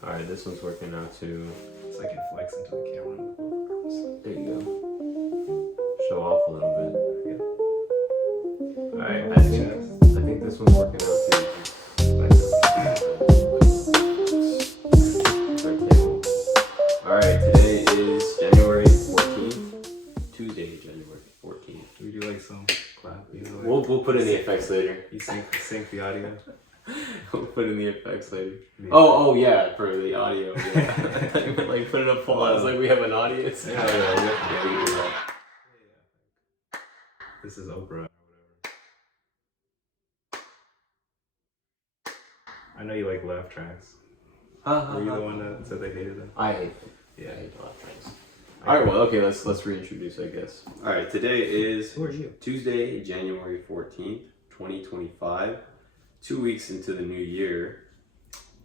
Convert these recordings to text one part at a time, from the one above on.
Alright, this one's working out too. So I can flex into the camera. There you go. Show off a little bit. Alright, I think this one's working out too. Alright, today is January 14th. Tuesday, January 14th. We do like some clap. We'll put in the effects later. You sync the audio. We'll put in the effects later. Yeah. Oh yeah, for the audio. Yeah. I thought you meant like put it up full. I was like, we have an audience. Yeah, we can do that. This is Oprah or whatever. I know you like laugh tracks. Were you the one that said they hated them? I hate them. Yeah. I hate laugh tracks. Alright, well, okay, let's reintroduce, I guess. Alright, today is Who are you? Tuesday, January 14th, 2025. 2 weeks into the new year.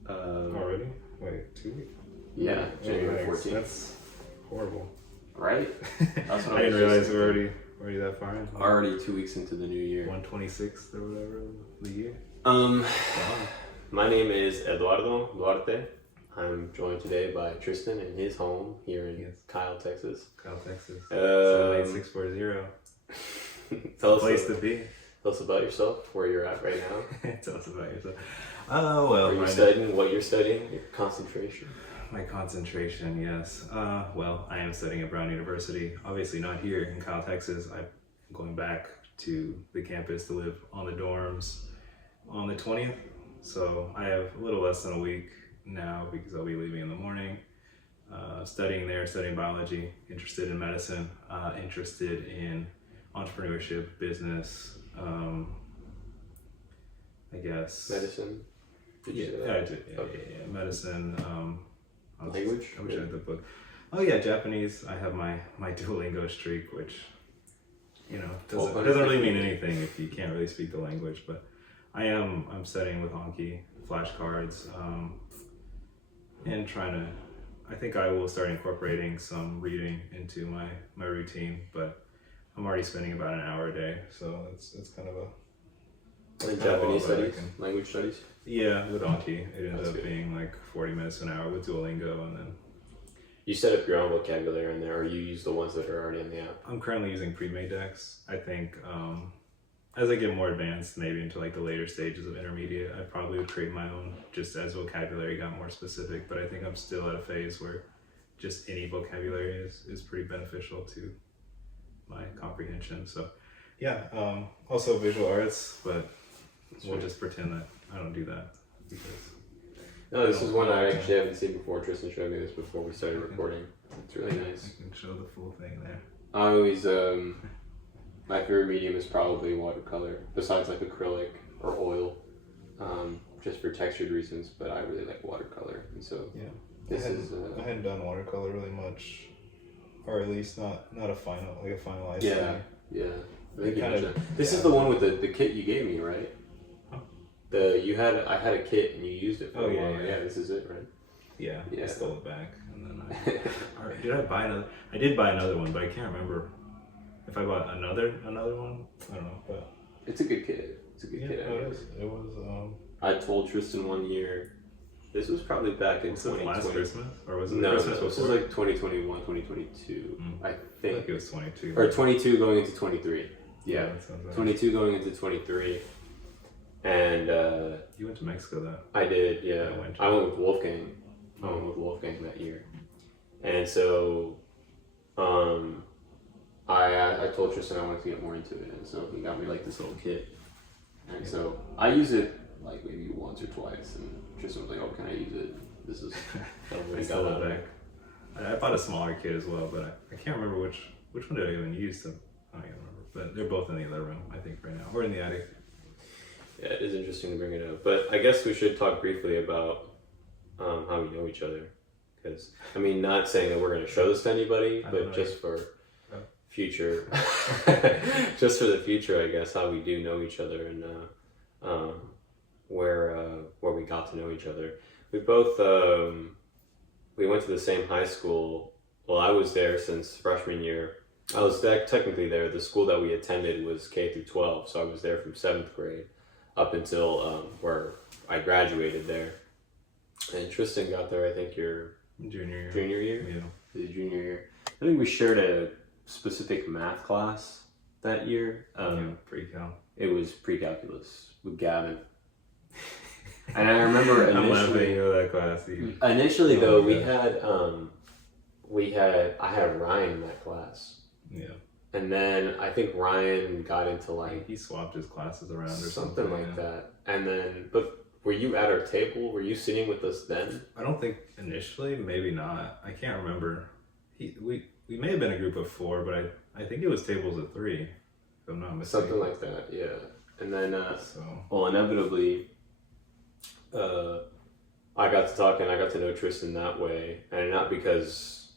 Already? Wait, 2 weeks? Yeah, January 14th. That's horrible. Right? That's what I didn't realize we're already that far in. Already 2 weeks into the new year. 126th or whatever the year. Wow. My name is Eduardo Duarte. I'm joined today by Tristan in his home here in Kyle, Texas. Kyle, Texas. 78640. Tell us Place to be. Tell us about yourself, where you're at right now. Tell us about yourself. Oh, well. Are you studying? What you're studying? Your concentration? My concentration, yes. Well, I am studying at Brown University. Obviously not here in Kyle, Texas. I'm going back to the campus to live on the dorms on the 20th. So I have a little less than a week now because I'll be leaving in the morning. Studying there, studying biology, interested in medicine, interested in entrepreneurship, business, I guess. Medicine? Yeah, I did. Yeah. Medicine. Language? I wish I had the book. Oh yeah, Japanese. I have my Duolingo streak, which, doesn't really mean anything if you can't really speak the language. But I'm studying with Anki flashcards, and I think I will start incorporating some reading into my routine. But I'm already spending about an hour a day, so it's kind of a. Like Japanese studies, language studies. Yeah, with Anki, it ends up good. being like 40 minutes an hour with Duolingo, and then You set up your own vocabulary in there, or you use the ones that are already in the app? I'm currently using pre-made decks. I think as I get more advanced, maybe into like the later stages of intermediate, I probably would create my own just as vocabulary got more specific. But I think I'm still at a phase where just any vocabulary is pretty beneficial to my comprehension. So yeah, also visual arts, but we'll just pretend that I don't do that because. No, this is one I actually haven't seen before. Tristan showed me this before we started recording. It's really nice. I can show the full thing there. I always, my favorite medium is probably watercolor, besides like acrylic or oil, just for textured reasons, but I really like watercolor. And so I hadn't done watercolor really much, or at least not a finalized thing. Yeah. This is the one with the kit you gave me, right? I had a kit and you used it for a while. Yeah, this is it, right? Yeah. I stole it back, and then did I buy another? I did buy another one, but I can't remember if I bought another one. I don't know, but it's a good kit. It's a good kit. It was. I told Tristan one year. This was probably back in 2020. Last Christmas, or was it No, Christmas this was like 2021, 2022. I think. Like it was 22. Or 22 going into 23. Yeah, that sounds right. 22 going into 23. And you went to Mexico though. I did, yeah. I went with Wolfgang. Oh. I went with Wolfgang that year. And so I told Tristan I wanted to get more into it, and so he got me like this little kit. And so I use it like maybe once or twice, and Tristan was like, "Oh, can I use it?" This is I stole it back. I bought a smaller kit as well, but I can't remember which one did I even use. I don't even remember, but they're both in the other room, I think, right now, or in the attic. Yeah, it is interesting to bring it up, but I guess we should talk briefly about how we know each other. Because not saying that we're going to show this to anybody, but just for future, just for the future, I guess, how we do know each other and where we got to know each other. We both we went to the same high school. Well, I was there since freshman year. I was technically there. The school that we attended was K through 12, so I was there from 7th grade up until where I graduated there. And Tristan got there, I think, your Junior junior year? Yeah. His junior year. I think we shared a specific math class that year. Pre-cal. It was pre-calculus with Gavin. And I remember I'm laughing initially, at that class. initially though, my I had Ryan in that class. Yeah. And then I think Ryan got into like He swapped his classes around or something like that. And then, but were you at our table? Were you sitting with us then? I don't think initially, maybe not. I can't remember. We may have been a group of 4, but I think it was tables of 3, if I'm not mistaken. Something like that, yeah. And then, So well, inevitably, I got to talk and I got to know Tristan that way, and not because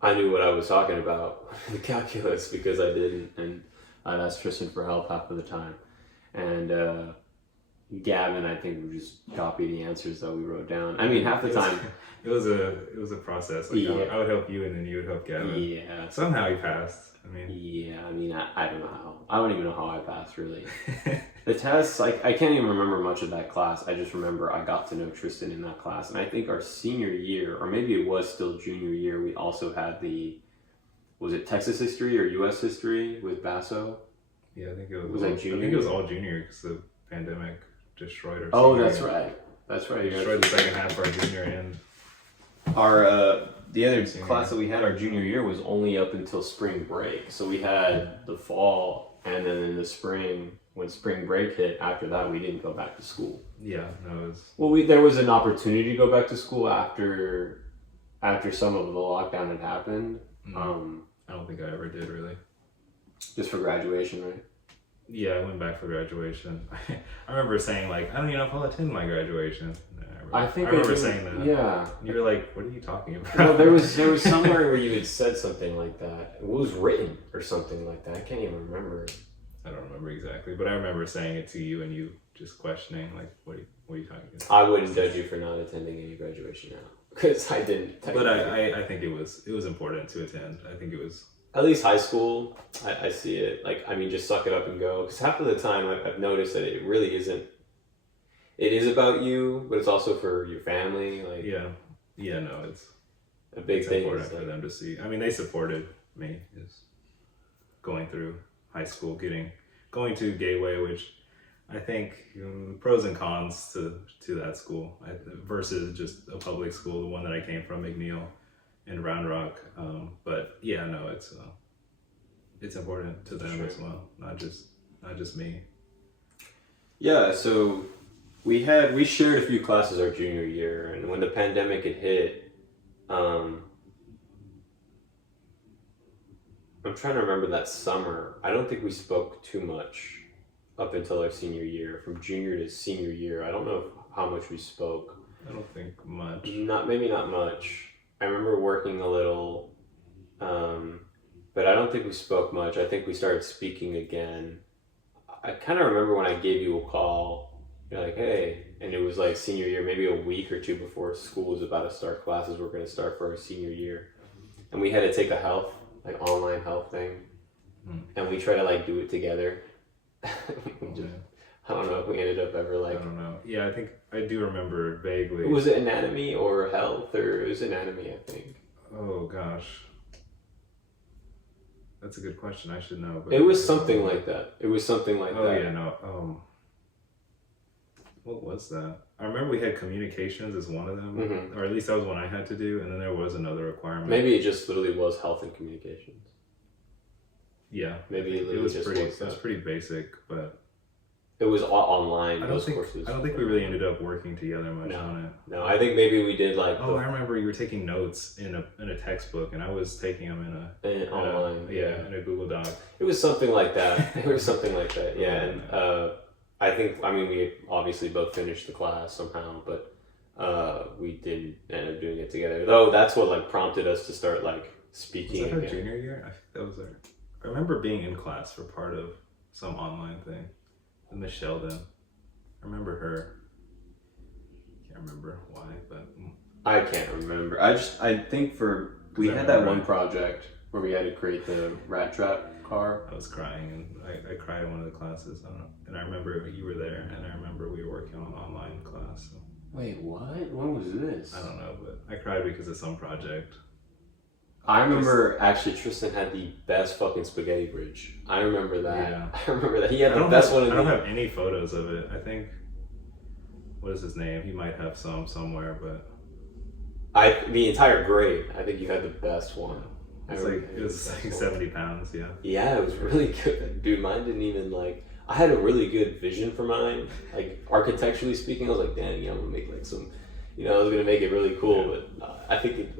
I knew what I was talking about in calculus, because I didn't, and I'd ask Tristan for help half of the time, and Gavin, I think, would just copy the answers that we wrote down. I mean, half the time, it was a process. Like, yeah. I would help you, and then you would help Gavin. Yeah. Somehow he passed. I mean, yeah. I mean, I don't know how. I don't even know how I passed, really. The tests, like, I can't even remember much of that class. I just remember I got to know Tristan in that class. And I think our senior year, or maybe it was still junior year, we also had was it Texas history or U.S. history with Basso? Yeah, I think it was. Was that junior? I think it was all junior because the pandemic destroyed our. Oh, senior that's year. right. That's right. Destroyed the second half of our junior and. Our the other Senior class year. that we had our junior year was only up until spring break. So we had the fall, and then in the spring, when spring break hit, after that we didn't go back to school. Yeah, no, it was. Well, there was an opportunity to go back to school after some of the lockdown had happened. I don't think I ever did really. Just for graduation, right? Yeah, I went back for graduation. I remember saying like, I don't even know if I'll attend my graduation. I remember saying that. Yeah. You were like, "What are you talking about?" Well, there was somewhere where you had said something like that. It was written or something like that. I can't even remember. I don't remember exactly, but I remember saying it to you and you just questioning like, "What are you talking about?" I wouldn't judge you for not attending any graduation now, because I didn't. But I think it was important to attend. I think it was. At least high school, I see it. Like, I mean, just suck it up and go. Because half of the time, I've noticed that it really isn't. It is about you, but it's also for your family. Like, yeah, no, it's a big thing. Important for them to see. I mean, they supported me is going through high school, going to Gateway, which I think pros and cons to that school versus just a public school, the one that I came from, McNeil and Round Rock. But yeah, no, it's important to them as well, not just me. Yeah, so we shared a few classes our junior year, and when the pandemic had hit, I'm trying to remember that summer. I don't think we spoke too much up until our senior year. From junior to senior year, I don't know how much we spoke. I don't think much. Maybe not much. I remember working a little, but I don't think we spoke much. I think we started speaking again. I kind of remember when I gave you a call. You're like, hey, and it was like senior year, maybe a week or two before school was about to start. Classes were going to start for our senior year, and we had to take a online health thing, and we tried to like do it together. I don't know if we ended up ever like. I don't know. Yeah, I think I do remember vaguely. Was it anatomy or health, or it was anatomy? I think. Oh gosh, that's a good question. I should know. But it was something like that. It was something like that. Oh yeah, no. What was that? I remember we had communications as one of them, or at least that was one I had to do, and then there was another requirement. Maybe it just literally was health and communications. Yeah, maybe it was pretty basic, but it was all online. I don't think we really ended up working together much on it. No, I think maybe we did like. I remember you were taking notes in a textbook, and I was taking them online. In a Google Doc. It was something like that. Yeah, and we obviously both finished the class somehow, but we didn't end up doing it together. Though that's what like prompted us to start like speaking. Was that our junior year? I think that was our. I remember being in class for part of some online thing. With Michelle then. I remember her. Can't remember why, but I can't remember. I think we had that one project where we had to create the rat trap car. I was crying, and I cried in one of the classes. I don't know. And I remember you were there, and I remember we were working on an online class. So. Wait, what? When was this? I don't know, but I cried because of some project. I remember actually Tristan had the best fucking spaghetti bridge. I remember that. Yeah. I remember that. He had the best one. I don't have any photos of it. I think, what is his name? He might have some somewhere, but the entire grade. I think you had the best one. It was like 70 pounds. Yeah. Yeah, it was really good, dude. Mine didn't even like. I had a really good vision for mine, like architecturally speaking. I was like, damn, I'm gonna make like some, I was gonna make it really cool, but I think it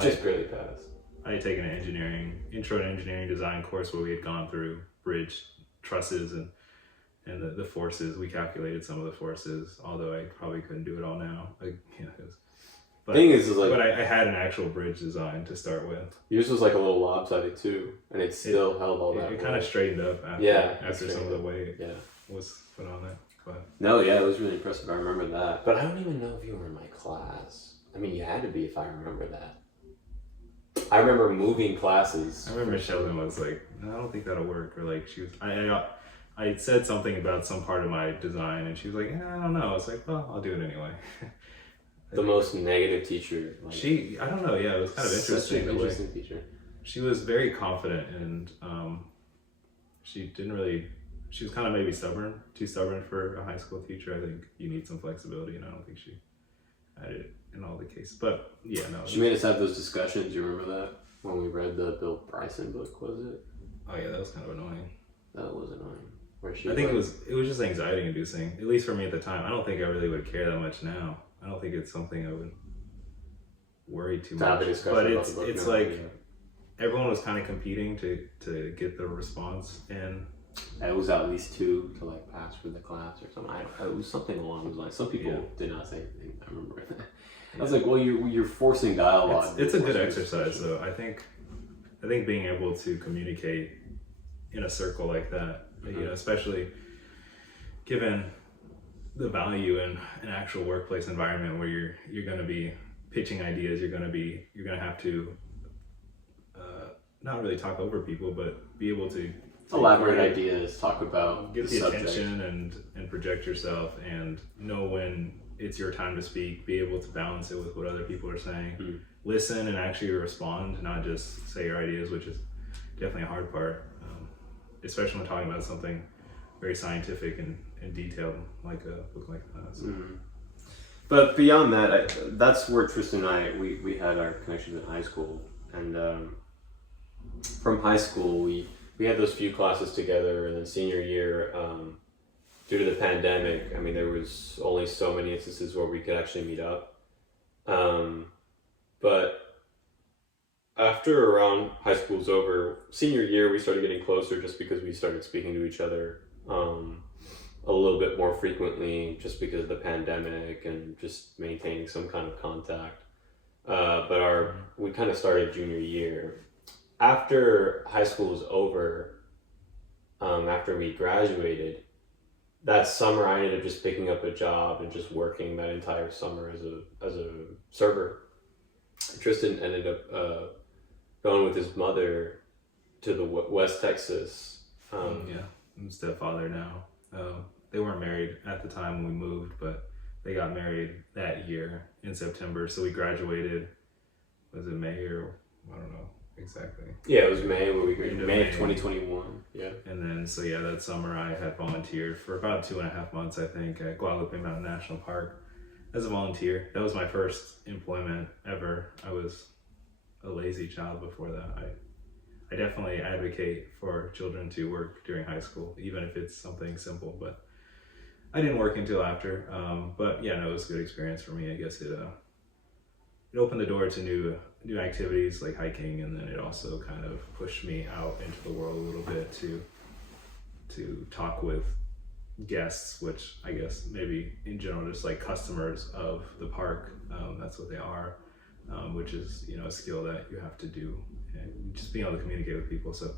just barely passed. I had taken an intro to engineering design course where we had gone through bridge trusses and the forces. We calculated some of the forces, although I probably couldn't do it all now. But I had an actual bridge design to start with. Yours was like a little lopsided too, and it still held all that. It kind of straightened up after some of the weight was put on it. But no, yeah, it was really impressive. I remember that. But I don't even know if you were in my class. I mean, you had to be if I remember that. I remember moving classes. I remember Sheldon was like, no, I don't think that'll work. Or like she was, I said something about some part of my design, and she was like, I don't know. I was like, well, I'll do it anyway. The most negative teacher. I don't know. Yeah, it was kind of interesting. Such an interesting teacher. She was very confident, and she was kind of maybe too stubborn for a high school teacher. I think you need some flexibility, and I don't think she had it in all the cases. But yeah, no. She made us have those discussions. You remember that when we read the Bill Bryson book? Was it? Oh yeah, that was kind of annoying. That was annoying. I think it was just anxiety inducing, at least for me at the time. I don't think I really would care that much now. I don't think it's something I would worry too much. But it's like everyone was kind of competing to get the response, and it was at least 2 to like pass for the class or something. It was something along those lines. Some people did not say anything. I remember that. I was like, well, you're forcing dialogue. It's a good exercise, though. I think being able to communicate in a circle like that, especially given the value in an actual workplace environment where you're going to be pitching ideas, you're going to have to not really talk over people, but be able to elaborate ideas, talk about get the attention and project yourself, and know when it's your time to speak, be able to balance it with what other people are saying, listen and actually respond, not just say your ideas, which is definitely a hard part, especially when talking about something very scientific and detailed like a book like that. So. But beyond that, that's where Tristan and I, we had our connections in high school, and from high school we had those few classes together, and then senior year, due to the pandemic, I mean, there was only so many instances where we could actually meet up. But after around high school was over, senior year, we started getting closer just because we started speaking to each other a little bit more frequently, just because of the pandemic and just maintaining some kind of contact. But we kind of started junior year. After high school was over, after we graduated, that summer I ended up just picking up a job and just working that entire summer as a server. Tristan ended up going with his mother to the West Texas. I'm stepfather now. They weren't married at the time when we moved, but they got married that year in September. So we graduated, was it May or I don't know exactly. Yeah, it was May where we graduated, May of 2021. Yeah. And then, that summer I had volunteered for about 2.5 months, I think, at Guadalupe Mountain National Park as a volunteer. That was my first employment ever. I was a lazy child before that. I definitely advocate for children to work during high school, even if it's something simple, but I didn't work until after. But yeah, no, it was a good experience for me. I guess it opened the door to new activities like hiking, and then it also kind of pushed me out into the world a little bit to talk with guests, which I guess maybe in general just like customers of the park. That's what they are, which is a skill that you have to do, and just being able to communicate with people. So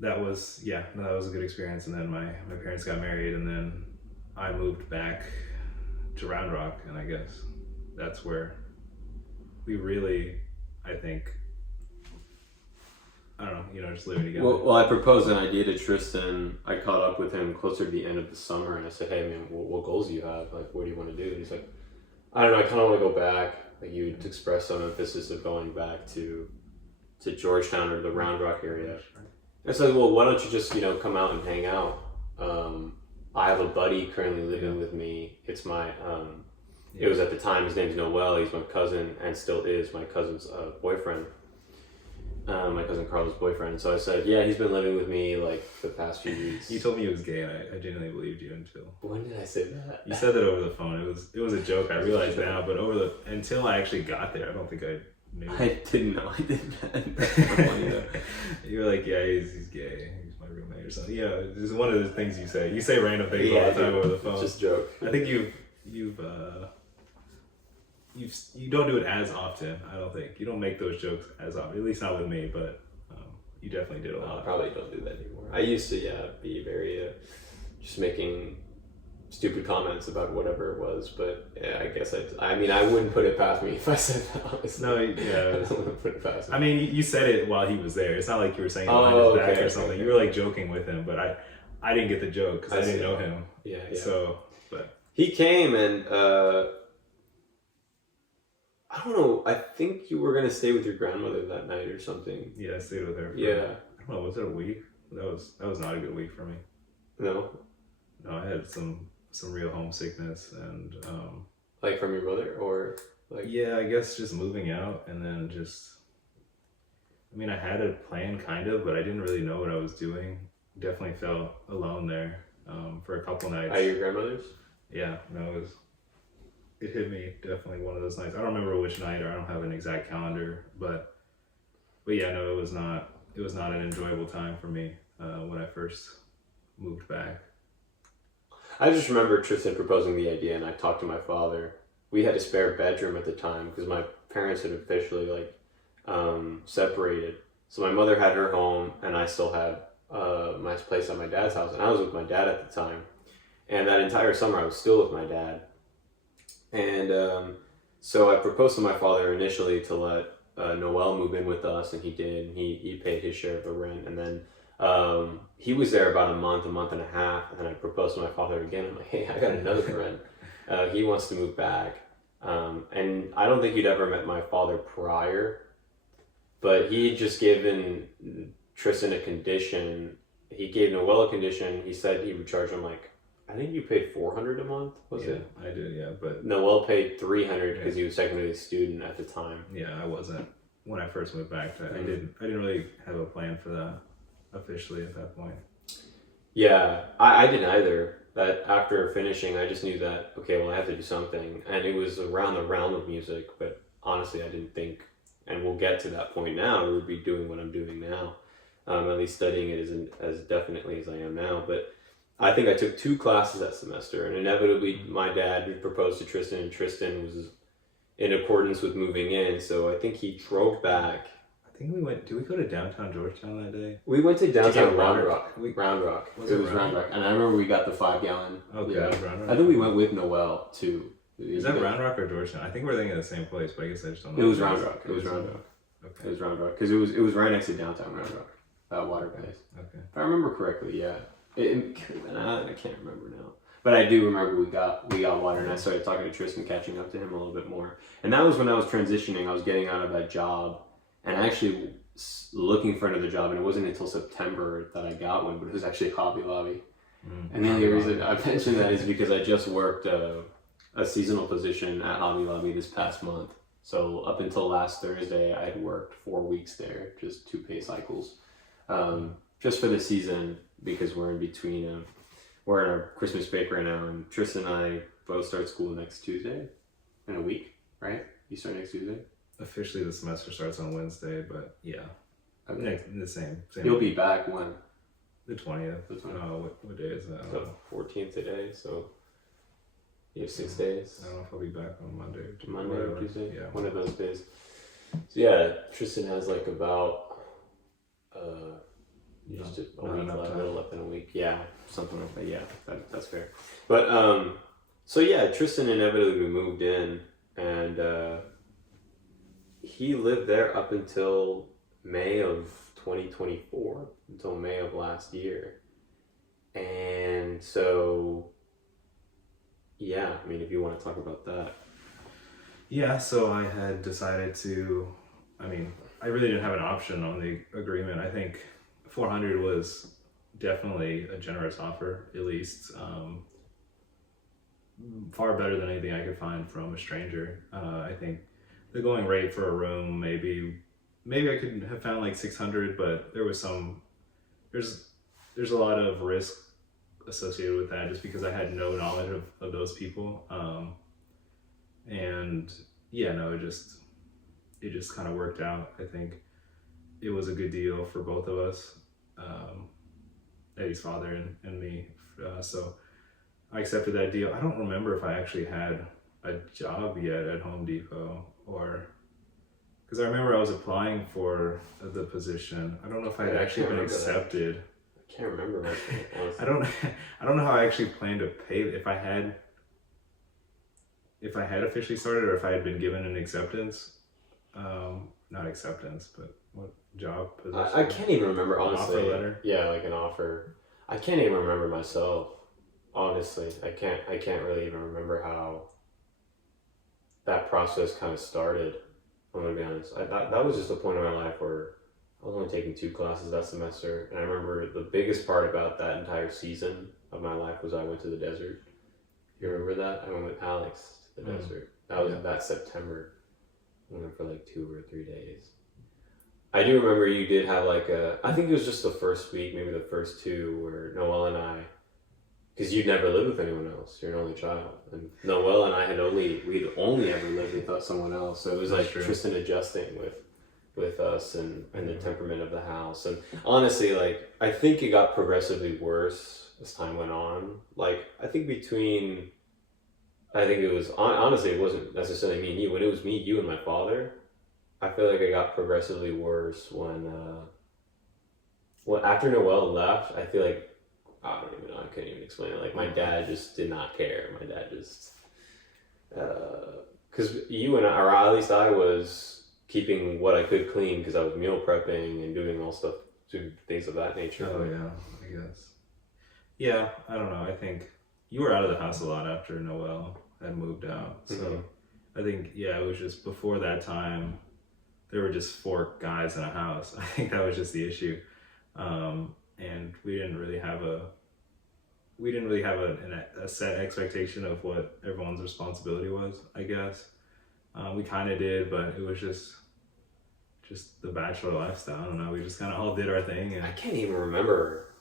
that was a good experience. And then my parents got married, and then I moved back to Round Rock, and I guess that's where we really, I think, I don't know, just living together. Well, I proposed an idea to Tristan. I caught up with him closer to the end of the summer, and I said, "Hey, man, what goals do you have? Like, what do you want to do?" And he's like, "I don't know. I kind of want to go back." Like, you expressed some emphasis of going back to Georgetown or the Round Rock area. I said, "Well, why don't you just come out and hang out?" I have a buddy currently living with me. It's my it was at the time, his name's Noel. He's my cousin and still is my cousin's boyfriend. My cousin Carl's boyfriend. So I said, yeah, he's been living with me like the past few weeks. You told me he was gay, and I genuinely believed you until. When did I say that? You said that over the phone. It was a joke. I realize now, but until I actually got there, I don't think I knew. I didn't know I did that. That's so funny though. You were like, yeah, he's gay. He's my roommate or something. Yeah, it's one of the things you say. You say random things all the time over the phone. It's just a joke. I think you don't do it as often. I don't think you don't make those jokes as often. At least not with me, but you definitely did a lot. I probably don't do that anymore. I used to, be very just making stupid comments about whatever it was. But I guess I wouldn't put it past me if I said that. Honestly. No, yeah, I wouldn't put it past me. I mean, you said it while he was there. It's not like you were saying it behind his back or something. Okay. You were like joking with him, but I didn't get the joke because I didn't know him. Yeah. So, but he came and. I don't know. I think you were gonna stay with your grandmother that night or something. Yeah, I stayed with her. I don't know. Was it a week? That was not a good week for me. No. I had some real homesickness and. Like from your mother or like. Yeah, I guess just moving out and then just. I mean, I had a plan kind of, but I didn't really know what I was doing. Definitely felt alone there for a couple nights. At your grandmother's? Yeah, no, it hit me definitely one of those nights. I don't remember which night, or I don't have an exact calendar, but yeah, no, it was not an enjoyable time for me when I first moved back. I just remember Tristan proposing the idea, and I talked to my father. We had a spare bedroom at the time because my parents had officially separated. So my mother had her home, and I still had my place at my dad's house, and I was with my dad at the time. And that entire summer, I was still with my dad. And so I proposed to my father initially to let Noel move in with us, and he did. He paid his share of the rent, and then he was there about a month and a half, and then I proposed to my father again. I'm like, hey, I got another friend. He wants to move back. And I don't think he'd ever met my father prior, but he had just given Tristan a condition. He gave Noel a condition. He said he would charge him I think you paid $400 a month, was it? I did, yeah, but Noel paid $300 because he was technically a student at the time. Yeah, I wasn't when I first moved back. I didn't really have a plan for that officially at that point. Yeah, I didn't either. That after finishing, I just knew that I have to do something, and it was around the realm of music. But honestly, I didn't think, and we'll get to that point now. We would be doing what I'm doing now, at least studying it as definitely as I am now, but. I think I took 2 classes that semester, and inevitably my dad proposed to Tristan, and Tristan was in accordance with moving in, so I think he drove back. I think did we go to downtown Georgetown that day? We went to downtown Round Rock. Round Rock. It was Round Rock. And I remember we got the 5-gallon. Okay, Round Rock. I think we went with Noel, too. Is that Round Rock or Georgetown? I think we're thinking of the same place, but I guess I just don't know. It was Round Rock. It was Round Rock. Okay. It was Round Rock, because it was right next to downtown Round Rock, that water place. Okay. If I remember correctly, yeah. It could have been, I can't remember now. But I do remember we got water, and I started talking to Tristan, catching up to him a little bit more. And that was when I was transitioning. I was getting out of that job, and actually looking for another job, and it wasn't until September that I got one, but it was actually Hobby Lobby. And the only reason I mentioned that is because I just worked a seasonal position at Hobby Lobby this past month. So up until last Thursday, I had worked 4 weeks there, just 2 pay cycles, just for the season, because we're in between. We're in our Christmas break right now, and Tristan and I both start school next Tuesday, in a week, right? You start next Tuesday? Officially, the semester starts on Wednesday, but yeah, the same. You'll be back when? The 20th. The 20th. What day is that? The 14th today, so you have 6 days. I don't know if I'll be back on Monday or Tuesday? Yeah. One of those days. So yeah, Tristan has about just a week left, a little less than a week. Yeah, something like that. Yeah, that's fair. But so yeah, Tristan inevitably moved in, and he lived there up until May of 2024 until May of last year. And so, yeah, I mean, if you want to talk about that. Yeah, so I had decided to, I mean, I really didn't have an option on the agreement. I think 400 was definitely a generous offer, at least. Far better than anything I could find from a stranger. I think the going rate for a room, maybe I could have found like 600, but there's a lot of risk associated with that just because I had no knowledge of those people. And yeah, no, it just kind of worked out. I think it was a good deal for both of us, Eddie's father and me. So I accepted that deal. I don't remember if I actually had a job yet at Home Depot, or because I remember I was applying for the position. I don't know if I had actually been accepted. I can't remember much. I don't know how I actually planned to pay if I had officially started, or if I had been given an acceptance. Not acceptance, but what job position? I can't even remember, honestly. An offer letter? Yeah, like an offer. I can't even remember myself. Honestly, I can't really even remember how that process kind of started. I'm gonna be honest. That was just a point in my life where I was only taking 2 classes that semester, and I remember the biggest part about that entire season of my life was I went to the desert. You remember that? I went with Alex to the desert. That was that September. I went for like 2 or 3 days. I do remember you did have like I think it was just the first week, maybe the first 2, where Noelle and I, because you'd never lived with anyone else. You're an only child. And Noelle and I we'd only ever lived without someone else. So it was like Tristan adjusting with us and the temperament of the house. And honestly, like, I think it got progressively worse as time went on. Like, I think it was, honestly, it wasn't necessarily me and you. When it was me, you, and my father, I feel like it got progressively worse when after Noelle left, I feel like, I don't even know, I couldn't even explain it. Like, my dad just did not care. My dad just, because you and I, or at least I was keeping what I could clean because I was meal prepping and doing things of that nature. Oh yeah, I guess. Yeah, I don't know. I think you were out of the house a lot after Noelle had moved out. So I think, yeah, it was just before that time, there were just 4 guys in a house. I think that was just the issue. And we didn't really have a set expectation of what everyone's responsibility was, I guess. We kind of did, but it was just the bachelor lifestyle. I don't know. We just kind of all did our thing. And I can't even remember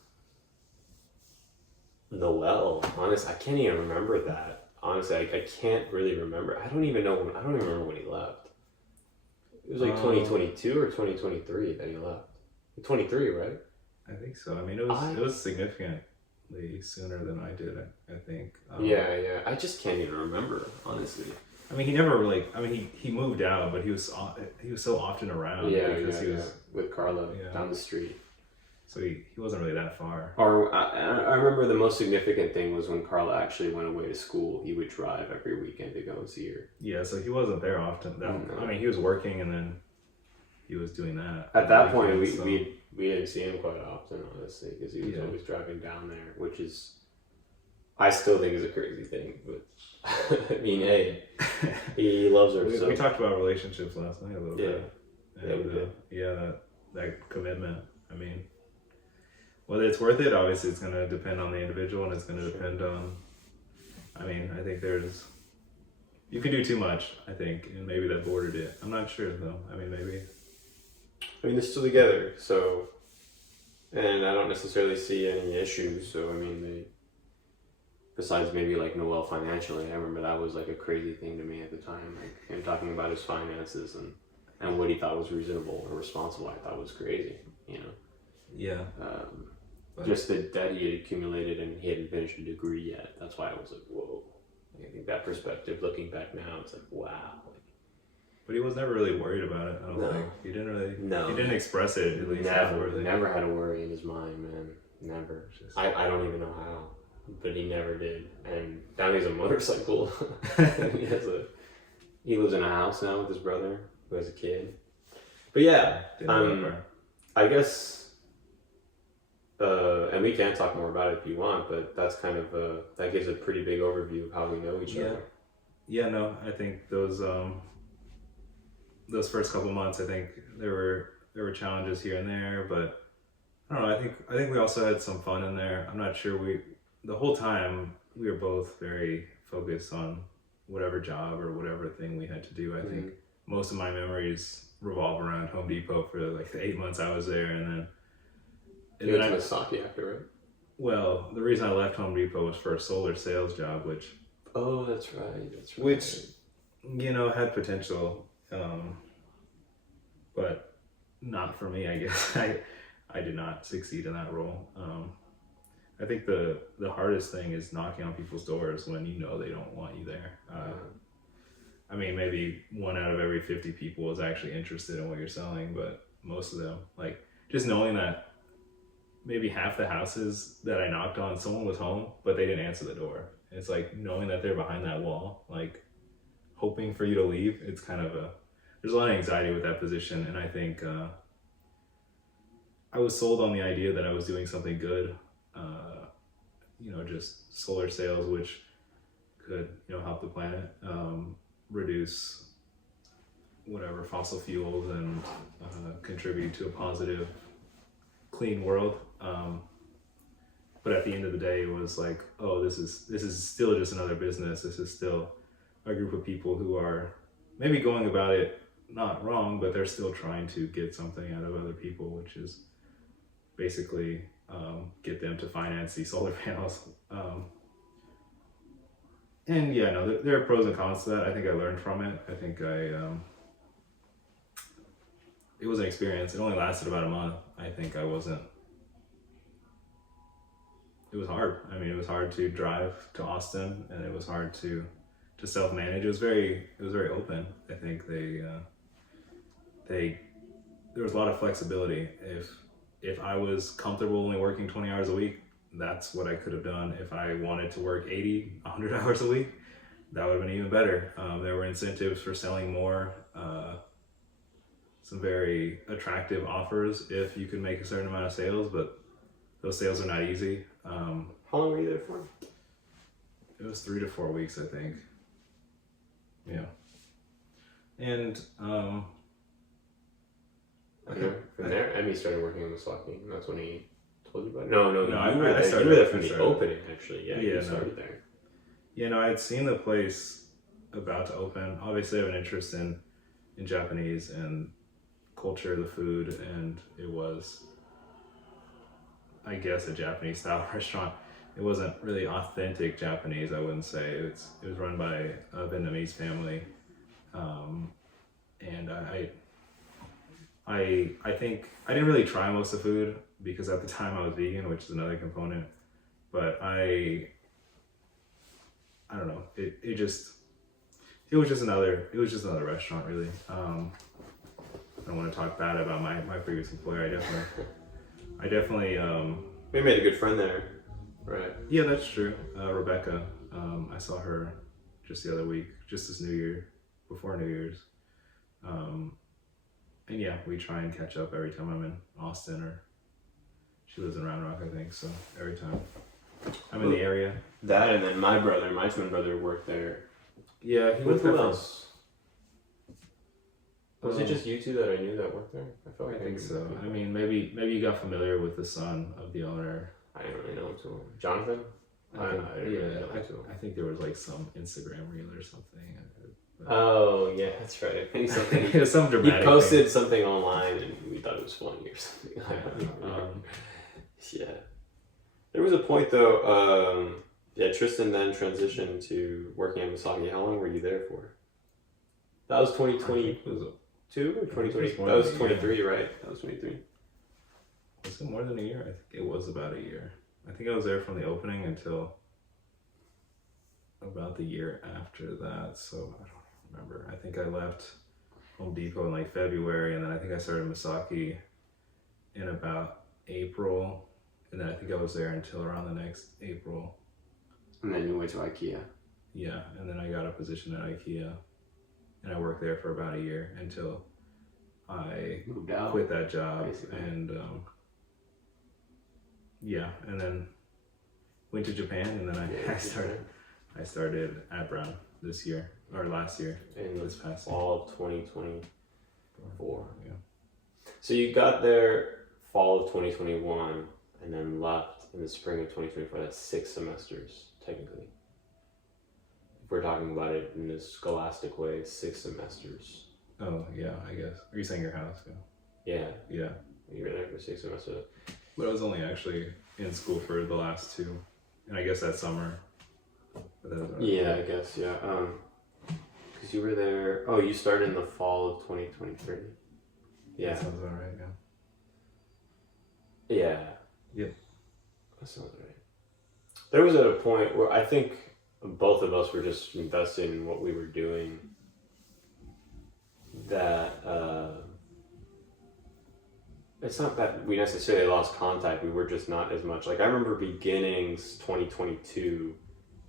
Noelle. Honestly, I can't even remember that. Honestly, I can't really remember. I don't even remember when he left. It was like 2022 or 2023 that he left. 23, right? I think so. I mean, it was significantly sooner than I did, I think. Yeah. I just can't even remember, honestly. I mean, he never he moved out, but he was so often around. Because he was with Carla down the street. So he wasn't really that far. Or I remember the most significant thing was when Carla actually went away to school. He would drive every weekend to go and see her. Yeah, so he wasn't there often. I mean, he was working and then he was doing that. At that point, we didn't see him quite often, honestly, because he was always driving down there, which is, I still think is a crazy thing. But I mean, hey, he loves her. We talked about relationships last night a little bit. Yeah, we did. That commitment. I mean, whether it's worth it, obviously, it's going to depend on the individual, and it's going to depend on. I mean, I think you can do too much, I think, and maybe that bordered it. I'm not sure though. I mean, maybe. I mean, they're still together, so, and I don't necessarily see any issues. So, I mean, besides maybe like Noelle financially, I remember that was like a crazy thing to me at the time. Like him talking about his finances and what he thought was reasonable or responsible, I thought was crazy, you know? Yeah. Just the debt he had accumulated and he hadn't finished a degree yet. That's why I was like, whoa. I think that perspective, looking back now, it's like, wow. But he was never really worried about it, I don't think. He didn't really. No. He didn't express it, at least. Never had a worry in his mind, man. Never. I don't even know how. But he never did. And now he has a motorcycle. He lives in a house now with his brother, who has a kid. But yeah, I guess, and we can talk more about it if you want, but that's kind of that gives a pretty big overview of how we know each other. Yeah, no, I think those first couple months, I think there were challenges here and there, but I don't know. I think we also had some fun in there. I'm not sure the whole time we were both very focused on whatever job or whatever thing we had to do. I think most of my memories revolve around Home Depot for like the 8 months I was there, and then you went to Misaki after, right? Well, the reason I left Home Depot was for a solar sales job, which that's right. Which had potential, but not for me. I guess I did not succeed in that role. I think the hardest thing is knocking on people's doors when you know they don't want you there. I mean, maybe 1 out of every 50 people is actually interested in what you're selling, but most of them, like, just knowing that maybe half the houses that I knocked on, someone was home, but they didn't answer the door. It's like knowing that they're behind that wall, like hoping for you to leave. It's kind of there's a lot of anxiety with that position, and I think I was sold on the idea that I was doing something good, just solar sales, which could help the planet, reduce whatever fossil fuels, and contribute to a positive, clean world. But at the end of the day, it was like, oh, this is still just another business. This is still a group of people who are maybe going about it not wrong, but they're still trying to get something out of other people, which is basically get them to finance these solar panels. And yeah, no, there are pros and cons to that. I think I learned from it. I think it was an experience. It only lasted about a month. I think it was hard. I mean, it was hard to drive to Austin, and it was hard to self-manage. It was very open. I think there was a lot of flexibility. If I was comfortable only working 20 hours a week, that's what I could have done. If I wanted to work 80, 100 hours a week, that would have been even better. There were incentives for selling more, some very attractive offers if you could make a certain amount of sales, but those sales are not easy. How long were you there for? It was 3 to 4 weeks, I think. Yeah. And from there, Emmy started working in Misaki, and that's when he told you about it. No, you were I there. started You were there from the started. opening, actually. Yeah, you started there. Yeah, I had seen the place about to open. Obviously, I have an interest in Japanese and culture, the food, and it was, I guess, a Japanese style restaurant. It wasn't really authentic Japanese, I wouldn't say. It was run by a Vietnamese family, and I think I didn't really try most of the food because at the time I was vegan, which is another component. But I don't know. It was just another restaurant, really. I don't want to talk bad about my previous employer. I definitely. We made a good friend there, right? Yeah, that's true. Rebecca. I saw her just the other week, just this New Year, before New Year's. And yeah, we try and catch up every time I'm in Austin, or she lives in Round Rock, I think. So every time I'm in the area. That, and then my twin brother, worked there. Yeah, he With who else? Was it just you two that I knew that worked there? I felt like I think so. I mean, maybe you got familiar with the son of the owner. I didn't really know him too well. Jonathan? I think there was like some Instagram reel or something. Oh yeah, that's right. I think something. It was some dramatic. He posted something online, and we thought it was funny or something. Yeah. There was a point though. Tristan then transitioned to working at Misaki. How long were you there for? That was 2022 or 2020? That was 23, right? That was 23. Was it more than a year? I think it was about a year. I think I was there from the opening until about the year after that. So I don't remember. I think I left Home Depot in like February, and then I think I started Misaki in about April, and then I think I was there until around the next April. And then you went to IKEA. Yeah, and then I got a position at IKEA, and I worked there for about a year until I moved out, quit that job, basically. and and then went to Japan, and then I started at Brown this year or last year, in this past fall of 2024. Yeah. So you got there fall of 2021, and then left in the spring of 2024. That's 6 semesters technically. If we're talking about it in a scholastic way, 6 semesters. Oh yeah, I guess. Are you saying your house? Yeah, Yeah. you were there for 6 semesters. But I was only actually in school for the last 2, and I guess that summer. But that was Yeah, I guess, yeah. Because you were there, oh, you started in the fall of 2023. Yeah. That sounds about right, Yeah. Yep. That sounds right. There was a point where I think both of us were just invested in what we were doing that it's not that we necessarily lost contact, we were just not as much. Like I remember beginnings 2022,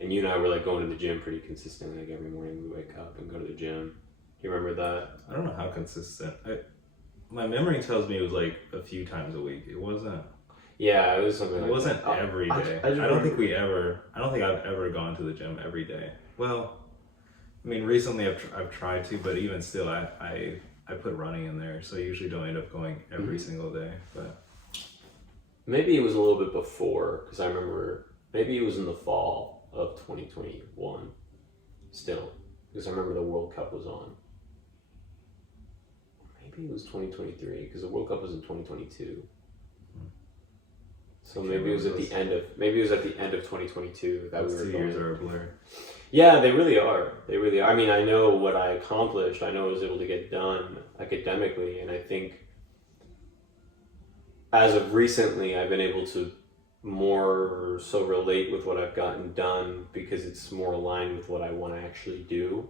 and you and I were like going to the gym pretty consistently, like every morning we wake up and go to the gym. Do you remember that? I don't know how consistent. My memory tells me it was like a few times a week. It wasn't. Yeah, it was something It like wasn't that. every day. I I don't think I've ever gone to the gym every day. Well, I mean, recently I've tried to, but even still, I put running in there, so I usually don't end up going every single day. But maybe it was a little bit before, because I remember maybe it was in the fall of 2021 still, because I remember the World Cup was on. Maybe it was 2023, because the World Cup was in 2022. So maybe it was at the end of 2022 that we were 2 going. years are a blur. Yeah, they really are. They really are. I mean, I know what I accomplished. I know I was able to get done academically, and I think as of recently, I've been able to more so relate with what I've gotten done because it's more aligned with what I want to actually do.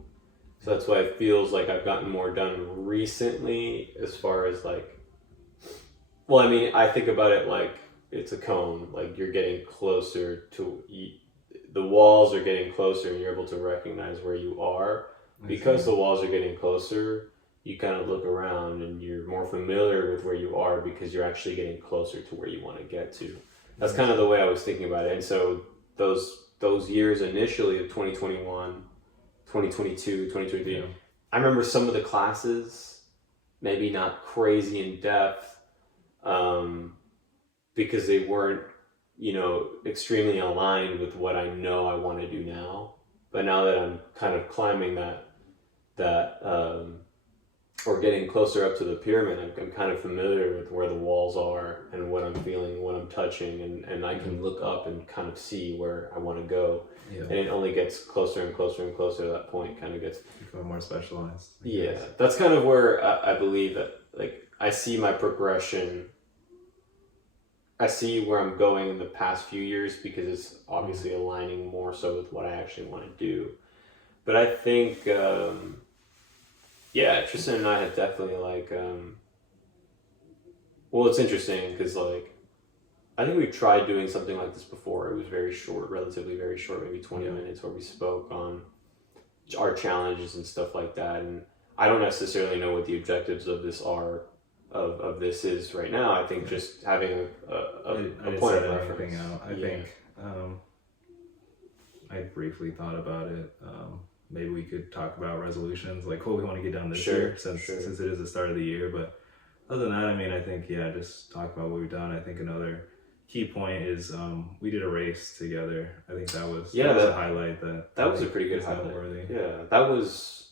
So that's why it feels like I've gotten more done recently as far as like, well, I mean, I think about it like it's a cone, like you're getting closer to, the walls are getting closer and you're able to recognize where you are. Because the walls are getting closer, you kind of look around and you're more familiar with where you are because you're actually getting closer to where you want to get to. That's kind of the way I was thinking about it. And so those years initially of 2021, 2022, 2023, Yeah. I remember some of the classes, maybe not crazy in depth, because they weren't, extremely aligned with what I know I want to do now. But now that I'm kind of climbing that or getting closer up to the pyramid, I'm kind of familiar with where the walls are and what I'm feeling, what I'm touching, and I can look up and kind of see where I want to go. Yeah. And it only gets closer and closer and closer to that point, kind of gets... Become more specialized. Yeah, that's kind of where I believe that, like, I see my progression. I see where I'm going in the past few years because it's obviously aligning more so with what I actually want to do. But I think, Tristan and I have definitely well, it's interesting because I think we've tried doing something like this before. It was very short, relatively very short, maybe 20 minutes, where we spoke on our challenges and stuff like that. And I don't necessarily know what the objectives of this are. Of this is right now. I think just having a point of reference. I think I briefly thought about it. Maybe we could talk about resolutions, like what we want to get done this year, since it is the start of the year. But other than that, I mean, I think just talk about what we've done. I think another key point is we did a race together. I think that was a highlight. That was a pretty good highlight. Noteworthy. Yeah, that was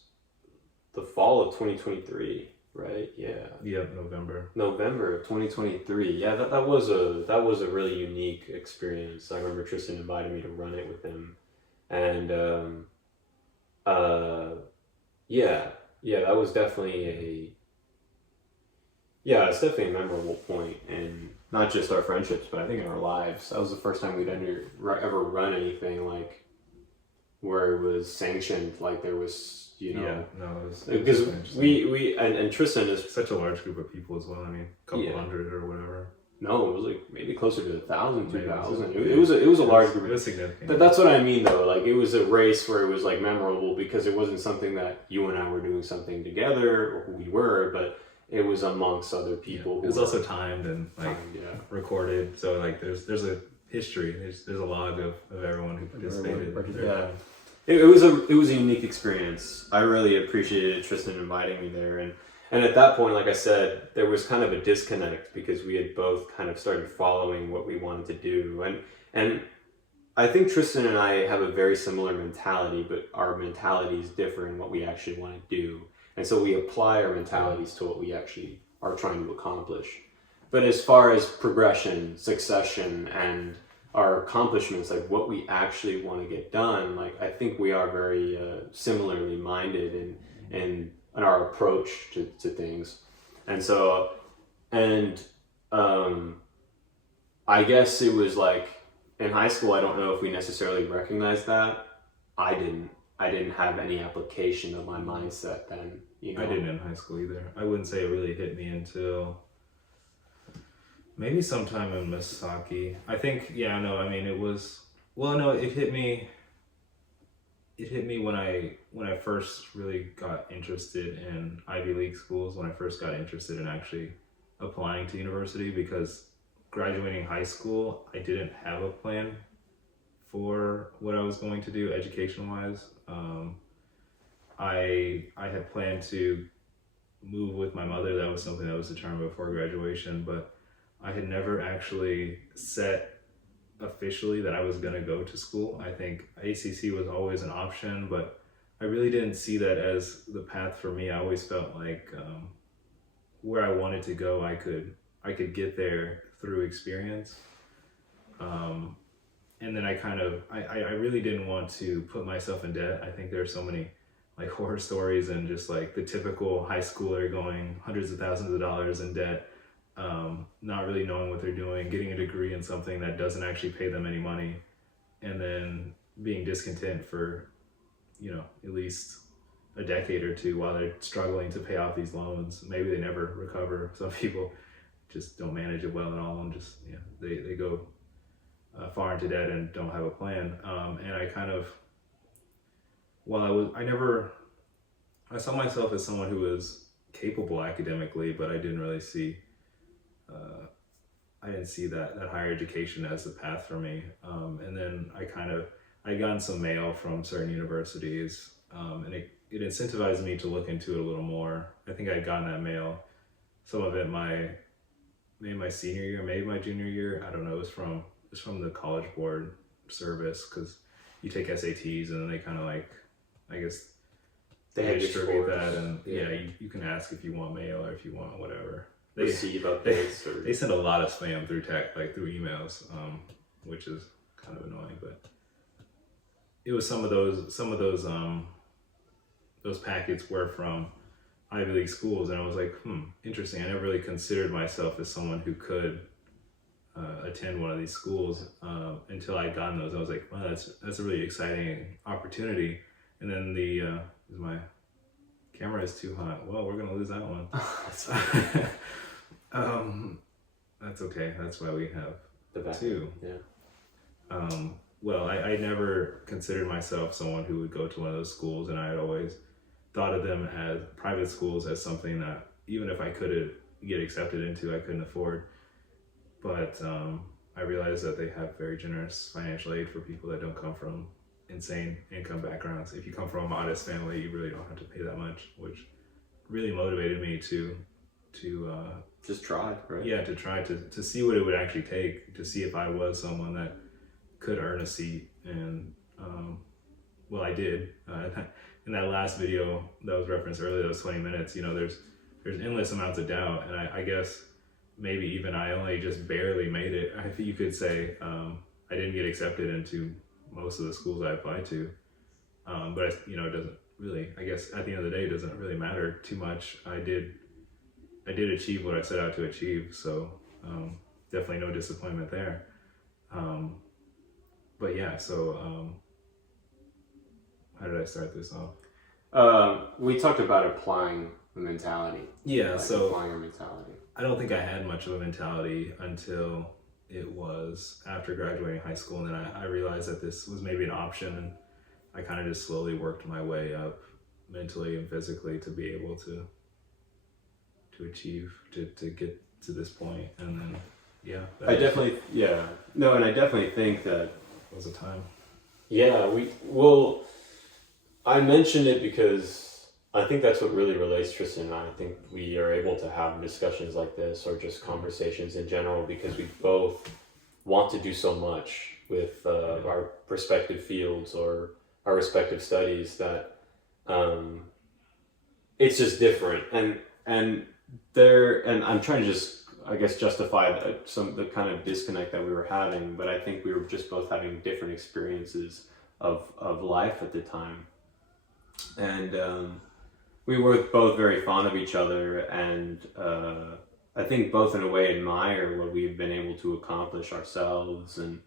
the fall of 2023. Right. Yeah. Yeah. November of 2023. Yeah. That was a really unique experience. I remember Tristan invited me to run it with him, and that was definitely it's definitely a memorable point, and not just our friendships, but I think in our lives. That was the first time we'd ever run anything like where it was sanctioned. Like there was. It was because we and Tristan is such a large group of people as well. I mean, a couple hundred or whatever. No, it was like maybe closer to 1,000, 2,000. It was a large group. It was significant. But that's what I mean, though. Like it was a race where it was like memorable because it wasn't something that you and I were doing something together or who we were, but it was amongst other people. It was also timed and like yeah. recorded, so like there's a history. There's a log of everyone who participated. Yeah. It was a unique experience. I really appreciated Tristan inviting me there, and at that point, like I said, there was kind of a disconnect because we had both kind of started following what we wanted to do, and I think Tristan and I have a very similar mentality, but our mentalities differ in what we actually want to do, and so we apply our mentalities to what we actually are trying to accomplish. But as far as progression, succession, and our accomplishments, like what we actually want to get done, like I think we are very similarly minded in our approach to things. And so, I guess it was like in high school, I don't know if we necessarily recognized that. I didn't have any application of my mindset then. You know? I didn't in high school either. I wouldn't say it really hit me until maybe sometime in Misaki. I think, it hit me when I first really got interested in Ivy League schools, when I first got interested in actually applying to university, because graduating high school, I didn't have a plan for what I was going to do education-wise. I had planned to move with my mother. That was something that was determined before graduation, but I had never actually set officially that I was going to go to school. I think ACC was always an option, but I really didn't see that as the path for me. I always felt like where I wanted to go, I could get there through experience. And then I really didn't want to put myself in debt. I think there are so many like horror stories and just like the typical high schooler going hundreds of thousands of dollars in debt, not really knowing what they're doing, getting a degree in something that doesn't actually pay them any money, and then being discontent for, at least a decade or two while they're struggling to pay off these loans. Maybe they never recover. Some people just don't manage it well at all and just, they go far into debt and don't have a plan. And I kind of, I saw myself as someone who was capable academically, but I didn't really see, I didn't see that higher education as the path for me. And then I'd gotten some mail from certain universities, and it incentivized me to look into it a little more. I think I'd gotten that mail, some of it maybe my senior year, maybe my junior year. I don't know. It was from the College Board service, because you take SATs and then they kind of like, I guess they distribute that, and you can ask if you want mail or if you want whatever. They send a lot of spam through through emails, which is kind of annoying. But it was some of those packets were from Ivy League schools, and I was like, interesting. I never really considered myself as someone who could attend one of these schools until I'd gotten those. I was like, wow, that's a really exciting opportunity. And then my camera is too hot. Well, we're gonna lose that one. That's okay. That's why we have the two. Yeah. Well, I never considered myself someone who would go to one of those schools, and I had always thought of them as private schools as something that even if I could get accepted into, I couldn't afford. But I realized that they have very generous financial aid for people that don't come from insane income backgrounds. If you come from a modest family, you really don't have to pay that much, which really motivated me to just try, right? Yeah, to try to see what it would actually take, to see if I was someone that could earn a seat. And well, I did. In that last video that was referenced earlier, those 20 minutes, there's endless amounts of doubt, and I guess maybe even I only just barely made it. I think you could say I didn't get accepted into most of the schools I applied to, but it doesn't really, I guess at the end of the day, it doesn't really matter too much. I did achieve what I set out to achieve, so definitely no disappointment there. But yeah, so how did I start this off? We talked about applying the mentality. Yeah, so applying your mentality. I don't think I had much of a mentality until it was after graduating high school, and then I realized that this was maybe an option, and I kind of just slowly worked my way up mentally and physically to be able to to achieve to get to this point, and then and I definitely think that was a time. I mentioned it because I think that's what really relates Tristan and I. I think we are able to have discussions like this or just conversations in general because we both want to do so much with our respective fields or our respective studies that it's just different. And I'm trying to just, I guess, justify the kind of disconnect that we were having, but I think we were just both having different experiences of life at the time. And we were both very fond of each other, and I think both in a way admire what we've been able to accomplish ourselves, and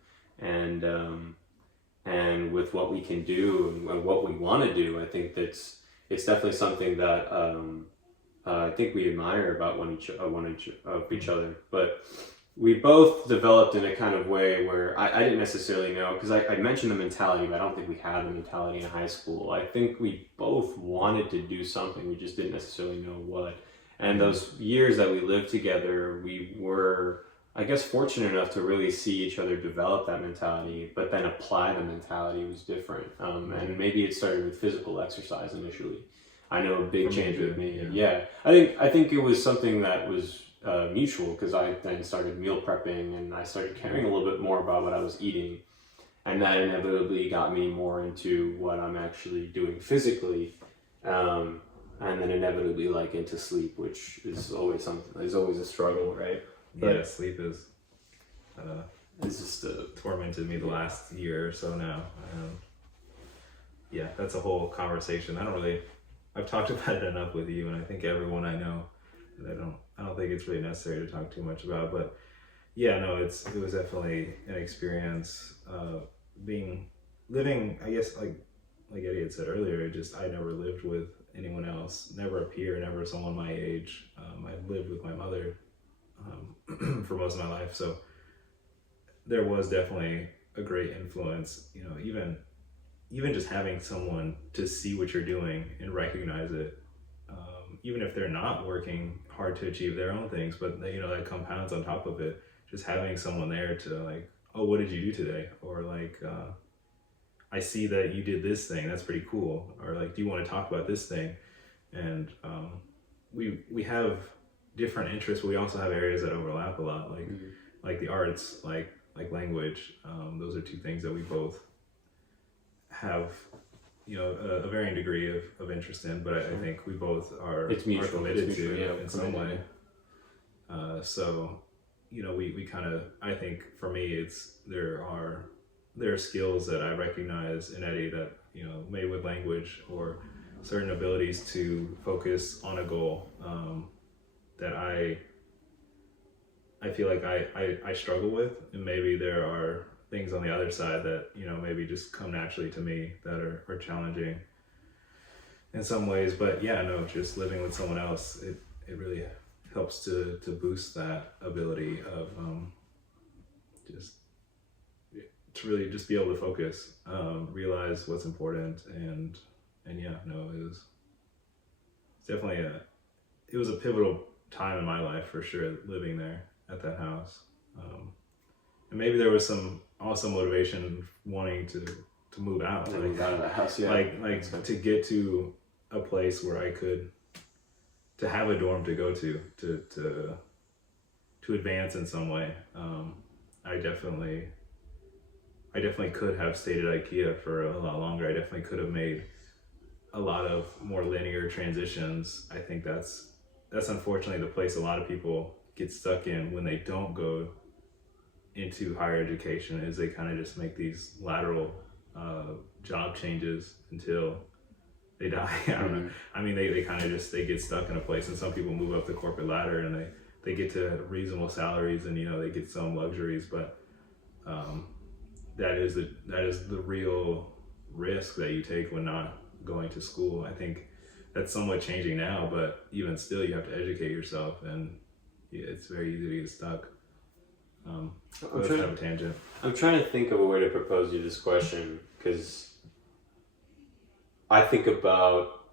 with what we can do and what we want to do. I think it's definitely something that I think we admire about each other. But we both developed in a kind of way where I didn't necessarily know, because I mentioned the mentality, but I don't think we had the mentality in high school. I think we both wanted to do something, we just didn't necessarily know what. And those years that we lived together, we were, I guess, fortunate enough to really see each other develop that mentality, but then apply the mentality was different. And maybe it started with physical exercise initially. I know a big change with me. Yeah. I think it was something that was mutual, because I then started meal prepping and I started caring a little bit more about what I was eating, and that inevitably got me more into what I'm actually doing physically, and then inevitably like into sleep, which is always a struggle, right? But sleep is it's just tormented me the last year or so now. That's a whole conversation. I've talked about it enough with you, and I think everyone I know, and I don't think it's really necessary to talk too much about. But it was definitely an experience living, I guess, like Eddy had said earlier. I never lived with anyone else, never a peer, never someone my age. I lived with my mother for most of my life, so there was definitely a great influence. Even just having someone to see what you're doing and recognize it, even if they're not working hard to achieve their own things, but that compounds on top of it. Just having someone there to like, oh, what did you do today? Or like, I see that you did this thing, that's pretty cool. Or like, do you want to talk about this thing? And we have different interests, but we also have areas that overlap a lot, like the arts, like language. Those are two things that we both have a varying degree of interest in, but I think we both are committed to in some way. So we kind of, I think for me, there are skills that I recognize in Eddy that maybe with language or certain abilities to focus on a goal, that I feel like I struggle with, and maybe there are things on the other side that maybe just come naturally to me that are challenging in some ways. But just living with someone else, it really helps to boost that ability of just to really just be able to focus, realize what's important, and it was definitely it was a pivotal time in my life for sure, living there at that house. And maybe there was some also motivation wanting to move out, move out of the house, like to get to a place where I could, to have a dorm to go to advance in some way. I definitely could have stayed at IKEA for a lot longer. I definitely could have made a lot of more linear transitions. I think that's unfortunately the place a lot of people get stuck in when they don't go into higher education, is they kind of just make these lateral job changes until they die. I don't know. I mean, they kind of just, they get stuck in a place, and some people move up the corporate ladder and they get to reasonable salaries, and they get some luxuries, but that is the real risk that you take when not going to school. I think that's somewhat changing now, but even still, you have to educate yourself, and it's very easy to get stuck. That's kind of a tangent. I'm trying to think of a way to propose you this question, because I think about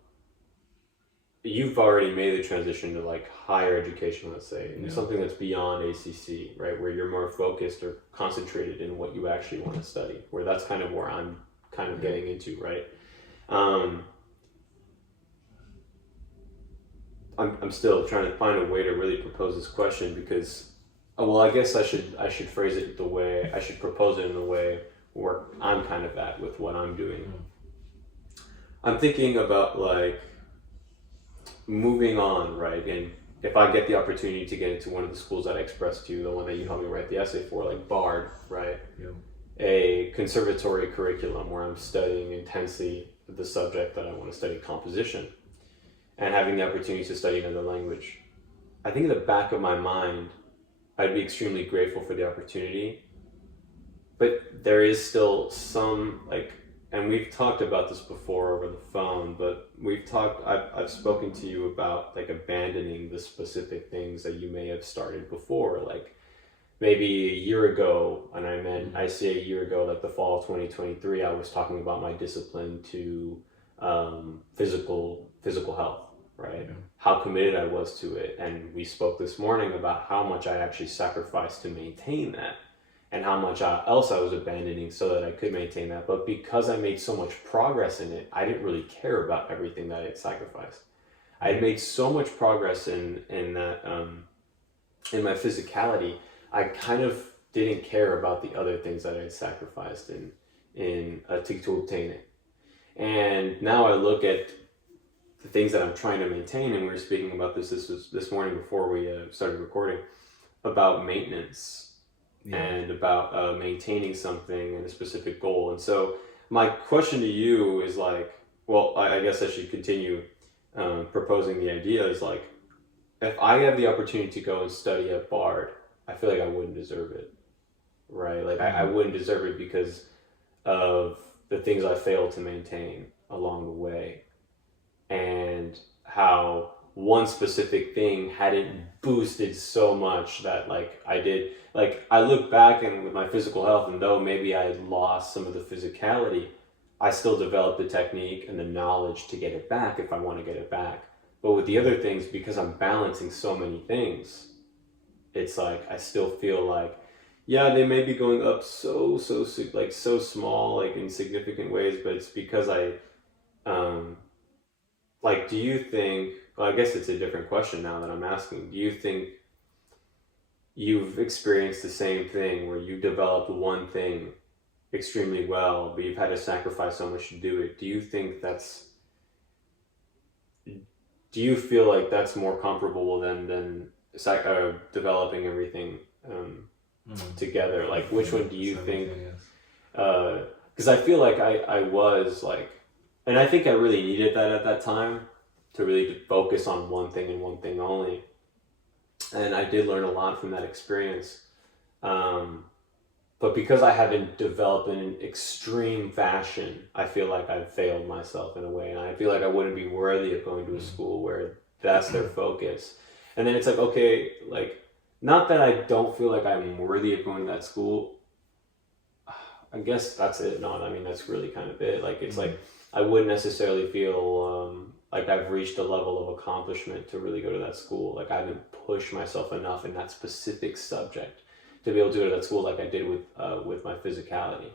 you've already made the transition to like higher education, let's say, and something that's beyond ACC, right? Where you're more focused or concentrated in what you actually want to study, where that's kind of where I'm kind of getting into, right? I'm still trying to find a way to really propose this question because, well, I guess I should phrase it the way, I should propose it in the way where I'm kind of at with what I'm doing. I'm thinking about like moving on, right? And if I get the opportunity to get into one of the schools that I expressed to you, the one that you helped me write the essay for, like Bard, right? A conservatory curriculum where I'm studying intensely the subject that I want to study, composition, and having the opportunity to study another language. I think in the back of my mind, I'd be extremely grateful for the opportunity, but there is still some like, and we've talked about this before over the phone, but I've spoken to you about like abandoning the specific things that you may have started before, like maybe a year ago, and I say a year ago, like the fall of 2023, I was talking about my discipline to physical health, right? Yeah. How committed I was to it. And we spoke this morning about how much I actually sacrificed to maintain that and how much else I was abandoning so that I could maintain that. But because I made so much progress in it, I didn't really care about everything that I had sacrificed. I had made so much progress in that, in my physicality, I kind of didn't care about the other things that I had sacrificed to obtain it. And now I look at the things that I'm trying to maintain, and we were speaking about this morning before we started recording, about maintenance and about maintaining something and a specific goal. And so my question to you is like, well, I guess I should continue proposing the idea is like, if I have the opportunity to go and study at Bard, I feel like I wouldn't deserve it, right? Like I wouldn't deserve it because of the things I failed to maintain along the way, and how one specific thing hadn't boosted so much that like I did. Like I look back and with my physical health, and though maybe I had lost some of the physicality, I still developed the technique and the knowledge to get it back if I want to get it back. But with the other things, because I'm balancing so many things, it's like I still feel like, yeah, they may be going up so small, like in significant ways, but it's because I like, do you think, well, I guess it's a different question now that I'm asking, do you think you've experienced the same thing where you developed one thing extremely well, but you've had to sacrifice so much to do it? Do you feel like that's more comparable than developing everything together? Like, which one do you think? Because I feel like I was like, and I think I really needed that at that time to really focus on one thing and one thing only. And I did learn a lot from that experience. But because I haven't developed in an extreme fashion, I feel like I've failed myself in a way. And I feel like I wouldn't be worthy of going to a school where that's their focus. And then it's like, okay, like, not that I don't feel like I'm worthy of going to that school. I guess that's it. No, I mean, that's really kind of it. Like, it's like, I wouldn't necessarily feel like I've reached a level of accomplishment to really go to that school. Like, I haven't pushed myself enough in that specific subject to be able to go to that school like I did with my physicality.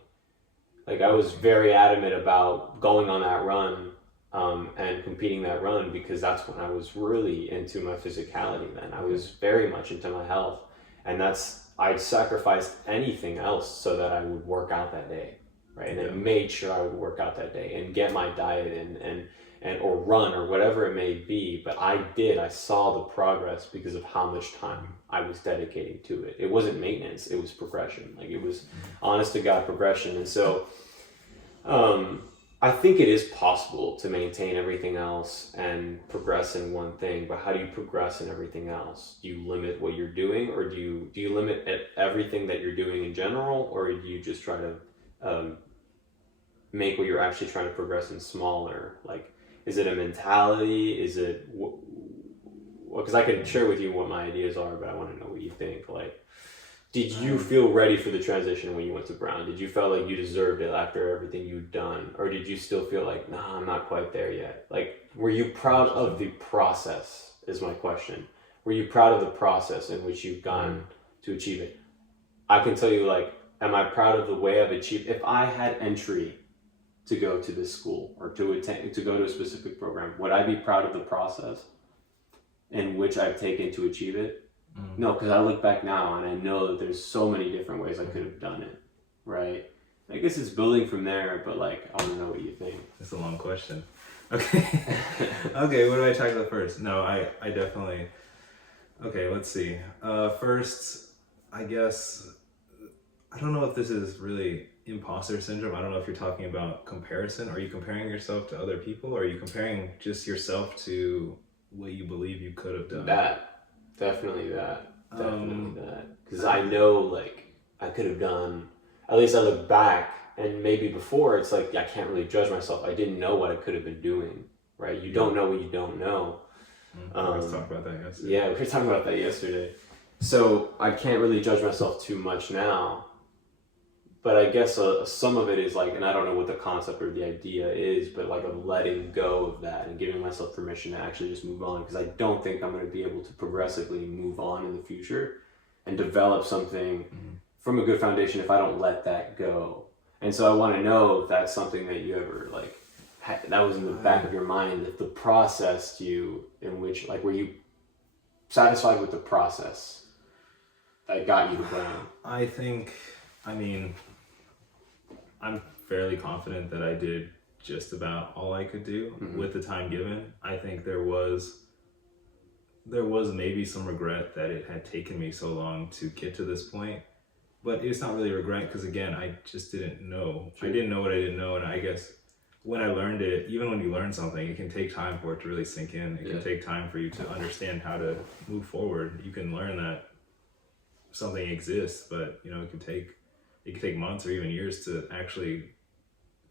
Like, I was very adamant about going on that run and competing that run because that's when I was really into my physicality then. I was very much into my health, and I'd sacrificed anything else so that I would work out that day, right? And I made sure I would work out that day and get my diet and or run or whatever it may be. But I saw the progress because of how much time I was dedicating to it. It wasn't maintenance, it was progression. Like, it was honest to God progression. And so I think it is possible to maintain everything else and progress in one thing, but how do you progress in everything else? Do you limit what you're doing, or do you limit everything that you're doing in general, or do you just try to make what you're actually trying to progress in smaller? Like, is it a mentality? Is it, well, because I can share with you what my ideas are, but I want to know what you think. Like, Did you feel ready for the transition when you went to Brown? Did you feel like you deserved it after everything you'd done? Or did you still feel like, nah, I'm not quite there yet? Like, were you proud of the process, is my question. Were you proud of the process in which you've gone to achieve it? I can tell you, like, am I proud of the way I've achieved? If I had entry to go to this school or to go to a specific program, would I be proud of the process in which I've taken to achieve it? No, because I look back now and I know that there's so many different ways I could have done it, right? I guess it's building from there, but like, I want to know what you think. It's a long question. Okay. Okay, what do I tackle first? No, I definitely... Okay, let's see. First, I guess, I don't know if this is really imposter syndrome. I don't know if you're talking about comparison. Are you comparing yourself to other people? Or are you comparing just yourself to what you believe you could have done? Definitely that. Because I know, like, I could have done, at least I look back, and maybe before, it's like, I can't really judge myself. I didn't know what I could have been doing, right? You don't know what you don't know. We were talking about that yesterday. Yeah, we were talking about that yesterday. So I can't really judge myself too much now. But I guess some of it is like, and I don't know what the concept or the idea is, but like of letting go of that and giving myself permission to actually just move on. Because I don't think I'm going to be able to progressively move on in the future and develop something from a good foundation if I don't let that go. And so I want to know if that's something that you ever like, that was in the back of your mind, that the process to you in which, like, were you satisfied with the process that got you to Brown? I'm fairly confident that I did just about all I could do with the time given. I think there was maybe some regret that it had taken me so long to get to this point, but it's not really regret because, again, I just didn't know. Sure. I didn't know what I didn't know, and I guess when I learned it, even when you learn something, it can take time for it to really sink in. It can take time for you to understand how to move forward. You can learn that something exists, but it can take months or even years to actually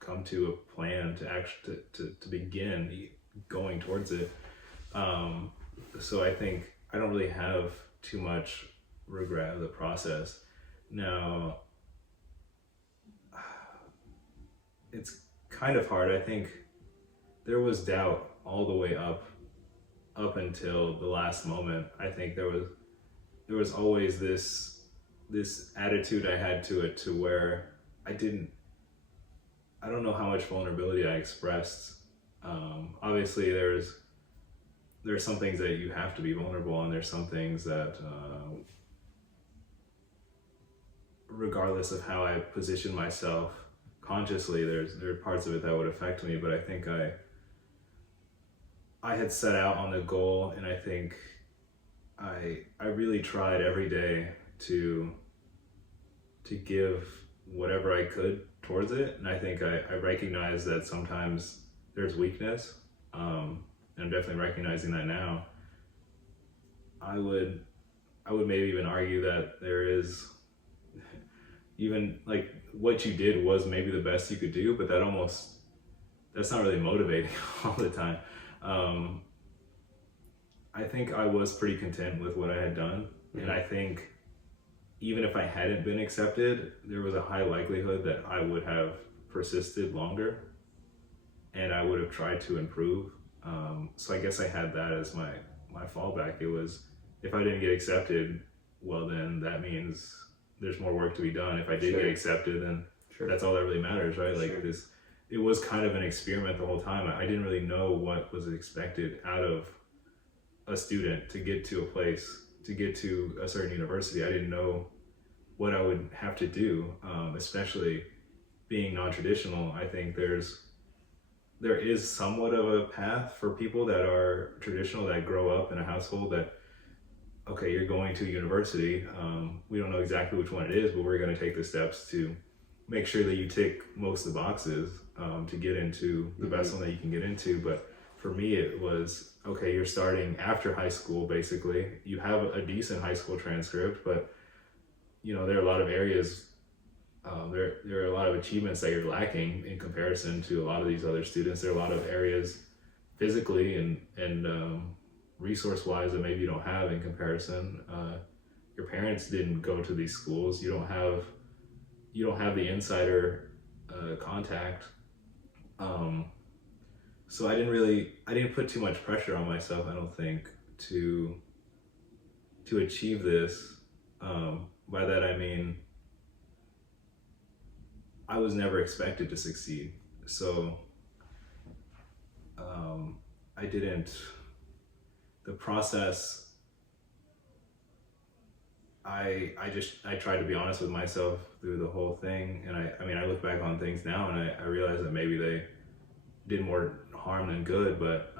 come to a plan to begin going towards it. So I think I don't really have too much regret of the process. Now, it's kind of hard. I think there was doubt all the way up until the last moment. I think there was always this attitude I had to it, to where I don't know how much vulnerability I expressed. Obviously there's some things that you have to be vulnerable on. There's some things that, regardless of how I position myself consciously, there are parts of it that would affect me, but I think I had set out on the goal, and I think I really tried every day to give whatever I could towards it, and I think I recognize that sometimes there's weakness, and I'm definitely recognizing that now. I would maybe even argue that there is, even like what you did was maybe the best you could do, but that's not really motivating all the time. I think I was pretty content with what I had done, and I think even if I hadn't been accepted, there was a high likelihood that I would have persisted longer and I would have tried to improve. So I guess I had that as my fallback. It was, if I didn't get accepted, well, then that means there's more work to be done. If I did get accepted, then that's all that really matters, right? Like it was kind of an experiment the whole time. I didn't really know what was expected out of a student to get to a place, to get to a certain university. I didn't know what I would have to do, especially being non-traditional. I think there is somewhat of a path for people that are traditional, that grow up in a household that, okay, you're going to university. We don't know exactly which one it is, but we're going to take the steps to make sure that you tick most of the boxes to get into the best one that you can get into. But for me, it was, okay, you're starting after high school, basically. You have a decent high school transcript, but there are a lot of areas, there are a lot of achievements that you're lacking in comparison to a lot of these other students. There are a lot of areas physically and resource-wise that maybe you don't have in comparison. your parents didn't go to these schools. You don't have the insider contact. So I didn't put too much pressure on myself, I don't think, to achieve this. By that I mean I was never expected to succeed. So I didn't, the process, I tried to be honest with myself through the whole thing. And I look back on things now and I realize that maybe they did more harm than good, but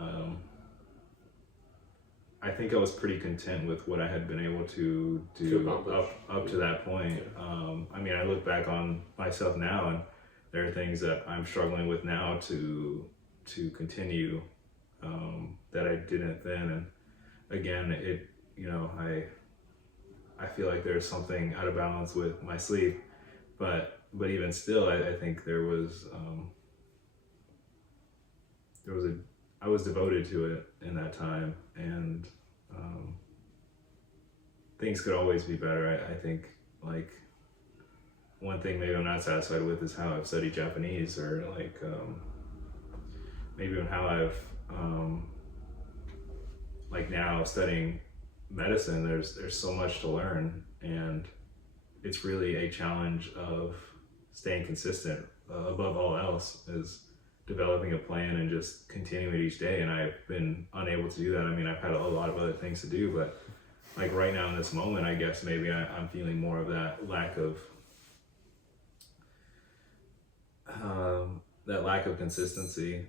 I think I was pretty content with what I had been able to do up to that point. I look back on myself now and there are things that I'm struggling with now to continue that I didn't then. And again, I feel like there's something out of balance with my sleep, but even still, I think I was devoted to it in that time, and things could always be better. I think, like, one thing maybe I'm not satisfied with is how I've studied Japanese, or like maybe even how I've like now studying medicine. There's so much to learn, and it's really a challenge of staying consistent. Above all else is developing a plan and just continuing each day, and I've been unable to do that. I've had a lot of other things to do, but like right now in this moment, I guess maybe I'm feeling more of that lack of consistency.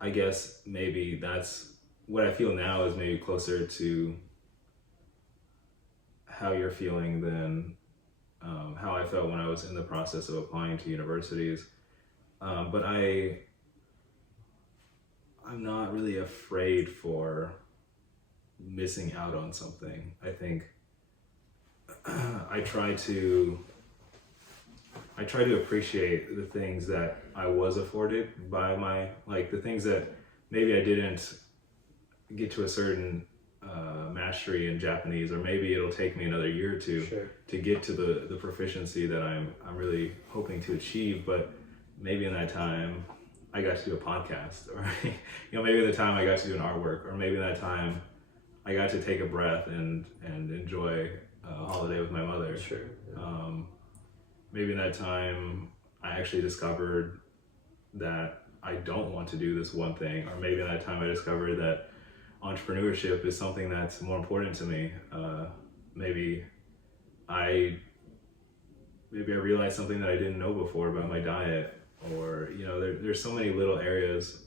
I guess maybe that's what I feel now, is maybe closer to how you're feeling than how I felt when I was in the process of applying to universities. But I'm not really afraid for missing out on something. I think I try to appreciate the things that I was afforded by the things that maybe I didn't get to a certain mastery in Japanese, or maybe it'll take me another year or two to get to the proficiency that I'm really hoping to achieve. But maybe in that time I got to do a podcast, or maybe in the time I got to do an artwork, or maybe in that time I got to take a breath and enjoy a holiday with my mother. Maybe in that time I actually discovered that I don't want to do this one thing, or maybe in that time I discovered that entrepreneurship is something that's more important to me. Maybe I realized something that I didn't know before about my diet, or there's so many little areas.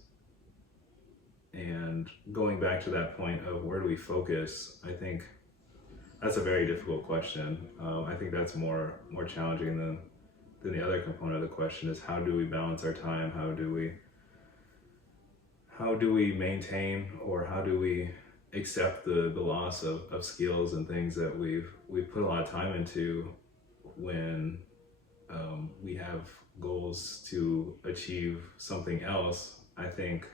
And going back to that point of where do we focus, I think that's a very difficult question. I think that's more challenging than the other component of the question, is how do we balance our time? How do we maintain, or how do we accept the loss of skills and things that we've put a lot of time into, when we have goals to achieve something else? I think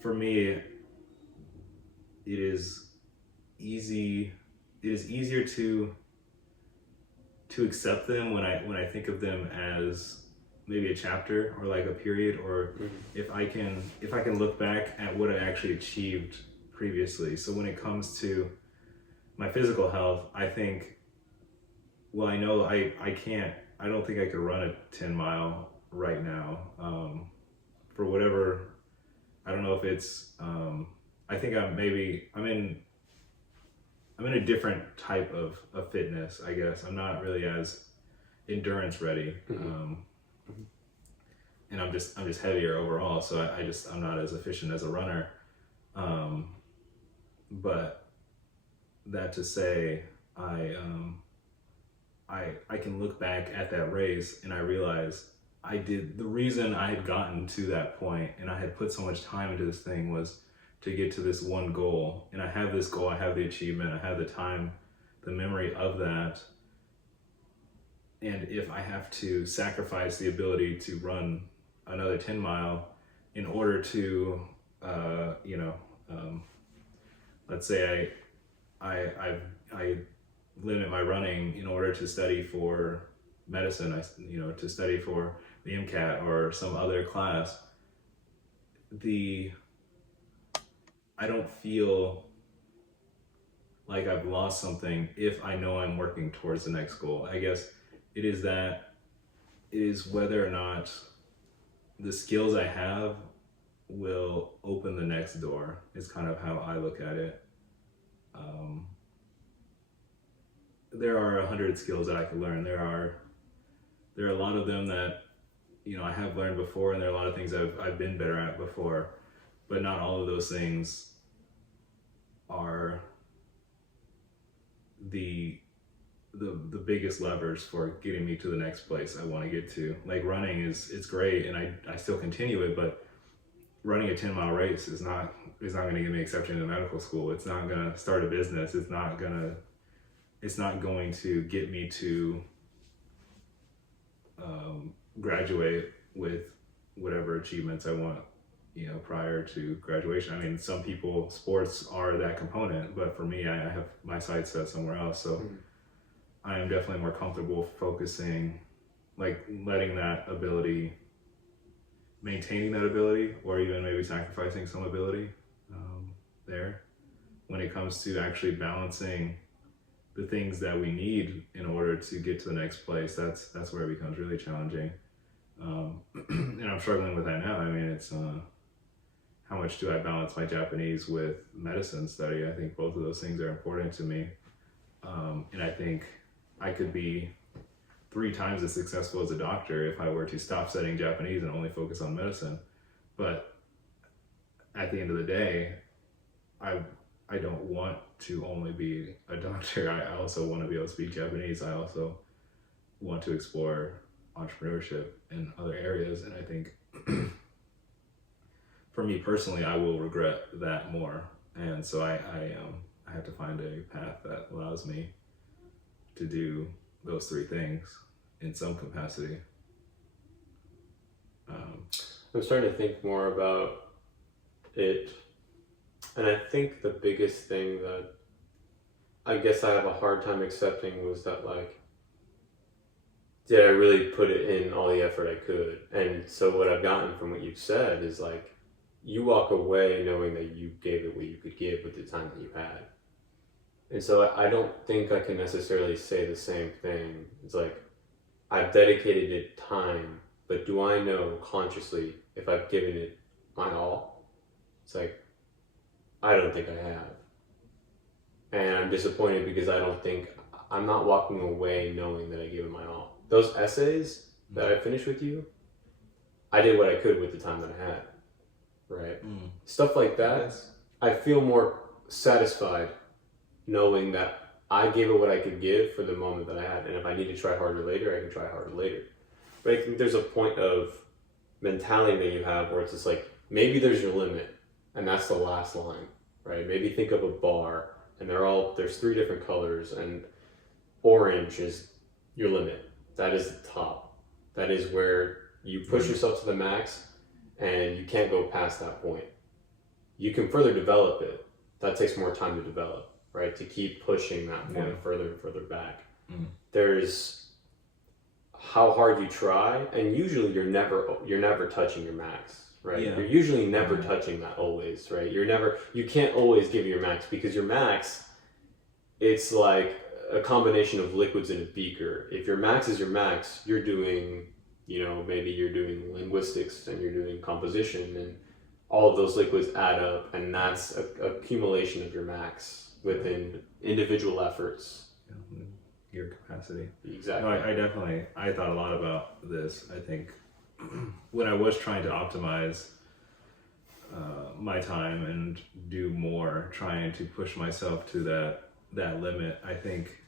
for me, it is easier to accept them when I think of them as maybe a chapter, or like a period, or if I can look back at what I actually achieved previously. So when it comes to my physical health, I think, well, I know I don't think I could run a 10-mile right now, for whatever. I don't know if it's I think I'm in a different type of fitness, I guess. I'm not really as endurance ready. And I'm just heavier overall, so I'm not as efficient as a runner. But that to say, I can look back at that race and I realize the reason I had gotten to that point and I had put so much time into this thing was to get to this one goal. And I have this goal, I have the achievement, I have the time, the memory of that. And if I have to sacrifice the ability to run another 10-mile in order to, let's say I limit my running in order to study for medicine. To study for the MCAT or some other class. I don't feel like I've lost something if I know I'm working towards the next goal. I guess it is whether or not the skills I have will open the next door is kind of how I look at it. There are 100 skills that I could learn. There are a lot of them that I have learned before, and there are a lot of things I've been better at before, but not all of those things are the biggest levers for getting me to the next place I want to get to. Like running it's great, and I still continue it, but running a 10-mile race is not going to get me accepted into medical school. It's not going to start a business. It's not going to get me to graduate with whatever achievements I want, prior to graduation. I mean, some people, sports are that component, but for me, I have my sights set somewhere else. So I am definitely more comfortable focusing, like letting that ability, maintaining that ability, or even maybe sacrificing some ability there when it comes to actually balancing the things that we need in order to get to the next place. That's where it becomes really challenging. And I'm struggling with that now. I mean, it's how much do I balance my Japanese with medicine study? I think both of those things are important to me. And I think I could be 3 times as successful as a doctor if I were to stop studying Japanese and only focus on medicine. But at the end of the day, I don't want to only be a doctor. I also want to be able to speak Japanese. I also want to explore entrepreneurship in other areas. And I think for me personally, I will regret that more. And so I have to find a path that allows me to do those 3 things in some capacity. I'm starting to think more about it, and I think the biggest thing that I guess I have a hard time accepting was that, like, did I really put it in all the effort I could? And so what I've gotten from what you've said is, like, you walk away knowing that you gave it what you could give with the time that you had. And so I don't think I can necessarily say the same thing. It's like, I've dedicated it time, but do I know consciously if I've given it my all? It's like, I don't think I have. And I'm disappointed because I'm not walking away knowing that I gave it my all. Those essays that I finished with you, I did what I could with the time that I had, right? Stuff like that, yes. I feel more satisfied knowing that I gave it what I could give for the moment that I had. And if I need to try harder later, I can try harder later. But I think there's a point of mentality that you have where it's just like, maybe there's your limit, and that's the last line, right? Maybe think of a bar, and there's 3 different colors, and orange is your limit. That is the top. That is where you push yourself to the max, and you can't go past that point. You can further develop it. That takes more time to develop, right? To keep pushing that point further and further back. There's how hard you try, and usually you're never touching your max, right? You're usually never touching that always, right? You can't always give your max, because your max, it's like a combination of liquids in a beaker. If your max is your max, you're doing, maybe you're doing linguistics and you're doing composition, and all of those liquids add up, and that's a accumulation of your max within individual efforts. Your capacity. Exactly. No, I thought a lot about this. I think when I was trying to optimize my time and do more, trying to push myself to that limit, I think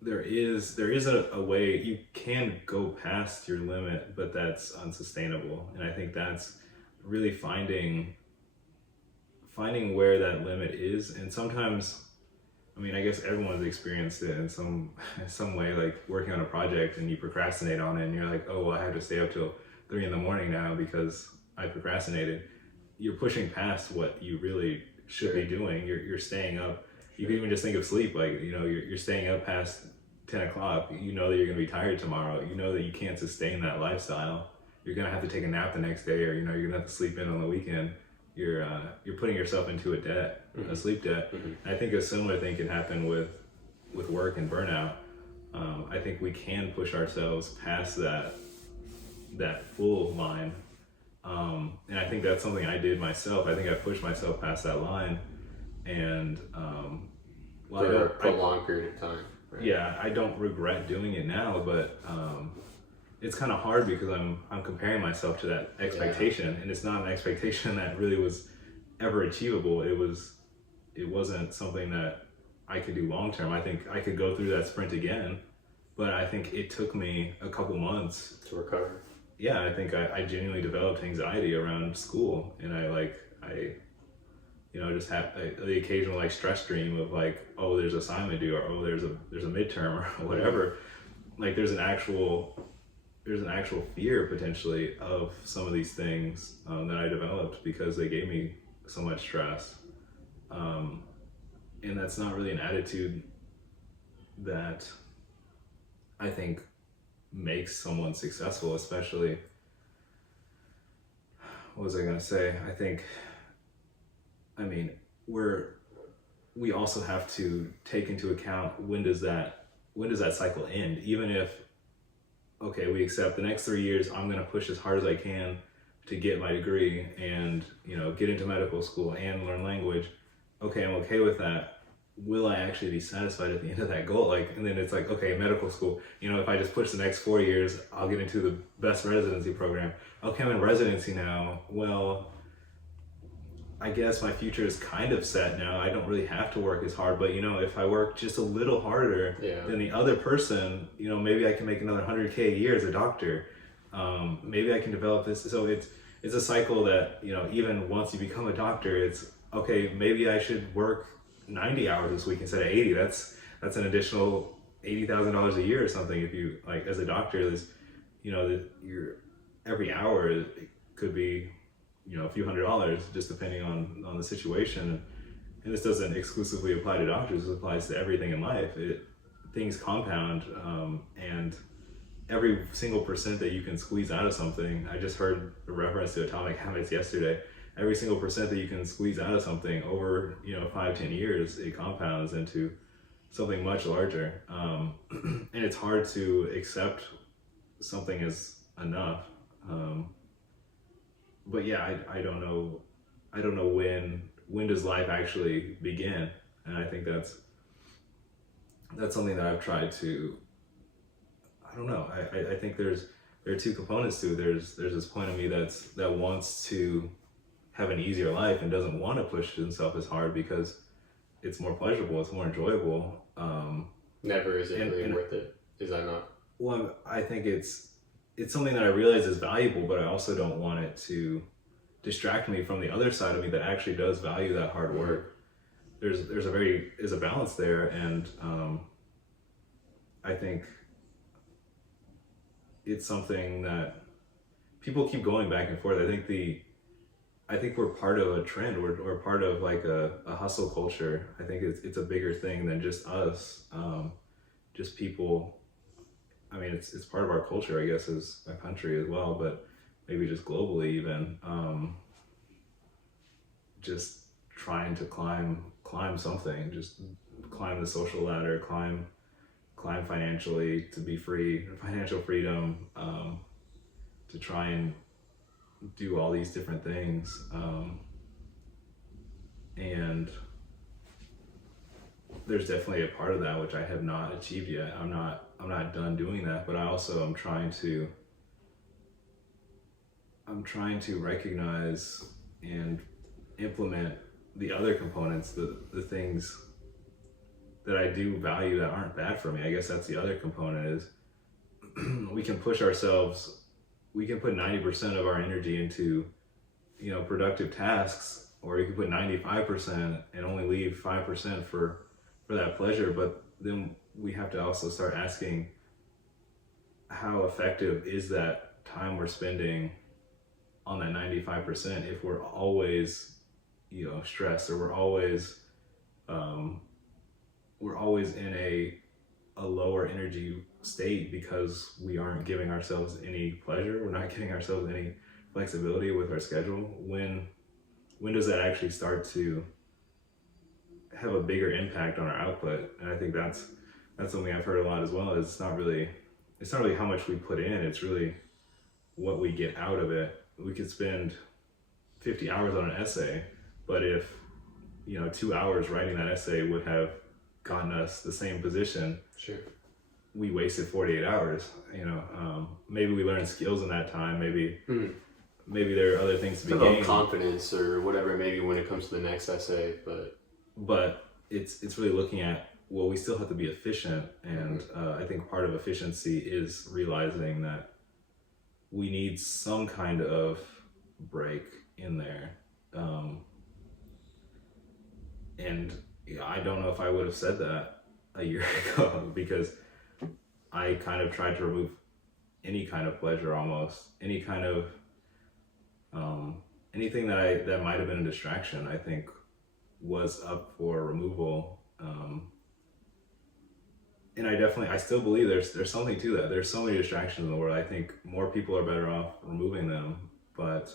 there is a way you can go past your limit, but that's unsustainable. And I think that's really finding where that limit is. And sometimes, I mean, I guess everyone's experienced it in some way, like working on a project and you procrastinate on it and you're like, oh, well, I have to stay up till 3 a.m. now because I procrastinated. You're pushing past what you really should be doing. You're staying up You can even just think of sleep. Like, you know, you're staying up past 10 o'clock. You know that you're going to be tired tomorrow. You know that you can't sustain that lifestyle. You're going to have to take a nap the next day, or, you know, you're going to have to sleep in on the weekend. You're putting yourself into a debt, a sleep debt. I think a similar thing can happen with work and burnout. I think we can push ourselves past that full line. And I think that's something I did myself. I think I pushed myself past that line, and for a prolonged period of time. Right? Yeah, I don't regret doing it now, but it's kind of hard because I'm comparing myself to that expectation, and it's not an expectation that really was ever achievable. It wasn't something that I could do long term. I think I could go through that sprint again, but I think it took me a couple months to recover. Yeah, I think I genuinely developed anxiety around school, and I you know, just have the occasional like stress dream of like, oh, there's assignment due, or oh, there's a midterm or whatever. Like there's an actual fear potentially of some of these things that I developed because they gave me so much stress, and that's not really an attitude that I think makes someone successful. Especially, what was I gonna say? I mean, we also have to take into account when does that cycle end? Even if, okay, we accept the next 3 years, I'm going to push as hard as I can to get my degree and, you know, get into medical school and learn language. Okay, I'm okay with that. Will I actually be satisfied at the end of that goal? Like, and then it's like, okay, medical school, you know, if I just push the next 4 years, I'll get into the best residency program. Okay, I'm in residency now. Well, I guess my future is kind of set now. I don't really have to work as hard, but you know, if I work just a little harder than the other person, you know, maybe I can make another 100K a year as a doctor. Maybe I can develop this. So it's a cycle that, you know, even once you become a doctor, it's okay, maybe I should work 90 hours this week instead of 80. That's an additional $80,000 a year or something. If you like, as a doctor, there's, you know, your every hour it could be, you know, a few $100s, just depending on the situation. And this doesn't exclusively apply to doctors, it applies to everything in life. Things compound, and every single percent that you can squeeze out of something, I just heard a reference to Atomic Habits yesterday, every single percent that you can squeeze out of something over, you know, 5-10 years, it compounds into something much larger. And it's hard to accept something as enough. But yeah, I don't know when does life actually begin, and I think that's something that I've tried to. I don't know. I think there are two components to it. There's this point of me that wants to have an easier life and doesn't want to push himself as hard because it's more pleasurable, it's more enjoyable. Never is it really worth it. Is that not? Well, I think it's something that I realize is valuable, but I also don't want it to distract me from the other side of me that actually does value that hard work. There's a balance there, and I think it's something that people keep going back and forth. I think we're part of a trend. We're part of like a hustle culture. I think it's a bigger thing than just us, just people. I mean, it's part of our culture, I guess, as a country as well, but maybe just globally even, just trying to climb something, just climb the social ladder, climb financially, to be free, financial freedom, to try and do all these different things. And there's definitely a part of that which I have not achieved yet. I'm not done doing that, but I also am trying to recognize and implement the other components, the things that I do value that aren't bad for me. I guess that's the other component is we can push ourselves, we can put 90% of our energy into, you know, productive tasks, or you can put 95% and only leave 5% for that pleasure. But then we have to also start asking, how effective is that time we're spending on that 95% if we're always, you know, stressed, or we're always we're always in a lower energy state because we aren't giving ourselves any pleasure. We're not giving ourselves any flexibility with our schedule. When does that actually start to have a bigger impact on our output? And I think that's something I've heard a lot as well. Is it's not really how much we put in. It's really what we get out of it. We could spend 50 hours on an essay, but if 2 hours writing that essay would have gotten us the same position, sure, we wasted 48 hours. Maybe we learned skills in that time. Maybe there are other things to be gained. Confidence or whatever. Maybe when it comes to the next essay, but it's really looking at, well, we still have to be efficient, and I think part of efficiency is realizing that we need some kind of break in there. And I don't know if I would have said that a year ago, because I kind of tried to remove any kind of pleasure, almost any kind of anything that might have been a distraction, I think was up for removal. And I still believe there's something to that. There's so many distractions in the world. I think more people are better off removing them, but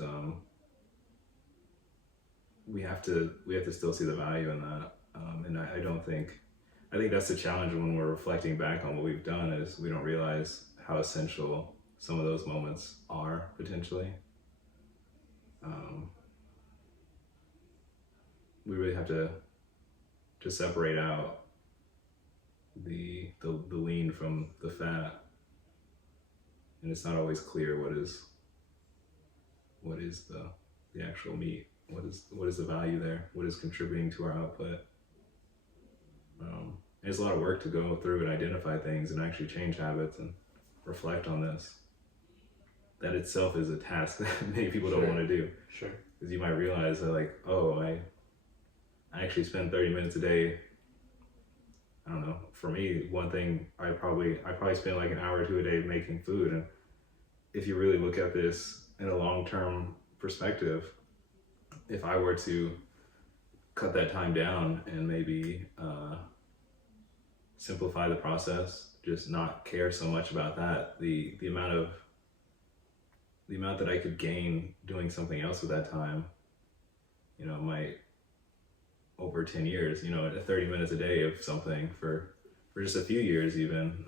we have to still see the value in that. And I think that's the challenge when we're reflecting back on what we've done, is we don't realize how essential some of those moments are potentially. We really have to separate out the lean from the fat, and it's not always clear what is the actual meat. What is the value there? What is contributing to our output? It's a lot of work to go through and identify things and actually change habits and reflect on this. That itself is a task that many people don't want to do. Sure. Because you might realize that, like, oh, I actually spend 30 minutes a day. I don't know. For me, one thing, I probably spend like an hour or two a day making food. And if you really look at this in a long-term perspective, if I were to cut that time down and maybe simplify the process, just not care so much about that, the amount that I could gain doing something else with that time, might, over 10 years, 30 minutes a day of something for just a few years even,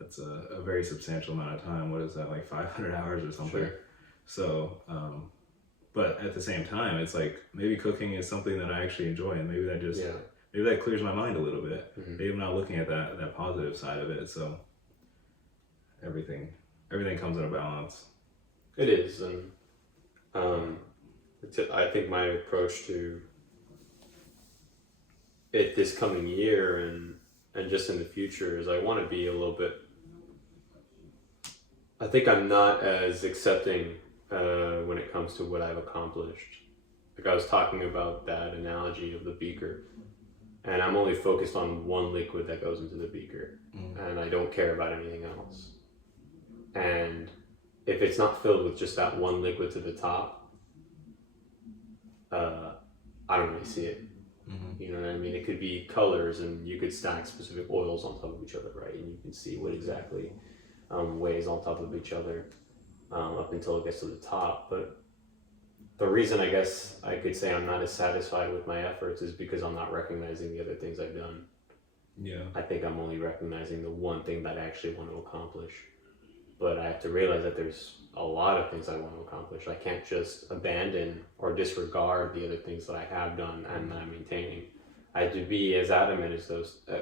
that's a very substantial amount of time. What is that, like 500 hours or something? Sure. So, but at the same time, it's like, maybe cooking is something that I actually enjoy, and maybe that clears my mind a little bit. Mm-hmm. Maybe I'm not looking at that positive side of it. So everything comes in a balance. It is, and I think my approach to it this coming year and just in the future is I want to be a little bit. I think I'm not as accepting when it comes to what I've accomplished. Like I was talking about that analogy of the beaker, and I'm only focused on one liquid that goes into the beaker, and I don't care about anything else. And if it's not filled with just that one liquid to the top, I don't really see it. Mm-hmm. You know what I mean? It could be colors, and you could stack specific oils on top of each other, right? And you can see what exactly weighs on top of each other up until it gets to the top. But the reason I guess I could say I'm not as satisfied with my efforts is because I'm not recognizing the other things I've done. Yeah. I think I'm only recognizing the one thing that I actually want to accomplish. But I have to realize that there's a lot of things I want to accomplish. I can't just abandon or disregard the other things that I have done and that I'm maintaining. I have to be as adamant as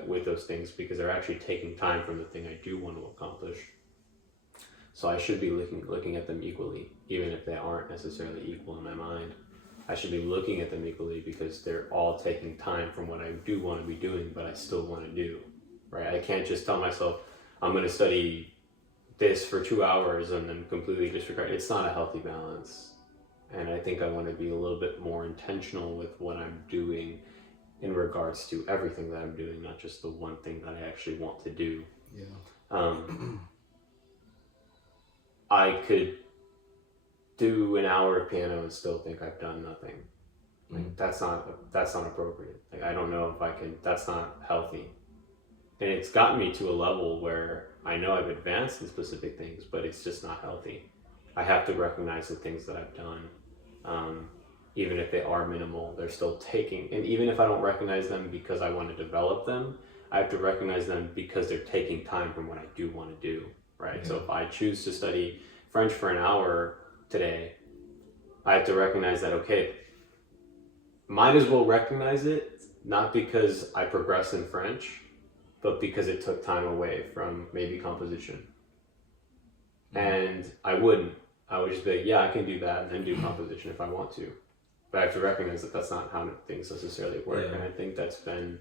with those things, because they're actually taking time from the thing I do want to accomplish. So I should be looking at them equally, even if they aren't necessarily equal in my mind. I should be looking at them equally because they're all taking time from what I do want to be doing, but I still want to do, right? I can't just tell myself, I'm going to study this for 2 hours and then completely disregard. It's not a healthy balance. And I think I want to be a little bit more intentional with what I'm doing in regards to everything that I'm doing, not just the one thing that I actually want to do. Yeah. I could do an hour of piano and still think I've done nothing. Like that's not appropriate. Like I don't know if I can. That's not healthy. And it's gotten me to a level where I know I've advanced in specific things, but it's just not healthy. I have to recognize the things that I've done, even if they are minimal. They're still taking, and even if I don't recognize them because I want to develop them, I have to recognize them because they're taking time from what I do want to do. Right. So if I choose to study French for an hour today, I have to recognize that, okay, might as well recognize it, not because I progress in French, but because it took time away from maybe composition. And I would just be like, yeah, I can do that and then do composition if I want to. But I have to recognize that that's not how things necessarily work. And I think that's been,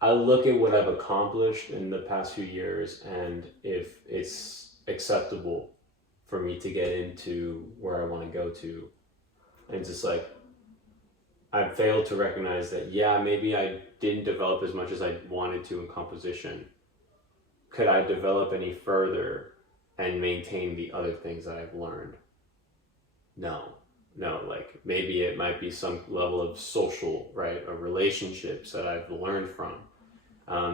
I look at what I've accomplished in the past few years, and if it's acceptable for me to get into where I want to go to, and it's just like, I've failed to recognize that, yeah, maybe I didn't develop as much as I wanted to in composition. Could I develop any further and maintain the other things that I've learned? No, like maybe it might be some level of social, right, or relationships that I've learned from,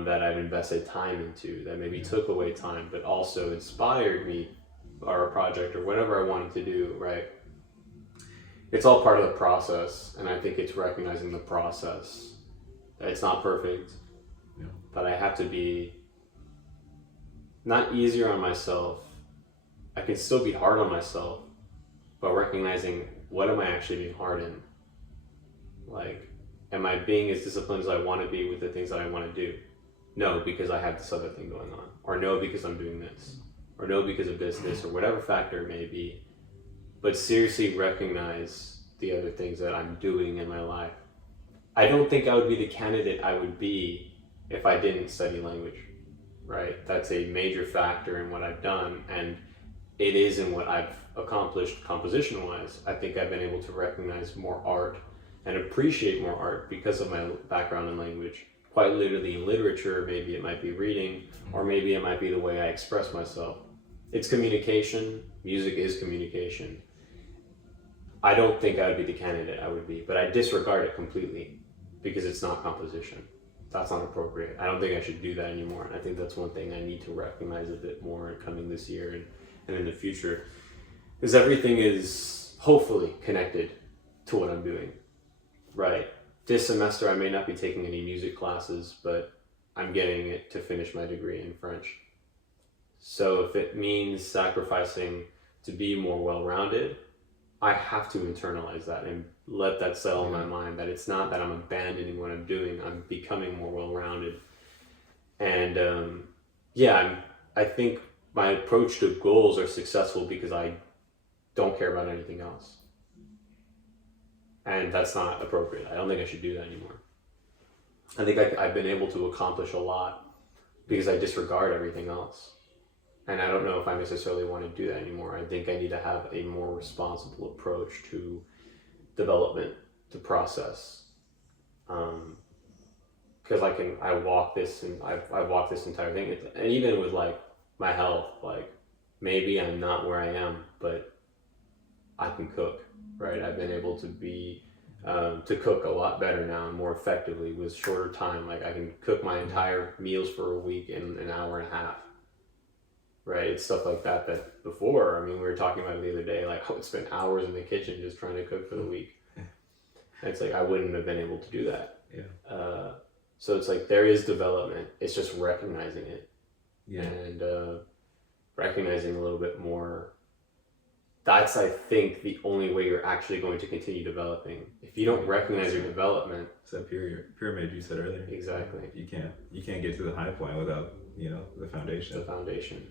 that I've invested time into, that maybe took away time, but also inspired me, or a project or whatever I wanted to do, right? It's all part of the process, and I think it's recognizing the process. It's not perfect, but I have to be not easier on myself. I can still be hard on myself, but recognizing what am I actually being hard in? Like, am I being as disciplined as I want to be with the things that I want to do? No, because I have this other thing going on. Or no, because I'm doing this. Or no, because of this, or whatever factor it may be. But seriously recognize the other things that I'm doing in my life. I don't think I would be the candidate I would be if I didn't study language, right? That's a major factor in what I've done, and it is in what I've accomplished composition-wise. I think I've been able to recognize more art and appreciate more art because of my background in language. Quite literally in literature, maybe it might be reading, or maybe it might be the way I express myself. It's communication. Music is communication. I don't think I would be the candidate I would be, but I disregard it completely because it's not composition. That's not appropriate. I don't think I should do that anymore. And I think that's one thing I need to recognize a bit more coming this year and in the future, because everything is hopefully connected to what I'm doing, right? This semester I may not be taking any music classes, but I'm getting it to finish my degree in French. So if it means sacrificing to be more well-rounded, I have to internalize that and let that settle in my mind, that it's not that I'm abandoning what I'm doing, I'm becoming more well-rounded. And I think my approach to goals are successful because I don't care about anything else. And that's not appropriate. I don't think I should do that anymore. I think I've been able to accomplish a lot because I disregard everything else. And I don't know if I necessarily want to do that anymore. I think I need to have a more responsible approach to development, to process. Because I walk this, and I've walked this entire thing. And even with like my health, like maybe I'm not where I am, but I can cook, right? I've been able to cook a lot better now and more effectively with shorter time. Like I can cook my entire meals for a week in an hour and a half. Right, it's stuff like that before, I mean, we were talking about it the other day, like I would spend hours in the kitchen just trying to cook for the week. And it's like I wouldn't have been able to do that. So it's like there is development. It's just recognizing it, and recognizing a little bit more. That's, I think, the only way you're actually going to continue developing. If you don't recognize your development, it's that pyramid you said earlier. Exactly. You can't get to the high point without the foundation. The foundation.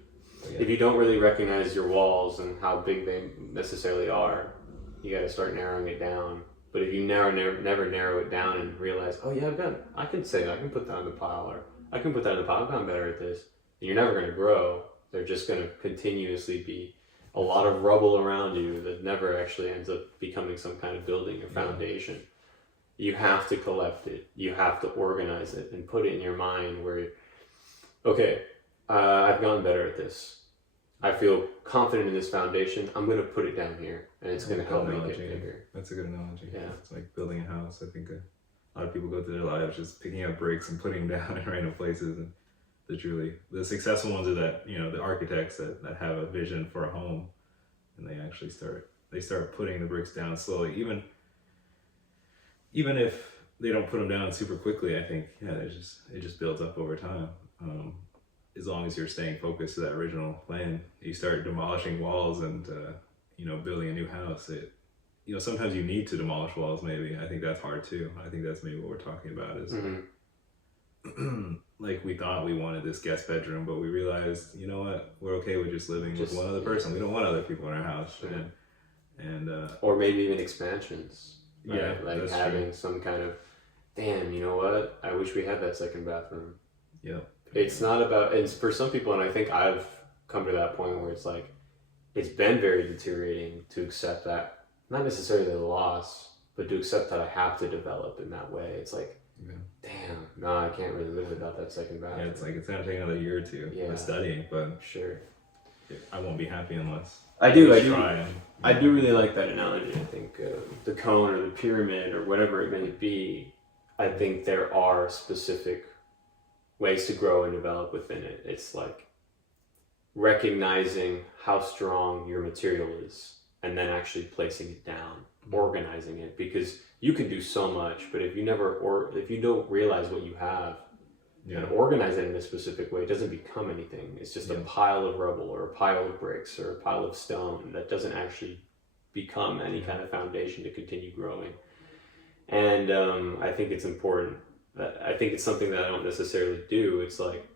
If you don't really recognize your walls and how big they necessarily are, you got to start narrowing it down. But if you never narrow it down and realize, oh yeah, I can put that in the pile, or I can put that in the pile, I've gotten better at this, then you're never going to grow. They're just going to continuously be a lot of rubble around you that never actually ends up becoming some kind of building or foundation. You have to collect it. You have to organize it and put it in your mind where, okay, I've gotten better at this. I feel confident in this foundation. I'm going to put it down here, and it's going to help me get bigger. That's a good analogy. Yeah. It's like building a house. I think a lot of people go through their lives just picking up bricks and putting them down in random places. And the successful ones are that, the architects that have a vision for a home, and they actually start putting the bricks down slowly. Even if they don't put them down super quickly, I think, it just builds up over time. As long as you're staying focused to that original plan, you start demolishing walls and, building a new house. Sometimes you need to demolish walls, maybe. I think that's hard too. I think that's maybe what we're talking about is like we thought we wanted this guest bedroom, but we realized, you know what, we're okay with just living with one other person. We don't want other people in our house. Sure. And or maybe even expansions. Right? Yeah, like having some kind of, damn, you know what? I wish we had that second bathroom. Yeah. It's not about, and for some people, and I think I've come to that point where it's like, it's been very deteriorating to accept that, not necessarily the loss, but to accept that I have to develop in that way. It's like, damn, no, I can't really live without that second bathroom. Yeah, it's like, it's going to take another year or two of studying, but sure, I won't be happy unless I do really like that analogy. I think the cone or the pyramid or whatever it may be, I think there are specific ways to grow and develop within it. It's like recognizing how strong your material is and then actually placing it down, organizing it, because you can do so much, but if you don't realize what you have and organize it in a specific way, it doesn't become anything. It's just a pile of rubble or a pile of bricks or a pile of stone that doesn't actually become any kind of foundation to continue growing. And I think it's important. I think it's something that I don't necessarily do. It's like,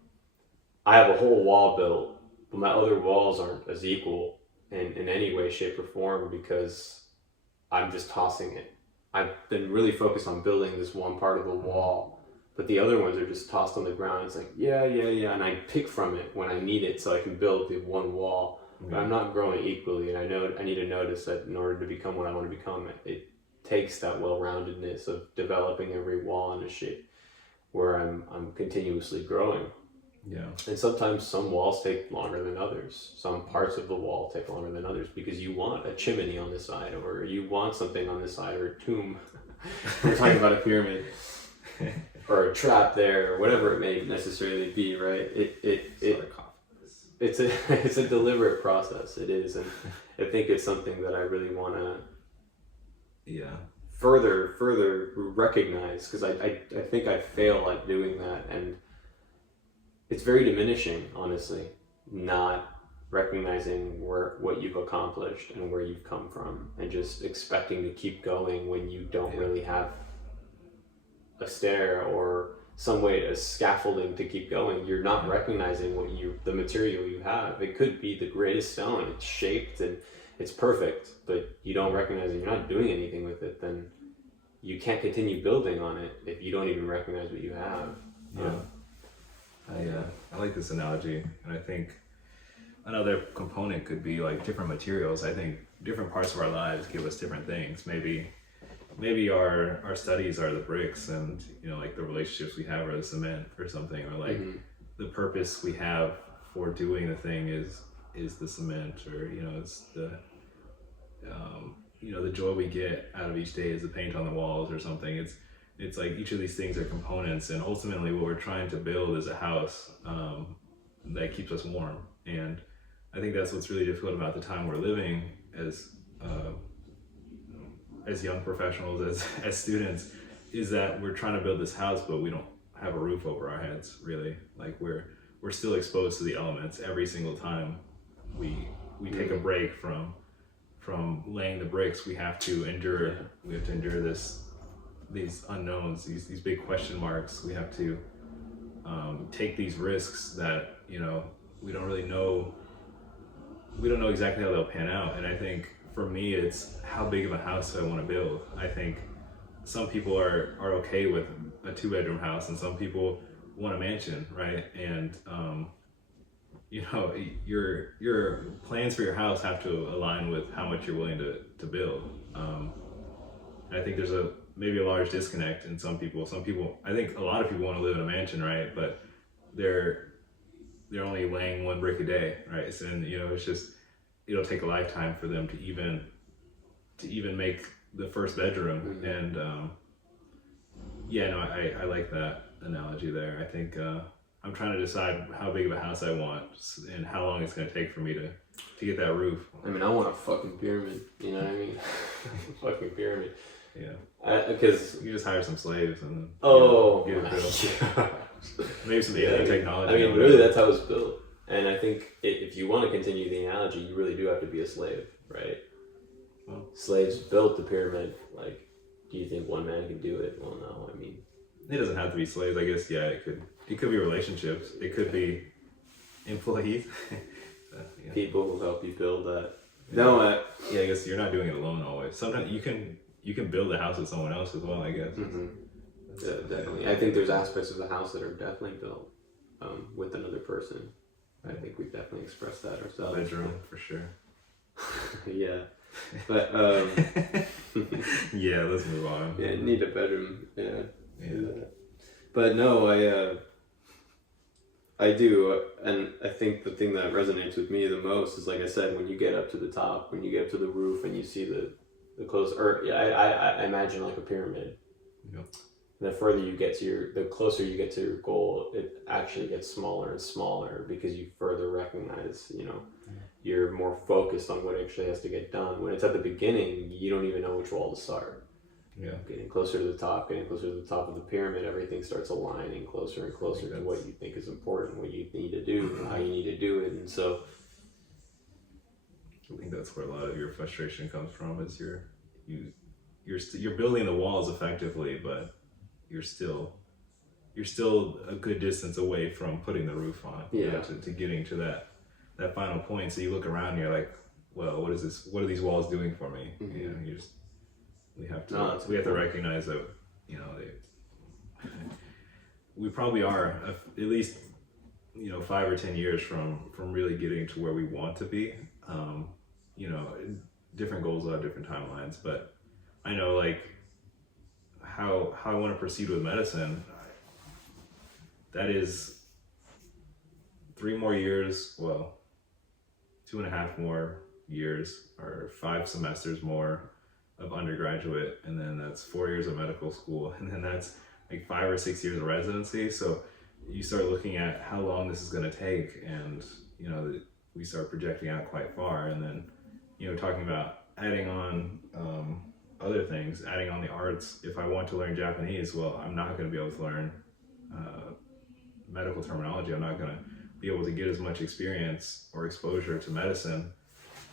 I have a whole wall built, but my other walls aren't as equal in any way, shape, or form because I'm just tossing it. I've been really focused on building this one part of the wall, but the other ones are just tossed on the ground. It's like, yeah, and I pick from it when I need it so I can build the one wall. But I'm not growing equally, and I know I need to notice that in order to become what I want to become, it takes that well-roundedness of developing every wall in a shape where I'm continuously growing. Yeah. And sometimes some walls take longer than others. Some parts of the wall take longer than others because you want a chimney on this side, or you want something on this side, or a tomb. We're talking about a pyramid, or a trap there, or whatever it may necessarily be, right? It's a deliberate process. It is, and I think it's something that I really want to further recognize, because I think I fail at doing that, and it's very diminishing, honestly, not recognizing what you've accomplished and where you've come from, and just expecting to keep going when you don't really have a stair or some way, a scaffolding to keep going. You're not recognizing the material you have. It could be the greatest stone. It's shaped and it's perfect, but you don't recognize it. You're not doing anything with it. Then you can't continue building on it if you don't even recognize what you have. I like this analogy, and I think another component could be like different materials. I think different parts of our lives give us different things. Maybe our studies are the bricks, and like the relationships we have are the cement or something, or like the purpose we have for doing the thing is the cement, or it's the the joy we get out of each day is the paint on the walls or something. It's like each of these things are components, and ultimately what we're trying to build is a house that keeps us warm. And I think that's what's really difficult about the time we're living as young professionals, as students, is that we're trying to build this house, but we don't have a roof over our heads, really. Like we're still exposed to the elements every single time we take a break from laying the bricks. We have to endure these unknowns, these big question marks. We have to take these risks that we don't really know. We don't know exactly how they'll pan out. And I think for me, it's how big of a house do I want to build. I think some people are okay with a 2-bedroom house, and some people want a mansion, right? And your plans for your house have to align with how much you're willing to build. And I think there's maybe a large disconnect in some people. I think a lot of people want to live in a mansion, right? But they're only laying one brick a day, right? So, and it's just, it'll take a lifetime for them to even make the first bedroom. And I like that analogy there. I think I'm trying to decide how big of a house I want and how long it's going to take for me to get that roof. I mean, I want a fucking pyramid. You know what I mean? Fucking pyramid. Yeah. Because you just hire some slaves and get it built. Yeah. Maybe some alien technology. I mean, really, that's how it's built. And I think if you want to continue the analogy, you really do have to be a slave, right? Well, slaves built the pyramid. Like, do you think one man can do it? Well, no. I mean, it doesn't have to be slaves. I guess, yeah, it could be relationships. It could be employees. People who help you build that. No, I guess you're not doing it alone always. Sometimes you can build a house with someone else as well, I guess. Yeah, definitely. I think there's aspects of the house that are definitely built with another person. I think we've definitely expressed that ourselves. Bedroom, for sure. Yeah. But, yeah, let's move on. Yeah, need a bedroom. Yeah. But no, I do. And I think the thing that resonates with me the most is, like I said, when you get up to the top, when you get up to the roof and you see the close, or I imagine like a pyramid. Yep. The further you get the closer you get to your goal, it actually gets smaller and smaller because you further recognize, you're more focused on what actually has to get done. When it's at the beginning, you don't even know which wall to start. Yeah. Getting closer to the top of the pyramid, everything starts aligning closer and closer to what you think is important, what you need to do, and how you need to do it. And so, I think that's where a lot of your frustration comes from. Is you're building the walls effectively, but you're still a good distance away from putting the roof on. To getting to that final point. So you look around and you're like, well, what is this? What are these walls doing for me? We have to recognize that we probably are at least 5 or 10 years from really getting to where we want to be. Different goals will have different timelines, but I know like how I want to proceed with medicine. That is 3 more years, 2.5 more years, or 5 semesters more of undergraduate, and then that's 4 years of medical school, and then that's like 5 or 6 years of residency. So you start looking at how long this is going to take, and we start projecting out quite far, and then talking about adding on other things, adding on the arts. If I want to learn Japanese, well, I'm not going to be able to learn medical terminology. I'm not going to be able to get as much experience or exposure to medicine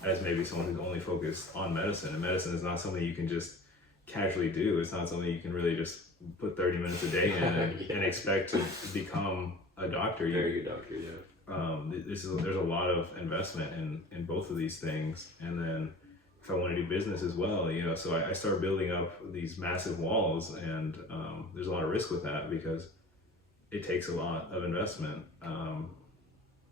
as maybe someone who's only focused on medicine. And medicine is not something you can just casually do. It's not something you can really just put 30 minutes a day in and expect to become a doctor. Very good doctor, yeah. There's a lot of investment in both of these things. And then if I want to do business as well, so I start building up these massive walls, and there's a lot of risk with that because it takes a lot of investment.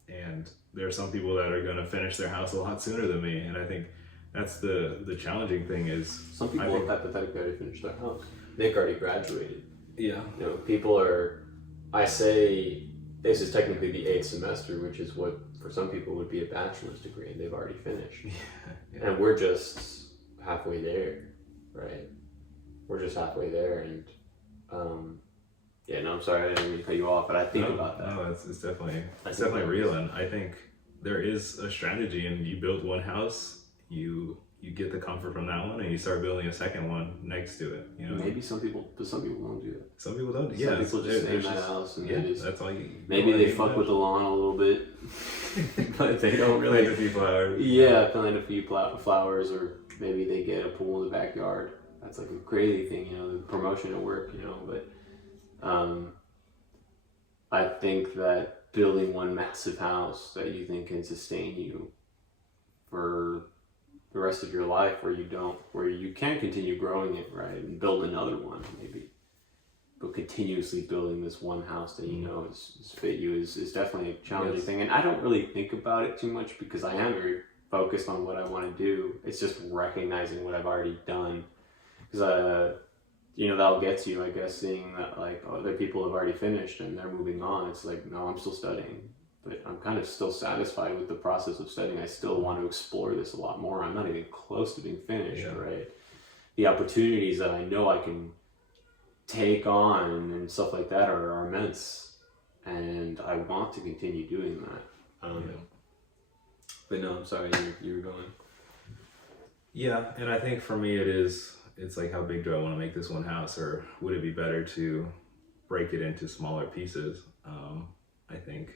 And there are some people that are going to finish their house a lot sooner than me, and I think that's the challenging thing is some people hypothetically already finished their house. Nick already graduated. Yeah. People are. I say this is technically the 8th semester, which is what for some people would be a bachelor's degree, and they've already finished. Yeah. And we're just halfway there, right? We're just halfway there, and I'm sorry, I didn't mean to cut you off, but I think about that. No, it's definitely real, and I think there is a strategy, and you build one house, you get the comfort from that one, and you start building a second one next to it. Maybe some people don't do that. Some people don't. Some people just name that house, and that's all you. Maybe they fuck with the lawn a little bit, but they don't really plant a few flowers. Yeah, plant a few flowers, or maybe they get a pool in the backyard. That's like a crazy thing, the promotion at work, but. I think that building one massive house that you think can sustain you for the rest of your life, where you can continue growing it, right, and build another one maybe, but continuously building this one house that is fit you is definitely a challenging thing. And I don't really think about it too much because I am very focused on what I want to do. It's just recognizing what I've already done, because that'll get to you, I guess, seeing that like other people have already finished and they're moving on. It's like, no, I'm still studying. but I'm kind of still satisfied with the process of studying. I still want to explore this a lot more. I'm not even close to being finished, right? The opportunities that I know I can take on and stuff like that are immense, and I want to continue doing that. But no, I'm sorry, you were going. Yeah, and I think for me it's like, how big do I want to make this one house, or would it be better to break it into smaller pieces? I think,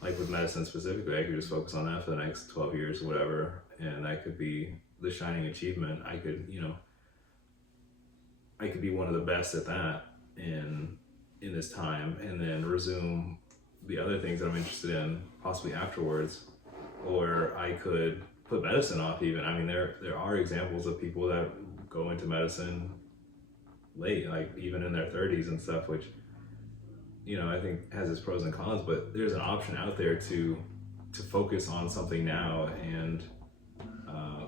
like with medicine specifically, I could just focus on that for the next 12 years or whatever, and that could be the shining achievement. I could be one of the best at that in this time, and then resume the other things that I'm interested in possibly afterwards. Or I could put medicine off even. I mean, there are examples of people that go into medicine late, like even in their 30s and stuff, which, I think has its pros and cons, but there's an option out there to focus on something now and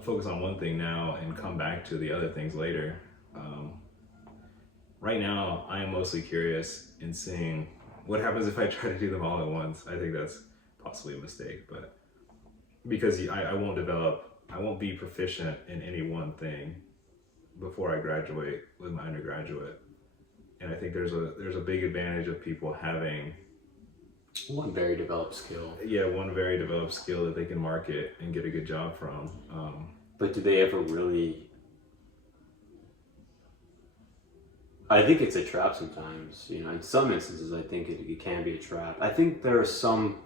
focus on one thing now and come back to the other things later. Right now, I am mostly curious in seeing what happens if I try to do them all at once. I think that's possibly a mistake, but because I won't be proficient in any one thing before I graduate with my undergraduate. And I think there's a big advantage of people having one very developed skill. Yeah, one very developed skill that they can market and get a good job from. But do they ever really? I think it's a trap sometimes. In some instances, I think it can be a trap. I think there are some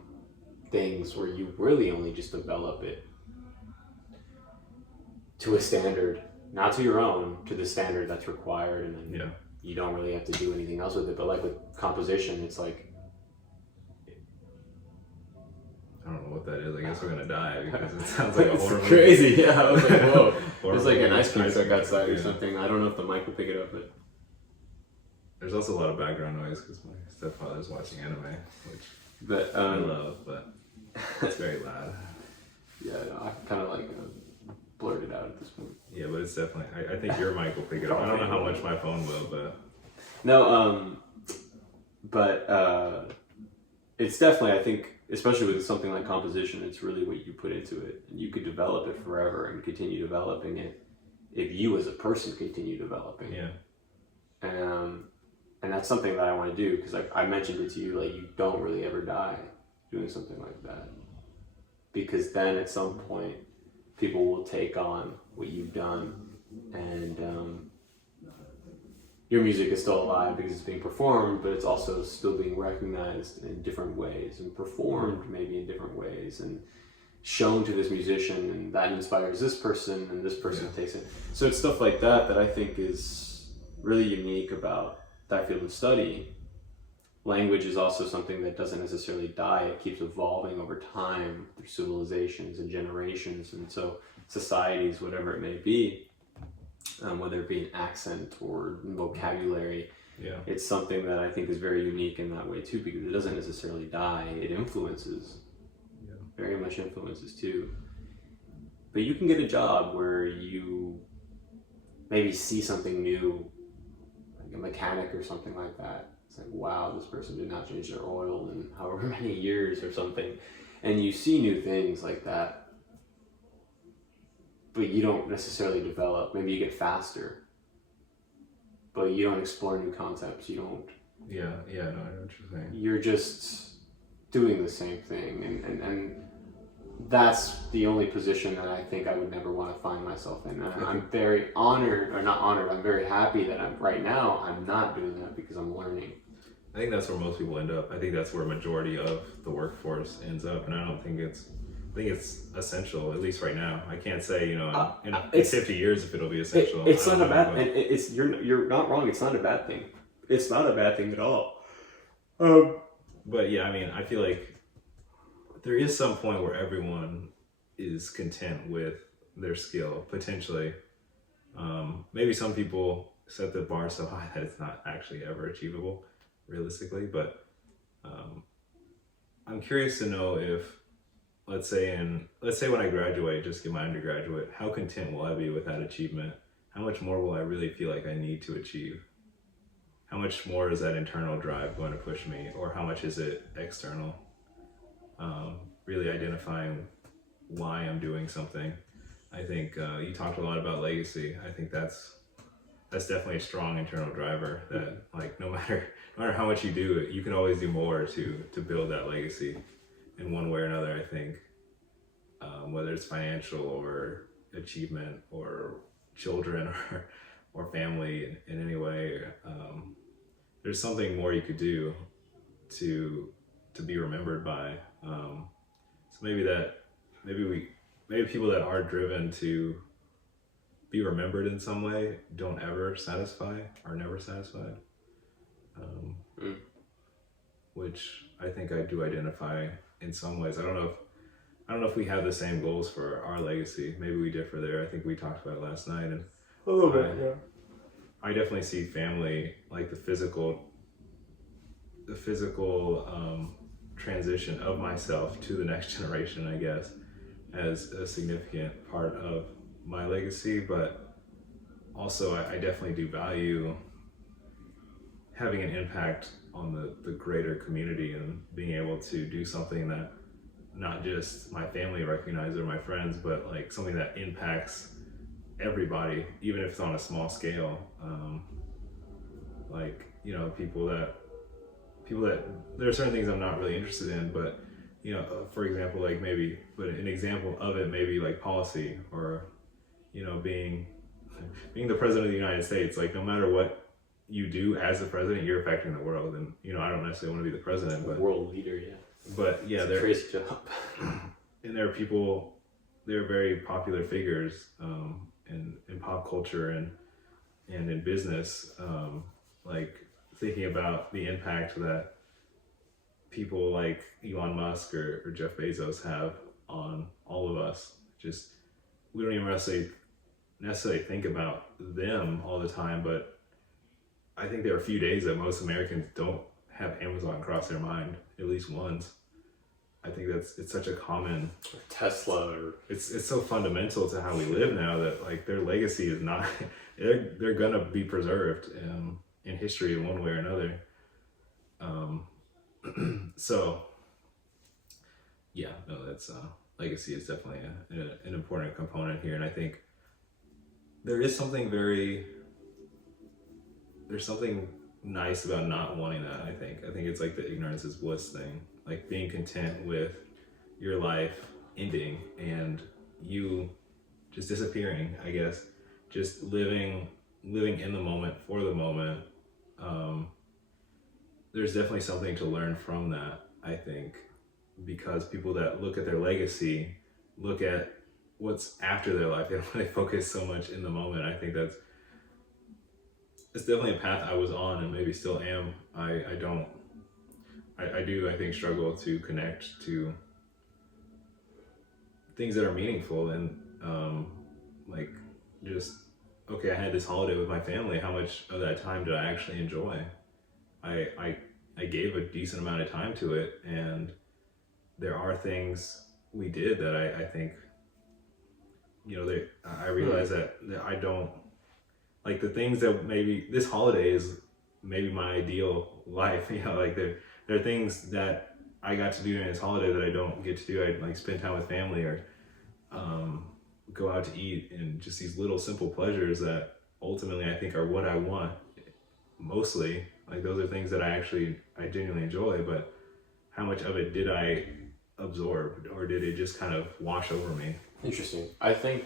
things where you really only just develop it to a standard, not to your own, to the standard that's required, and then you don't really have to do anything else with it. But like with composition, it's like, I don't know what that is. I guess we're gonna die because it sounds like a horror movie. Crazy. Yeah, I was like, whoa. There's like an ice cream truck outside or something. I don't know if the mic will pick it up, but there's also a lot of background noise because my stepfather's watching anime, which I love, but it's very loud. Yeah, no, I kind of like blurt it out at this point. Yeah, but it's definitely. I think your mic will pick it up. I don't know how much my phone will, but no. It's definitely, I think, especially with something like composition, it's really what you put into it, and you could develop it forever and continue developing it if you as a person continue developing it. And that's something that I want to do, because I mentioned it to you, like, you don't really ever die doing something like that, because then at some point people will take on what you've done, and your music is still alive because it's being performed, but it's also still being recognized in different ways and performed maybe in different ways and shown to this musician, and that inspires this person, and this person takes it. So it's stuff like that that I think is really unique about that field of study. Language is also something that doesn't necessarily die. It keeps evolving over time through civilizations and generations, and so societies, whatever it may be, whether it be an accent or vocabulary, it's something that I think is very unique in that way too, because it doesn't necessarily die. It influences, very much influences too. But you can get a job where you maybe see something new, like a mechanic or something like that. It's like, wow, this person did not change their oil in however many years or something. And you see new things like that, but you don't necessarily develop. Maybe you get faster, but you don't explore new concepts. You don't. No, I know what you're saying. You're just doing the same thing, and that's the only position that I think I would never want to find myself in. And I'm very honored, or not honored, I'm very happy that I'm not doing that, because I'm learning. I think that's where most people end up. I think that's where a majority of the workforce ends up, and I think it's essential, at least right now. I can't say, in 50 years if it'll be essential. It's not a bad thing. You're not wrong. It's not a bad thing. It's not a bad thing at all. But yeah, I mean, I feel like there is some point where everyone is content with their skill, potentially. Maybe some people set the bar so high that it's not actually ever achievable, realistically. But I'm curious to know if, let's say when I graduate, just get my undergraduate, how content will I be with that achievement? How much more will I really feel like I need to achieve? How much more is that internal drive going to push me, or how much is it external? really identifying why I'm doing something. I think you talked a lot about legacy. I think that's definitely a strong internal driver that, like, no matter how much you do, you can always do more to build that legacy in one way or another. I think whether it's financial or achievement or children or family in any way, there's something more you could do to be remembered by. So maybe people that are driven to be remembered in some way don't ever satisfy, are never satisfied. Which I think I do identify in some ways. I don't know if we have the same goals for our legacy. Maybe we differ there. I think we talked about it last night, and a little bit, yeah. I definitely see family, like the physical transition of myself to the next generation, I guess, as a significant part of my legacy. But also I definitely do value having an impact on the greater community and being able to do something that not just my family recognizes or my friends, but like something that impacts everybody, even if it's on a small scale. Like, you know, people that there are certain things I'm not really interested in, but, you know, for example, like maybe, but an example of it maybe like policy, or, you know, being the president of the United States. Like, no matter what you do as the president, you're affecting the world. And, you know, I don't necessarily want to be the president, but world leader, yeah. But yeah, they're a crazy job. And there are people, they're very popular figures in pop culture and in business. Like, thinking about the impact that people like Elon Musk or Jeff Bezos have on all of us. Just, we don't even necessarily think about them all the time, but I think there are a few days that most Americans don't have Amazon cross their mind at least once. I think it's such a common, Tesla, or it's so fundamental to how we live now that, like, their legacy is not they're gonna be preserved in history in one way or another. So yeah, no, that's legacy is definitely an important component here. And I think there's something nice about not wanting that. I think it's like the ignorance is bliss thing, like being content with your life ending and you just disappearing, I guess, just living in the moment, for the moment. There's definitely something to learn from that, I think, because people that look at their legacy look at what's after their life. They don't really focus so much in the moment. I think it's definitely a path I was on and maybe still am. I think struggle to connect to things that are meaningful and like, just, okay, I had this holiday with my family. How much of that time did I actually enjoy? I gave a decent amount of time to it, and there are things we did that I think, you know, I realize that I don't, like, the things that maybe this holiday is maybe my ideal life, you know, like there are things that I got to do during this holiday that I don't get to do. I'd like spend time with family or go out to eat, and just these little simple pleasures that ultimately I think are what I want mostly. Like, those are things that I genuinely enjoy, but how much of it did I absorb, or did it just kind of wash over me? Interesting. I think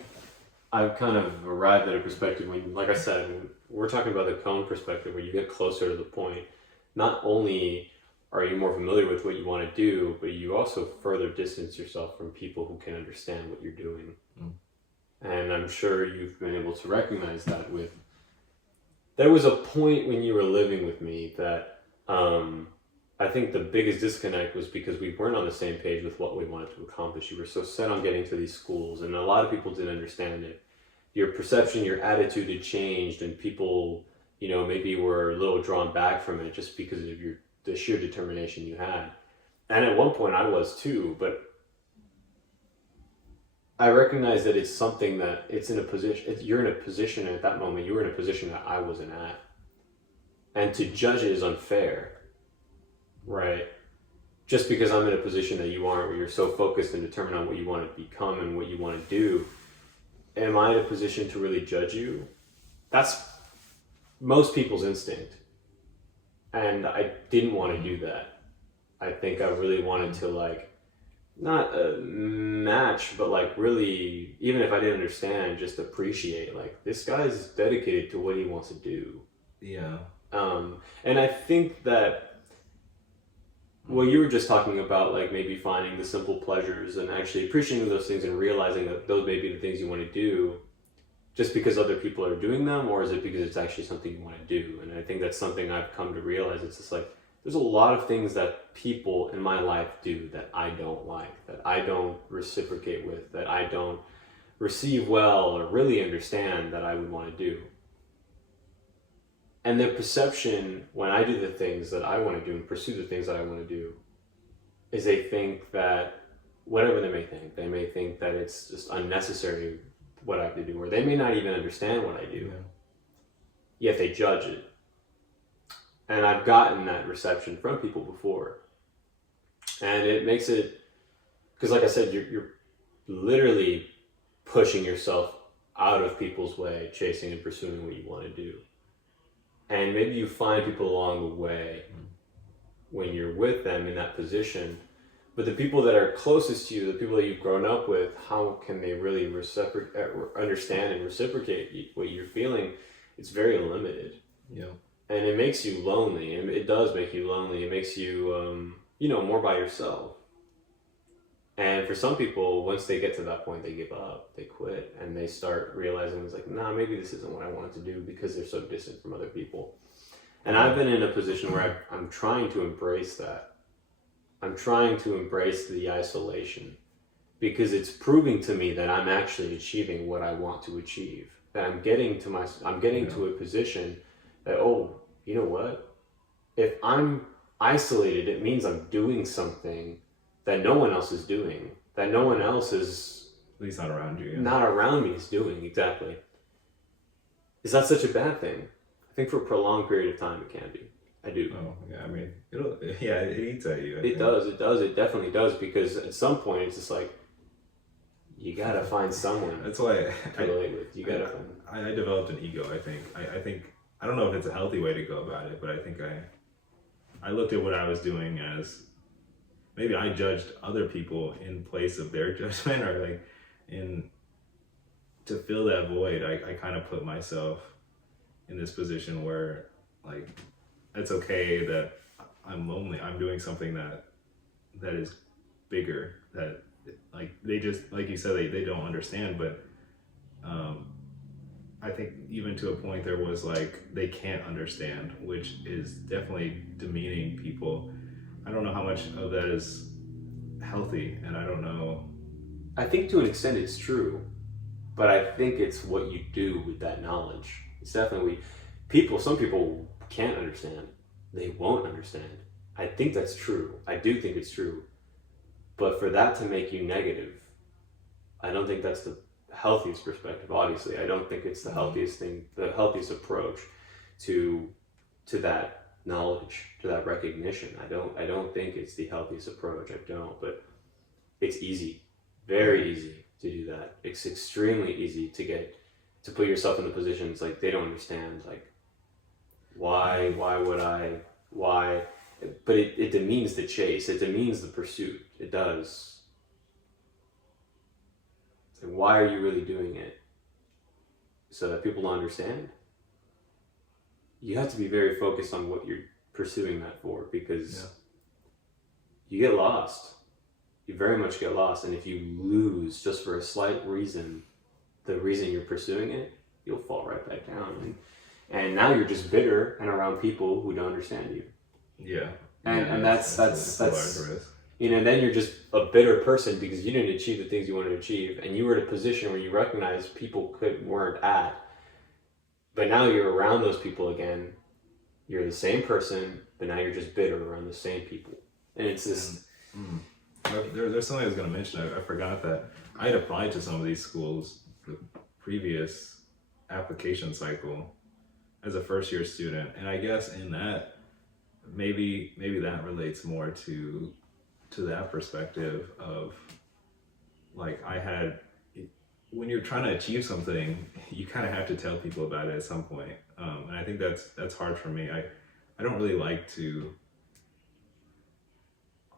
I've kind of arrived at a perspective when, like I said, we're talking about the cone perspective, where you get closer to the point. Not only are you more familiar with what you want to do, but you also further distance yourself from people who can understand what you're doing. And I'm sure you've been able to recognize that with, there was a point when you were living with me that I think the biggest disconnect was because we weren't on the same page with what we wanted to accomplish. You were so set on getting to these schools, and a lot of people didn't understand it. Your perception, your attitude had changed, and people, you know, maybe were a little drawn back from it just because of the sheer determination you had. And at one point I was too, but I recognize that it's something that it's in a position, you're in a position at that moment, you were in a position that I wasn't at. And to judge it is unfair, right? just because I'm in a position that you aren't, where you're so focused and determined on what you want to become and what you want to do, am I in a position to really judge you? That's most people's instinct. And I didn't want to do that. I think I really wanted to, like, not match, but like really, even if I didn't understand, just appreciate, like, this guy's dedicated to what he wants to do. Yeah. And I think that what you were just talking about, like maybe finding the simple pleasures and actually appreciating those things and realizing that those may be the things you want to do just because other people are doing them, or is it because it's actually something you want to do? And I think that's something I've come to realize. It's just like, there's a lot of things that people in my life do that I don't like, that I don't reciprocate with, that I don't receive well or really understand that I would want to do. And the perception when I do the things that I want to do and pursue the things that I want to do is they think that, whatever they may think that it's just unnecessary what I have to do, or they may not even understand what I do, yet they judge it. And I've gotten that reception from people before. And it makes it, because like I said, you're literally pushing yourself out of people's way, chasing and pursuing what you want to do. And maybe you find people along the way when you're with them in that position, but the people that are closest to you, the people that you've grown up with, how can they really understand and reciprocate what you're feeling? It's very limited. Yeah. And it makes you lonely, and it does make you lonely. It makes you, more by yourself. And for some people, once they get to that point, they give up, they quit, and they start realizing it's like, nah, maybe this isn't what I wanted to do, because they're so distant from other people. And I've been in a position where I'm trying to embrace that. I'm trying to embrace the isolation, because it's proving to me that I'm actually achieving what I want to achieve. That I'm getting to a position that, oh, you know what? If I'm isolated, it means I'm doing something that no one else is doing, that no one else is, at least not around you. Yeah. Not around me is doing, exactly. Is that such a bad thing? I think for a prolonged period of time it can be. I do. Oh, yeah, I mean, it eats at you. It does, it definitely does, because at some point it's just like, you gotta find someone. That's why to relate with. You gotta find. I developed an ego, I think. I don't know if it's a healthy way to go about it, but I think I looked at what I was doing as, maybe I judged other people in place of their judgment, or like to fill that void, I kind of put myself in this position where, like, it's okay that I'm lonely. I'm doing something that is bigger, that, like, they just, like you said, they don't understand, but I think even to a point there was like, they can't understand, which is definitely demeaning people. I don't know how much of that is healthy, and I don't know. I think to an extent it's true, but I think it's what you do with that knowledge. It's definitely, some people can't understand. They won't understand. I think that's true. I do think it's true. But for that to make you negative, I don't think that's the healthiest perspective, obviously. I don't think it's the healthiest thing, the healthiest approach to that knowledge, to that recognition. I don't think it's the healthiest approach. I don't, but it's easy, very easy to do that. It's extremely easy to put yourself in the positions like they don't understand, like, why would I, why? But it demeans the chase, it demeans the pursuit, it does. It's like, why are you really doing it? So that people don't understand? You have to be very focused on what you're pursuing that for, because you get lost. You very much get lost, and if you lose just for a slight reason, the reason you're pursuing it, you'll fall right back down. And now you're just bitter and around people who don't understand you. Yeah. And that's then you're just a bitter person because you didn't achieve the things you wanted to achieve, and you were in a position where you recognized people weren't at. But now you're around those people again. You're the same person, but now you're just bitter around the same people. And it's this. There's something I was going to mention. I forgot that I had applied to some of these schools the previous application cycle as a first-year student, and I guess in that, maybe that relates more to to that perspective of like when you're trying to achieve something, you kind of have to tell people about it at some point. And I think that's hard for me. I don't really like to.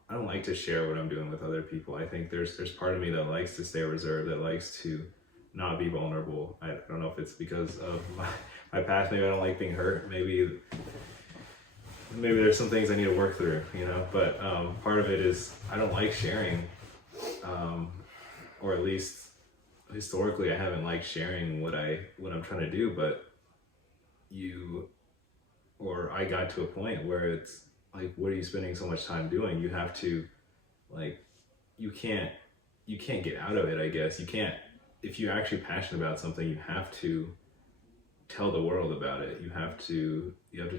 I don't like to share what I'm doing with other people. I think there's part of me that likes to stay reserved, that likes to not be vulnerable. I don't know if it's because of my past. Maybe I don't like being hurt. Maybe there's some things I need to work through, you know. But part of it is I don't like sharing, or at least historically I haven't liked sharing what I'm trying to do. But I got to a point where it's like, what are you spending so much time doing? You have to, like, you can't get out of it, I guess. You can't, if you're actually passionate about something, you have to tell the world about it. You have to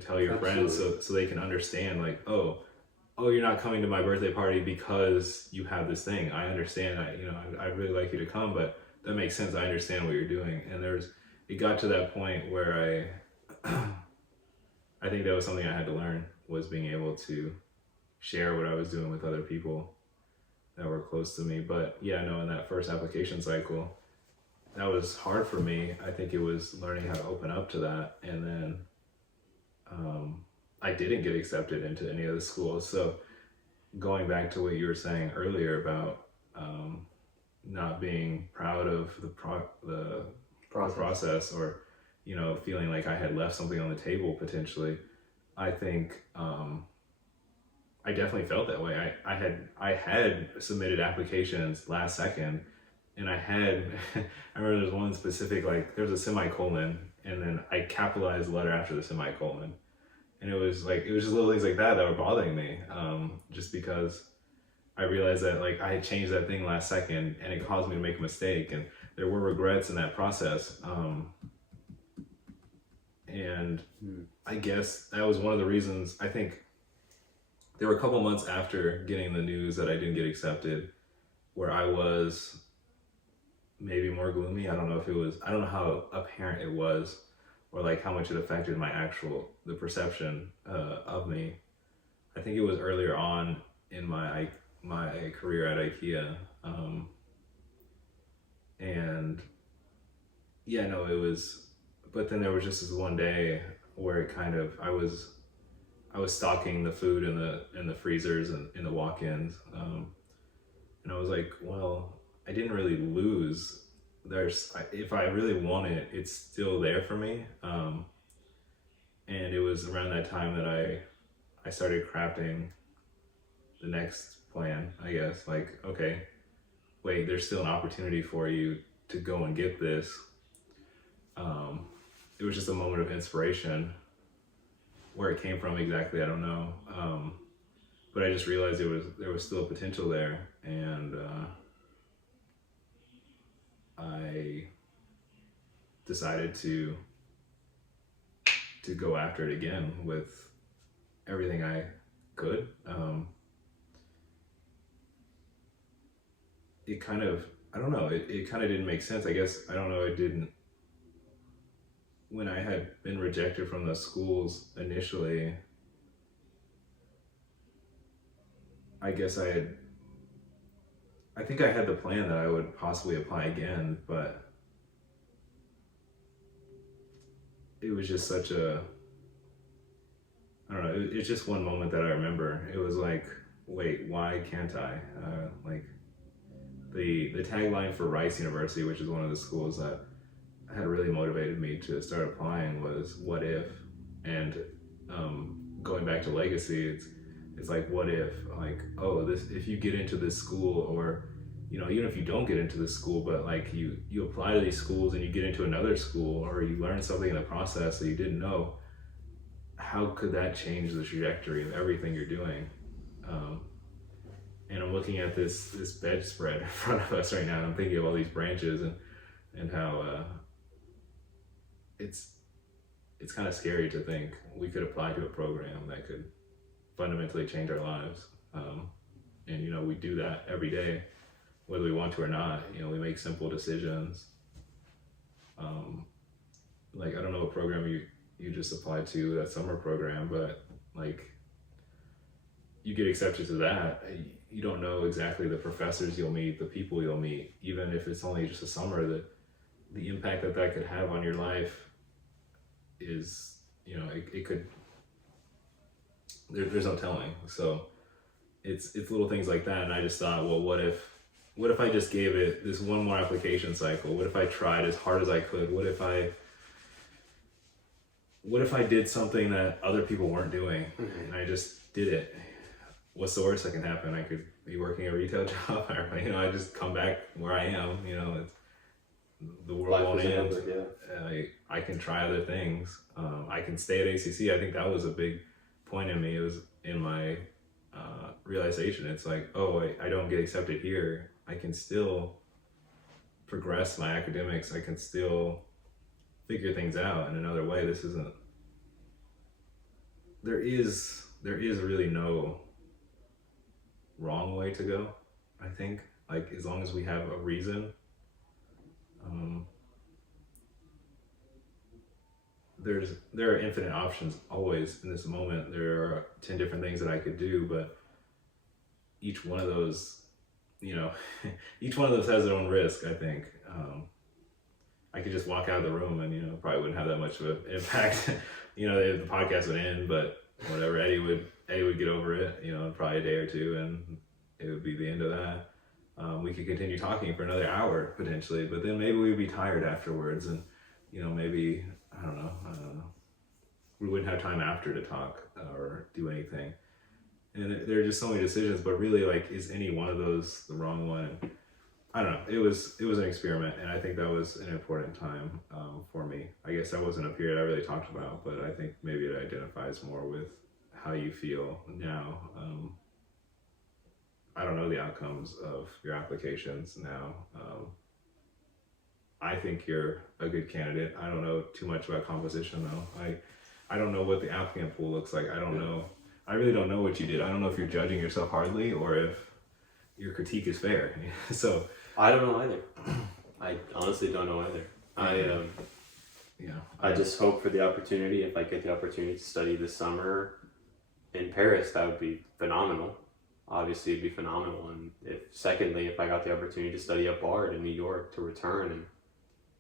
tell your friends so they can understand, like, oh, you're not coming to my birthday party because you have this thing. I understand. I'd really like you to come, but that makes sense. I understand what you're doing. And it got to that point where I think that was something I had to learn, was being able to share what I was doing with other people that were close to me. But yeah, no, in that first application cycle, that was hard for me. I think it was learning how to open up to that. And then I didn't get accepted into any of the schools. So going back to what you were saying earlier about not being proud of the process, or, you know, feeling like I had left something on the table potentially, I think I definitely felt that way. I had submitted applications last second, and I remember there's one specific, like, there's a semicolon, and then I capitalized the letter after the semicolon. And it was just little things like that were bothering me, just because I realized that, like, I had changed that thing last second, and it caused me to make a mistake, and there were regrets in that process. And I guess that was one of the reasons. I think there were a couple months after getting the news that I didn't get accepted where I was maybe more gloomy. I don't know how apparent it was, or like how much it affected the perception of me. I think it was earlier on in my career at IKEA. And yeah, no, it was, but then there was just this one day where it kind of, I was stocking the food in the freezers and in the walk-ins. And I was like, well, I didn't really lose. If I really want it, it's still there for me. And it was around that time that I started crafting the next plan, I guess. Like, okay, wait, there's still an opportunity for you to go and get this. It was just a moment of inspiration. Where it came from exactly, I don't know. But I just realized there was still a potential there, and I decided to go after it again with everything I could. It kind of, I don't know, it kind of didn't make sense. I guess, I don't know, it didn't. When I had been rejected from the schools initially, I guess I think I had the plan that I would possibly apply again, but it was just such a, I don't know, it's just one moment that I remember. It was like, wait, why can't I? Like, the tagline for Rice University, which is one of the schools that had really motivated me to start applying, was "What if?" And going back to legacy, it's like, what if, like, oh, if you get into this school, or, you know, even if you don't get into this school, but like you apply to these schools and you get into another school, or you learn something in the process that you didn't know, how could that change the trajectory of everything you're doing? And I'm looking at this bedspread in front of us right now, and I'm thinking of all these branches and how it's kind of scary to think we could apply to a program that could fundamentally change our lives. And, you know, we do that every day, whether we want to or not. You know, we make simple decisions. Like, I don't know what program you just applied to, that summer program, but like, you get accepted to that, you don't know exactly the professors you'll meet, the people you'll meet, even if it's only just a summer, the impact that could have on your life is, it could, there's no telling. So it's little things like that. And I just thought, well, what if I just gave it this one more application cycle? What if I tried as hard as I could? What if I did something that other people weren't doing, and I just did it? What's the worst that can happen? I could be working a retail job, or, I just come back where I am. It's, the world won't end. I can try other things. I can stay at ACC. I think that was a big point in me. It was in my realization. It's like, oh, I don't get accepted here. I can still progress my academics. I can still figure things out in another way. This isn't. There is really no wrong way to go. I think, like, as long as we have a reason. There are infinite options always in this moment. There are 10 different things that I could do, but each one of those, each one of those has their own risk, I think. I could just walk out of the room and, probably wouldn't have that much of an impact. The podcast would end, but whatever, Eddie would get over it, in probably a day or two, and it would be the end of that. We could continue talking for another hour potentially, but then maybe we'd be tired afterwards, and maybe I don't know, we wouldn't have time after to talk or do anything. And there are just so many decisions, but really, like, is any one of those the wrong one? I don't know. It was an experiment, and I think that was an important time for me. I guess that wasn't a period I really talked about, but I think maybe it identifies more with how you feel now. I don't know the outcomes of your applications now. I think you're a good candidate. I don't know too much about composition though. I don't know what the applicant pool looks like. I don't know. I really don't know what you did. I don't know if you're judging yourself hardly or if your critique is fair. So I don't know either. I honestly don't know either. I just hope for the opportunity. If I get the opportunity to study this summer in Paris, that would be phenomenal. Obviously, it'd be phenomenal. And if I got the opportunity to study at Bard in New York, to return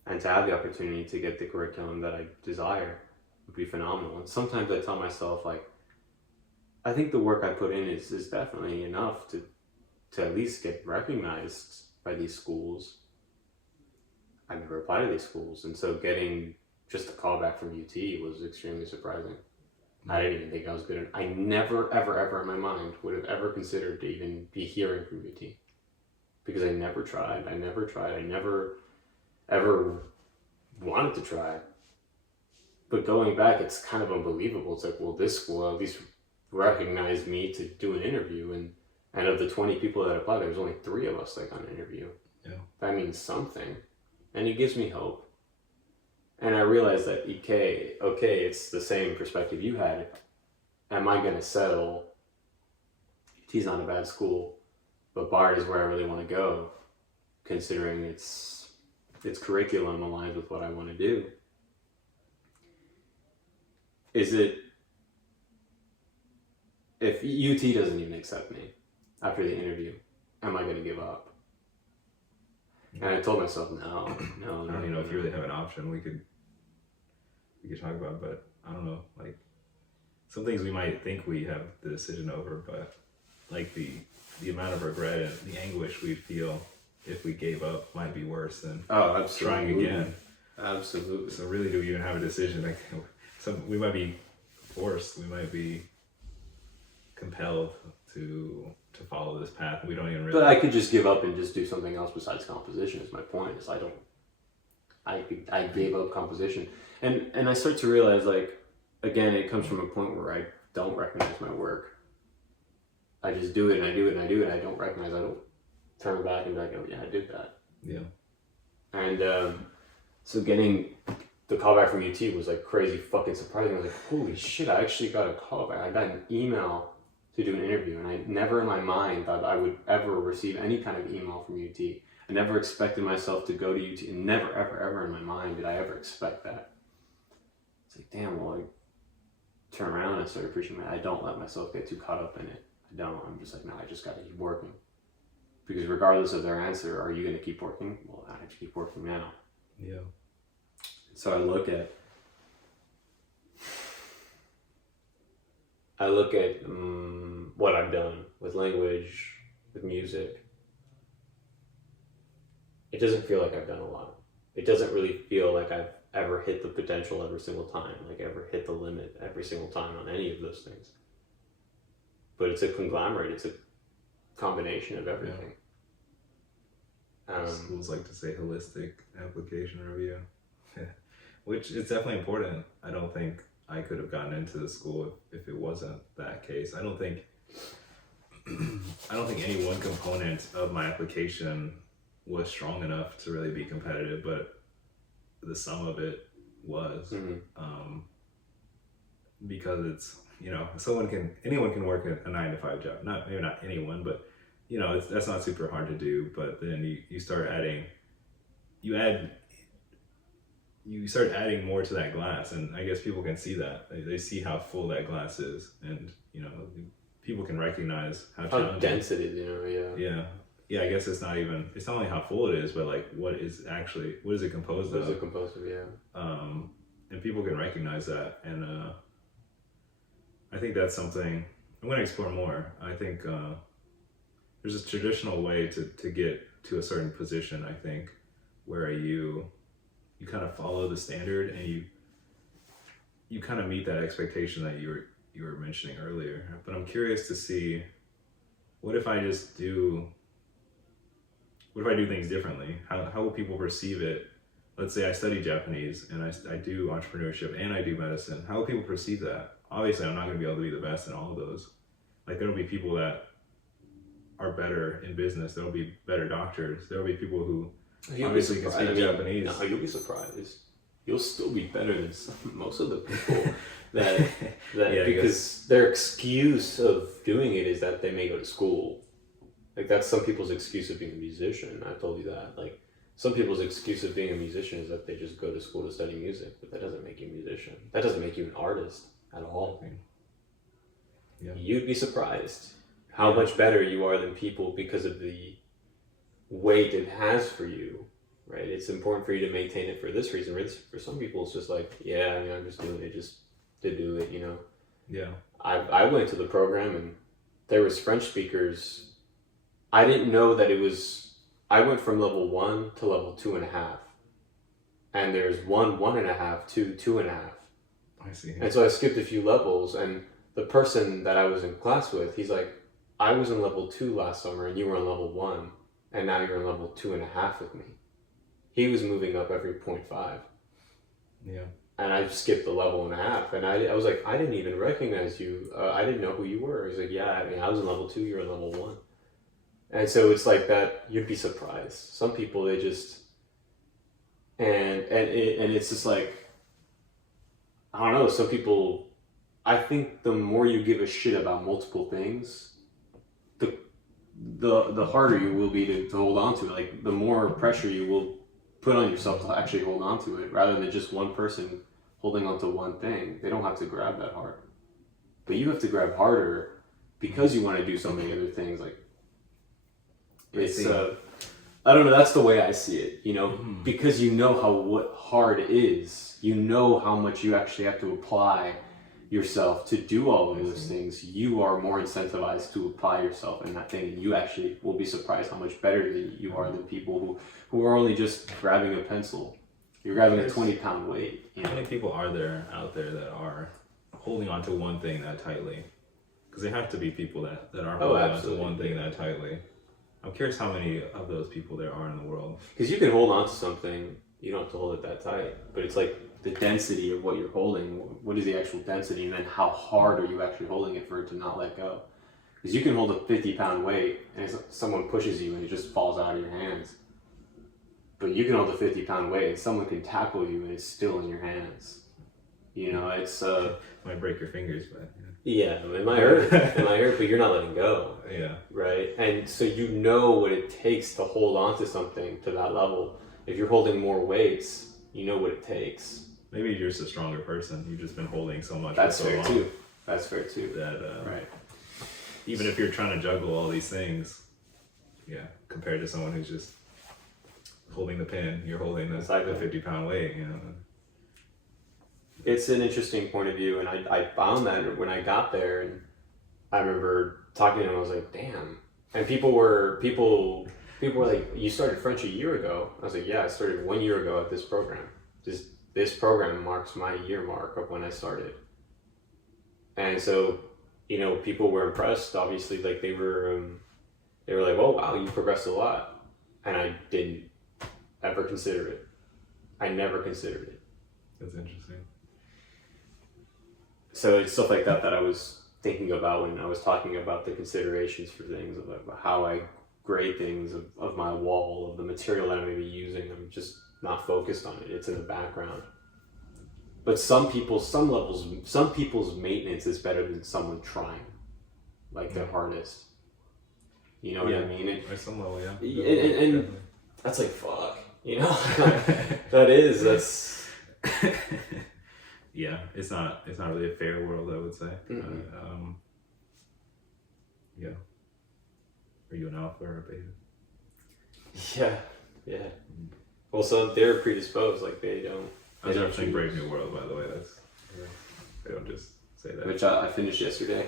and to have the opportunity to get the curriculum that I desire, would be phenomenal. And sometimes I tell myself, like, I think the work I put in is definitely enough to at least get recognized by these schools. I never applied to these schools, and so getting just a call back from UT was extremely surprising. I didn't even think I was good. I never, ever in my mind would have ever considered to even be hearing from UT, because I never tried. I never ever wanted to try. But going back, it's kind of unbelievable. It's like, well, this school at least recognized me to do an interview, and of the 20 people that applied, there was only 3 of us on an interview. Yeah. That means something, and it gives me hope. And I realized that, okay, it's the same perspective you had. Am I going to settle? UT's not a bad school, but Bard is where I really want to go, considering its curriculum aligns with what I want to do. Is it, if UT doesn't even accept me after the interview, am I going to give up? And I told myself, no. I don't even know if you really have an option. We could talk about, but I don't know, like, some things we might think we have the decision over, but like the amount of regret and the anguish we'd feel if we gave up might be worse than trying again. Absolutely. So really, do we even have a decision? Like, we might be forced, we might be compelled to follow this path. We don't even really. But I could just give up and just do something else besides composition. Is my point. Is I gave up composition, and I start to realize, like, again, it comes from a point where I don't recognize my work. I just do it and I do it and I do it. And I don't recognize. I don't turn back and be like, oh yeah, I did that. Yeah. And so getting the call back from UT was like crazy fucking surprising. I was like, holy shit, I actually got a call back. I got an email to do an interview, and I never in my mind thought I would ever receive any kind of email from UT. I never expected myself to go to UT, and never, ever in my mind did I ever expect that. It's like, damn, well, I turn around and I start appreciating it. I don't let myself get too caught up in it. I don't. I'm just like, no, I just got to keep working. Because regardless of their answer, are you going to keep working? Well, I have to keep working now. Yeah. So I look at what I've done with language, with music. It doesn't feel like I've done a lot. It doesn't really feel like I've ever hit the potential every single time, like ever hit the limit every single time on any of those things. But it's a conglomerate. It's a combination of everything. Schools like to say holistic application review, which is definitely important. I don't think I could have gotten into the school if it wasn't that case. I don't think any one component of my application was strong enough to really be competitive, but the sum of it was. Because it's, anyone can work a 9-to-5 job. Maybe not anyone, but that's not super hard to do. But then you start adding more to that glass, and I guess people can see that. They see how full that glass is, and people can recognize how dense it is. Yeah, I guess it's not only how full it is, but like what is it composed of? What is it composed of? Yeah. And people can recognize that, and I think that's something I'm going to explore more. I think there's a traditional way to get to a certain position, I think, where you kind of follow the standard, and you kind of meet that expectation that you were mentioning earlier. But I'm curious to see, what if I do things differently? How will people perceive it? Let's say I study Japanese and I do entrepreneurship and I do medicine. How will people perceive that? Obviously, I'm not going to be able to be the best in all of those. Like, there will be people that are better in business. There will be better doctors. There will be people who obviously can speak Japanese. No, you'll be surprised. You'll still be better than most of the people that because their excuse of doing it is that they may go to school. Like, that's some people's excuse of being a musician. I told you that. Like, some people's excuse of being a musician is that they just go to school to study music, but that doesn't make you a musician. That doesn't make you an artist at all. Yeah. You'd be surprised how much better you are than people because of the weight it has for you, right? It's important for you to maintain it for this reason. For some people, it's just like, I'm just doing it just to do it, Yeah. I went to the program and there was French speakers. I didn't know that I went from level 1 to level 2.5. And there's 1.5, 2, 2.5. I see. And so I skipped a few levels, and the person that I was in class with, he's like, I was in level 2 last summer and you were on level 1, and now you're in level 2.5 with me. He was moving up every 0.5. Yeah. And I skipped a level and a half, and I was like, I didn't even recognize you. I didn't know who you were. He's like, I was in level 2, you were in level 1. And so it's like that, you'd be surprised. Some people, they just, and it's just like, I don't know, some people, I think the more you give a shit about multiple things, the harder you will be to hold on to it. Like, the more pressure you will put on yourself to actually hold on to it, rather than just one person holding on to one thing. They don't have to grab that hard. But you have to grab harder because you want to do so many other things. Like, it's I don't know, that's the way I see it, because you know what hard is, how much you actually have to apply yourself to do all of those things. You are more incentivized to apply yourself in that thing, and you actually will be surprised how much better you are than people who are only just grabbing a pencil. You're grabbing a 20-pound weight. How many people are there out there that are holding on to one thing that tightly? Because there have to be people that are holding on to one thing that tightly. I'm curious how many of those people there are in the world. Because you can hold on to something, you don't have to hold it that tight, but it's like the density of what you're holding. What is the actual density, and then how hard are you actually holding it for it to not let go? Because you can hold a 50-pound weight, and someone pushes you and it just falls out of your hands. But you can hold a 50-pound weight, and someone can tackle you and it's still in your hands. It's might break your fingers, but it might hurt, but you're not letting go. Yeah. Right? And so you know what it takes to hold on to something to that level. If you're holding more weights, you know what it takes. Maybe you're just a stronger person. You've just been holding so much That's for so fair long. Too. That's fair too. That right. even if you're trying to juggle all these things, yeah, compared to someone who's just holding the pin, you're holding the 50-pound weight, you know. It's an interesting point of view, and I found that when I got there, and I remember talking to them, I was like, damn. And people were like, you started French a year ago. I was like, yeah, I started 1 year ago at this program. This program marks my year mark of when I started. And so, you know, people were impressed, obviously, like they were like, oh wow, you progressed a lot. And I didn't ever consider it. I never considered it. That's interesting. So it's stuff like that I was thinking about when I was talking about the considerations for things, about how I grade things of my wall, of the material that I may be using. I'm just not focused on it. It's in the background. But some people's maintenance is better than someone trying, like their hardest. You know what I mean? At some level, yeah. And that's like, fuck. You know? That's... Yeah, it's not really a fair world, I would say. Mm-hmm. Yeah. Are you an alpha or a beta? Yeah. Well, some they're predisposed, like they don't. I was referencing Brave New World, by the way. They don't just say that. Which I finished yesterday,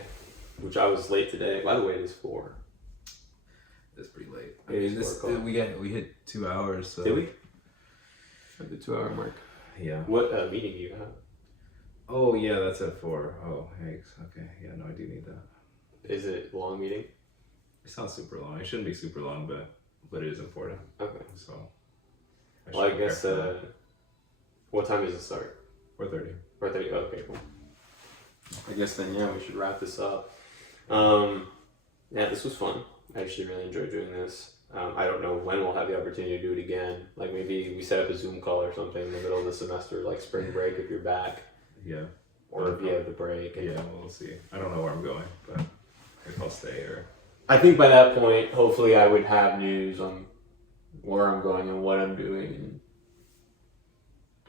which I was late today. By the way, it is 4. It's pretty late. I mean, we hit 2 hours. So. Did we? At the 2 hour mark. Yeah. What meeting do you have? Oh yeah, that's at 4. Oh, thanks. Okay. Yeah, no, I do need that. Is it a long meeting? It's not super long. It shouldn't be super long, but it is important. Okay. So. I guess. What time does it start? 4:30. 4:30. Okay, cool. I guess then, yeah, we should wrap this up. Yeah, this was fun. I actually really enjoyed doing this. I don't know when we'll have the opportunity to do it again. Like maybe we set up a Zoom call or something in the middle of the semester, like spring break if you're back. Yeah. Or if you have the break. Yeah, we'll see. I don't know where I'm going, but if I'll stay or... I think by that point, hopefully I would have news on where I'm going and what I'm doing and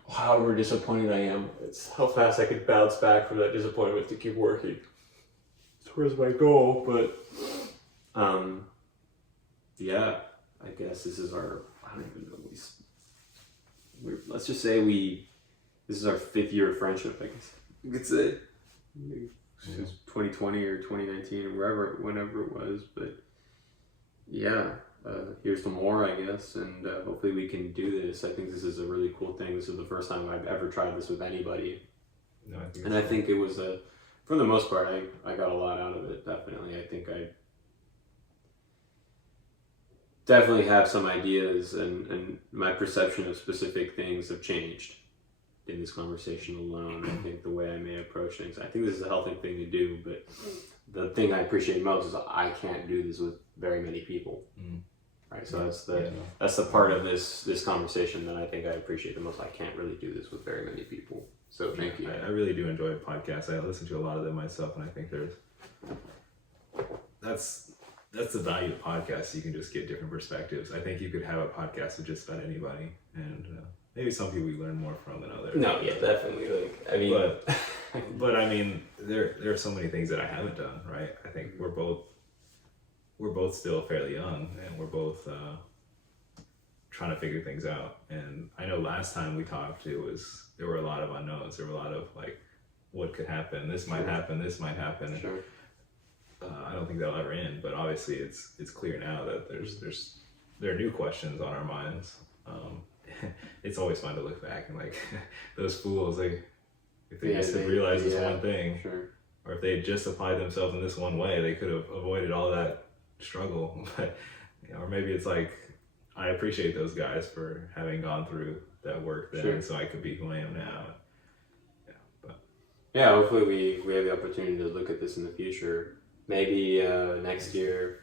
however disappointed I am. It's how fast I could bounce back from that disappointment to keep working towards my goal. But yeah, I guess this is our, I don't even know, let's just say this is our 5th year of friendship, I guess you could say. Since 2020 or 2019 or whenever it was, but yeah, here's to more, I guess, and hopefully we can do this. I think this is a really cool thing. This is the first time I've ever tried this with anybody. No, I think it was for the most part, I got a lot out of it, definitely. I think I definitely have some ideas and my perception of specific things have changed in this conversation alone. I think the way I may approach things, I think this is a healthy thing to do, but the thing I appreciate most is I can't do this with very many people. Right, so that's the part of this conversation that I think I appreciate the most. I can't really do this with very many people. So thank you. I really do enjoy podcasts. I listen to a lot of them myself, and I think that's the value of podcasts. You can just get different perspectives. I think you could have a podcast with just about anybody, and maybe some people you learn more from than others. No, yeah, definitely. Like, I mean, but I mean, there are so many things that I haven't done. Right? I think we're both still fairly young, and we're both trying to figure things out. And I know last time we talked, there were a lot of unknowns. There were a lot of like, what could happen? This might happen. This might happen. Sure. I don't think that'll ever end. But obviously, it's clear now that there are new questions on our minds. It's always fun to look back and like those fools. If they just realized this one thing, sure. Or if they had just applied themselves in this one way, they could have avoided all that struggle. But or maybe it's like I appreciate those guys for having gone through that work then, sure. So I could be who I am now. Yeah, hopefully we have the opportunity to look at this in the future. Maybe next year.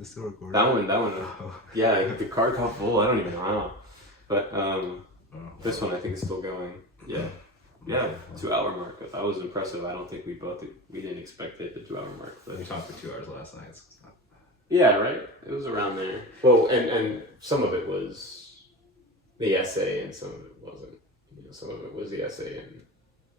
It's still recording. That one. Yeah, the card got full. I don't even know how. But this one I think is still going. Yeah, 2 hour mark. That was impressive. I don't think we didn't expect it, the 2 hour mark. But we talked for 2 hours last night. So it's not... Yeah, right. It was around there. Well, and some of it was the essay, and some of it wasn't. Some of it was the essay, and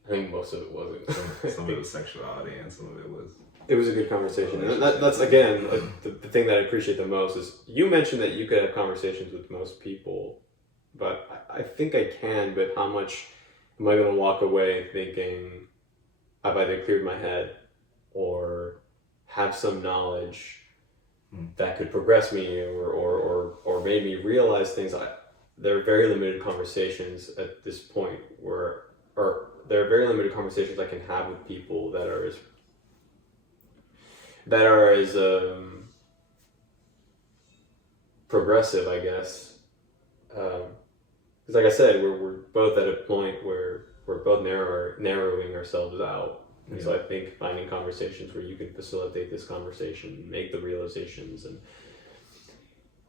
I think most of it wasn't. Some of it was sexuality, and some of it was. It was a good conversation. And that's again the thing that I appreciate the most is you mentioned that you could have conversations with most people, but I think I can. But how much am I going to walk away thinking I've either cleared my head or have some knowledge that could progress me or made me realize things? There are very limited conversations at this point there are very limited conversations I can have with people that are as progressive, I guess. Because like I said, we're both at a point where we're both narrowing ourselves out. And so I think finding conversations where you can facilitate this conversation, make the realizations, and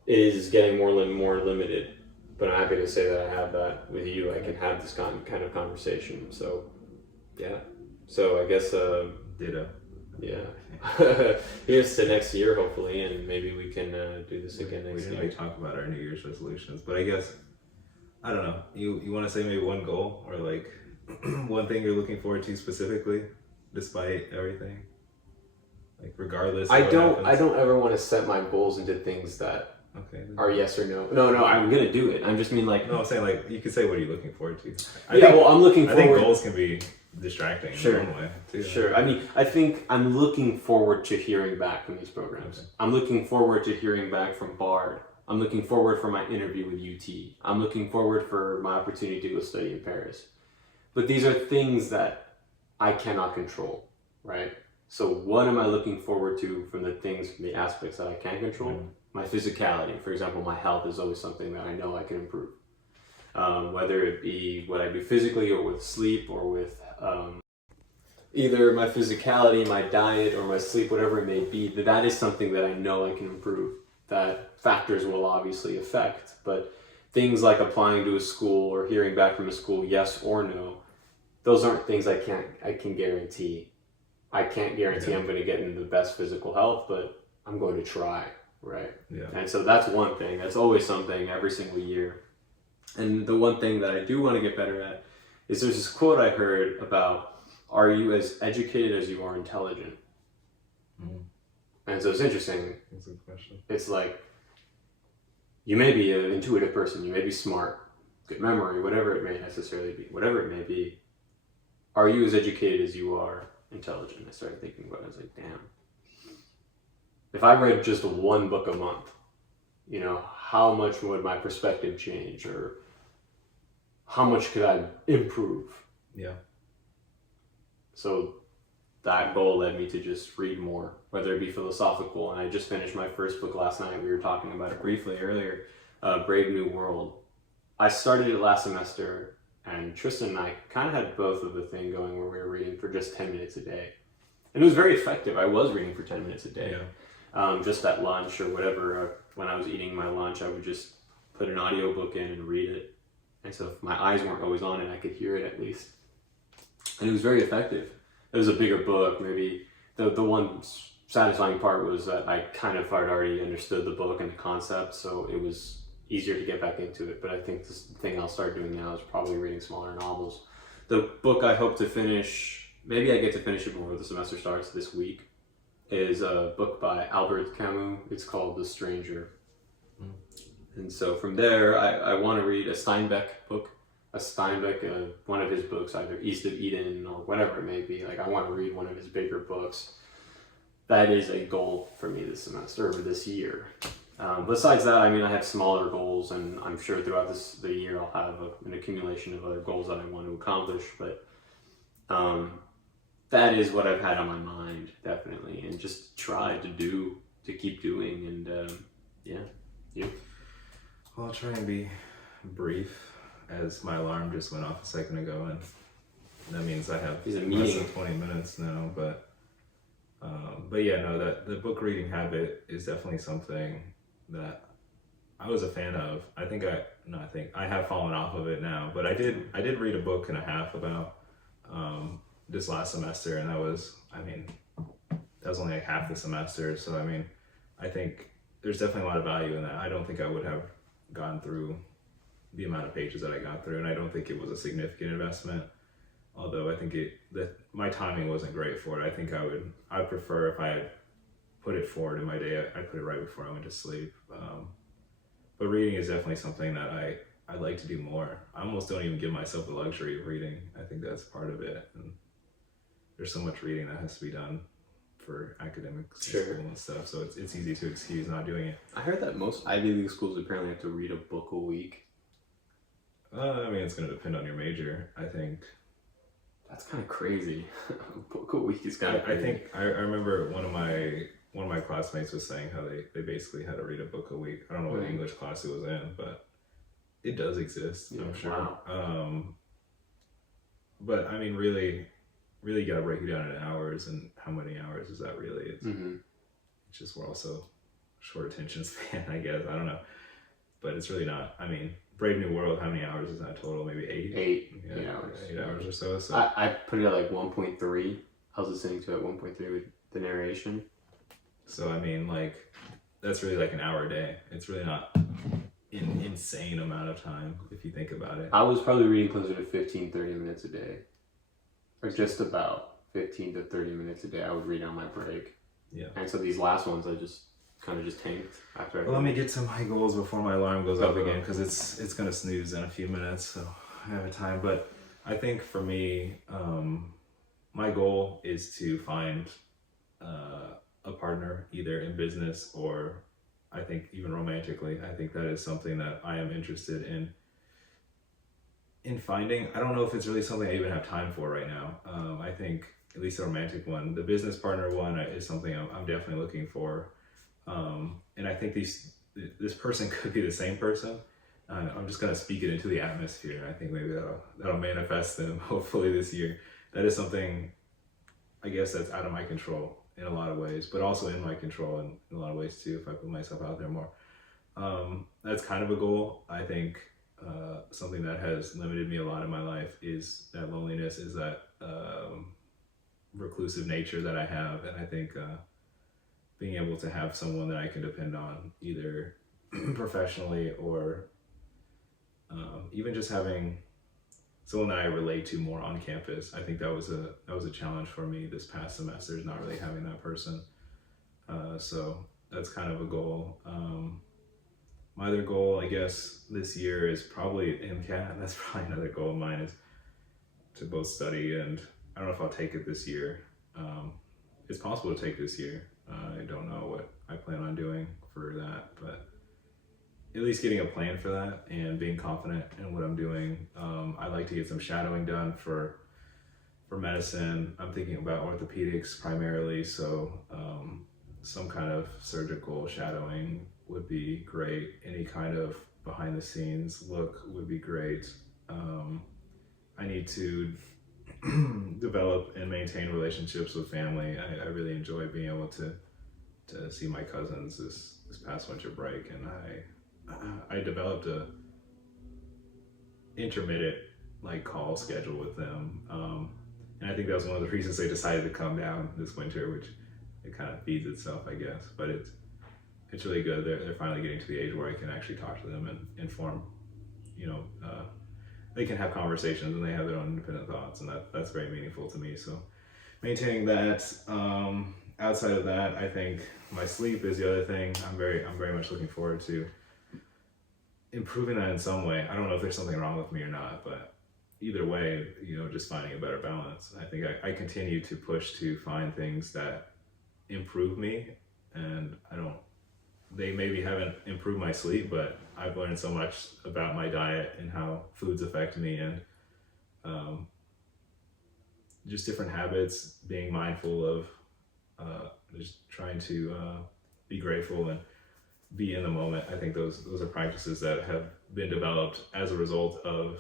is getting more limited. But I'm happy to say that I have that with you. I can have this kind of conversation. So, yeah. So I guess Ditto. Yeah. Here's to next year, hopefully, and maybe we can do this again next year. We didn't talk about our New Year's resolutions, but I guess, I don't know, you want to say maybe one goal or like one thing you're looking forward to specifically, despite everything? Like regardless of I don't ever want to set my goals into things that are yes or no. No, I'm going to do it. I just mean like... No, I'm saying like, you could say what are you looking forward to? I'm looking forward... I think goals can be distracting in one way too. Sure. I mean, I think I'm looking forward to hearing back from these programs. Okay. I'm looking forward to hearing back from Bard. I'm looking forward for my interview with UT. I'm looking forward for my opportunity to go study in Paris. But these are things that I cannot control, right? So what am I looking forward to from the aspects that I can control? Mm-hmm. My physicality, for example, my health is always something that I know I can improve. Whether it be what I do physically or with sleep or with either my physicality, my diet, or my sleep, whatever it may be, that is something that I know I can improve. That factors will obviously affect, but things like applying to a school or hearing back from a school, yes or no, those aren't things I can guarantee. I can't guarantee I'm going to get into the best physical health, but I'm going to try, right? Yeah. And so that's one thing. That's always something every single year. And the one thing that I do want to get better at is there's this quote I heard about, are you as educated as you are intelligent? Mm-hmm. And so it's interesting. That's a good question. It's like, you may be an intuitive person, you may be smart, good memory, whatever it may necessarily be, whatever it may be. Are you as educated as you are intelligent? I started thinking about it. I was like, damn. If I read just one book a month, how much would my perspective change, or how much could I improve? Yeah. So that goal led me to just read more, whether it be philosophical. And I just finished my first book last night. We were talking about it briefly earlier, Brave New World. I started it last semester, and Tristan and I kind of had both of the thing going where we were reading for just 10 minutes a day. And it was very effective. I was reading for 10 minutes a day. Yeah. Just at lunch or whatever. When I was eating my lunch, I would just put an audiobook in and read it. And so if my eyes weren't always on it, I could hear it at least. And it was very effective. It was a bigger book. Maybe the one satisfying part was that I kind of had already understood the book and the concept, so it was easier to get back into it. But I think this thing I'll start doing now is probably reading smaller novels. The book I hope to finish, maybe I get to finish it before the semester starts this week, is a book by Albert Camus. It's called The Stranger. Mm. And so from there, I want to read a Steinbeck book. One of his books, either East of Eden or whatever it may be. Like, I want to read one of his bigger books. That is a goal for me this semester, or this year. Besides that, I have smaller goals, and I'm sure throughout the year I'll have an accumulation of other goals that I want to accomplish. But that is what I've had on my mind, definitely, and just try to keep doing. And you. Well, I'll try and be brief, as my alarm just went off a second ago, and that means I have less than 20 minutes now. But yeah, no, that the book reading habit is definitely something that I was a fan of. I have fallen off of it now, but I did read a book and a half about this last semester, and that was only like half the semester. So I think there's definitely a lot of value in that. I don't think I would have gone through the amount of pages that I got through, and I don't think it was a significant investment. Although I think that my timing wasn't great for it. I think I'd prefer if I had put it forward in my day, I'd put it right before I went to sleep. But reading is definitely something that I'd like to do more. I almost don't even give myself the luxury of reading. I think that's part of it. And there's so much reading that has to be done for academics Sure. and school and stuff. So it's easy to excuse not doing it. I heard that most Ivy League schools apparently have to read a book a week. I mean, it's going to depend on your major, I think. That's kind of crazy. A book a week is kind of I think I remember one of my classmates was saying how they basically had to read a book a week. I don't know what English class it was in, but it does exist, I'm sure. Wow. But I mean, really you got to break it down in hours, and how many hours is that really? It's just we're also short attention span, I guess. I don't know, but it's really not. I mean, Brave New World, how many hours is that total? Maybe 8? 8 hours. 8 hours or so. So I put it at like 1.3. I was listening to it at 1.3 with the narration. So I mean, like, that's really like an hour a day. It's really not an insane amount of time if you think about it. I was probably reading closer to 15, 30 minutes a day. Or just about 15 to 30 minutes a day I would read on my break. Yeah. And so these last ones I just kind of just tanked after. Well, let me get to my goals before my alarm goes up again, because it's gonna snooze in a few minutes, so I have time. But I think for me, my goal is to find a partner, either in business or I think even romantically. I think that is something that I am interested in finding. I don't know if it's really something I even have time for right now. I think at least the romantic one, the business partner one, is something I'm definitely looking for. And I think this person could be the same person. I'm just gonna speak it into the atmosphere. I think maybe that'll manifest them hopefully this year. That is something, I guess, that's out of my control in a lot of ways, but also in my control in a lot of ways too, if I put myself out there more. That's kind of a goal. I think something that has limited me a lot in my life is that loneliness, is that reclusive nature that I have. And I think being able to have someone that I can depend on, either professionally or even just having someone that I relate to more on campus. I think that was a challenge for me this past semester, is not really having that person. So that's kind of a goal. My other goal, I guess, this year is probably MCAT. That's probably another goal of mine, is to both study, and I don't know if I'll take it this year. It's possible to take this year. I don't know what I plan on doing for that, but at least getting a plan for that and being confident in what I'm doing. I'd like to get some shadowing done for medicine. I'm thinking about orthopedics primarily, so some kind of surgical shadowing would be great. Any kind of behind the scenes look would be great. I need to develop and maintain relationships with family. I really enjoy being able to see my cousins this past winter break, and I developed a intermittent call schedule with them, and I think that was one of the reasons they decided to come down this winter, which it kind of feeds itself, I guess. But it's really good. They're finally getting to the age where I can actually talk to them and inform, they can have conversations and they have their own independent thoughts, and that's very meaningful to me. So maintaining that. Outside of that, I think my sleep is the other thing. I'm very much looking forward to improving that in some way. I don't know if there's something wrong with me or not, but either way, just finding a better balance. I think I continue to push to find things that improve me, and they maybe haven't improved my sleep, but I've learned so much about my diet and how foods affect me, and just different habits, being mindful of just trying to be grateful and be in the moment. I think those are practices that have been developed as a result of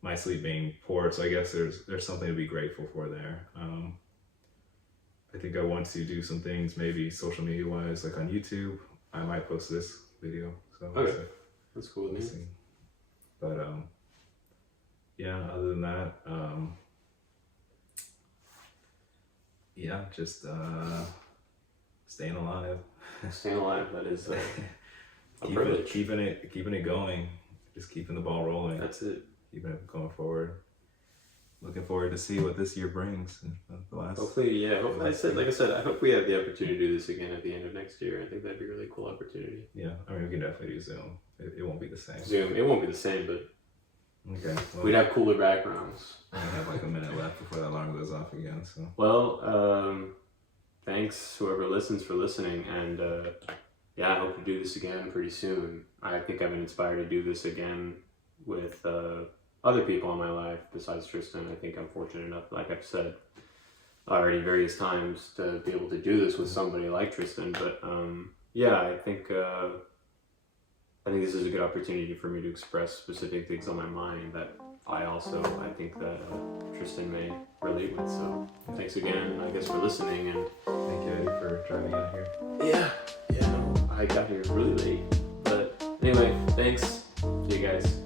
my sleep being poor. So I guess there's something to be grateful for there. I think I want to do some things, maybe social media wise, like on YouTube. I might post this video. So okay, that's cool. We'll see. But yeah, other than that, yeah, just staying alive. Staying alive, that is a privilege. Keeping it going, just keeping the ball rolling. That's it. Keeping it going forward. looking forward to see what this year brings. The last. Hopefully, yeah. Hopefully, like I said, I hope we have the opportunity to do this again at the end of next year. I think that'd be a really cool opportunity. Yeah, I mean, we can definitely do Zoom. It won't be the same. Zoom, it won't be the same, but okay. Well, we'd have cooler backgrounds. We have like a minute left before the alarm goes off again. So. Well, thanks whoever listens for listening, and yeah, I hope to do this again pretty soon. I think I've been inspired to do this again with other people in my life besides Tristan. I think I'm fortunate enough, like I've said already various times, to be able to do this with somebody like Tristan. But yeah, I think this is a good opportunity for me to express specific things on my mind that I think that Tristan may relate with. So thanks again, I guess, for listening, and thank you, Eddie, for driving out here. Yeah, I got here really late, but anyway, thanks. See you guys.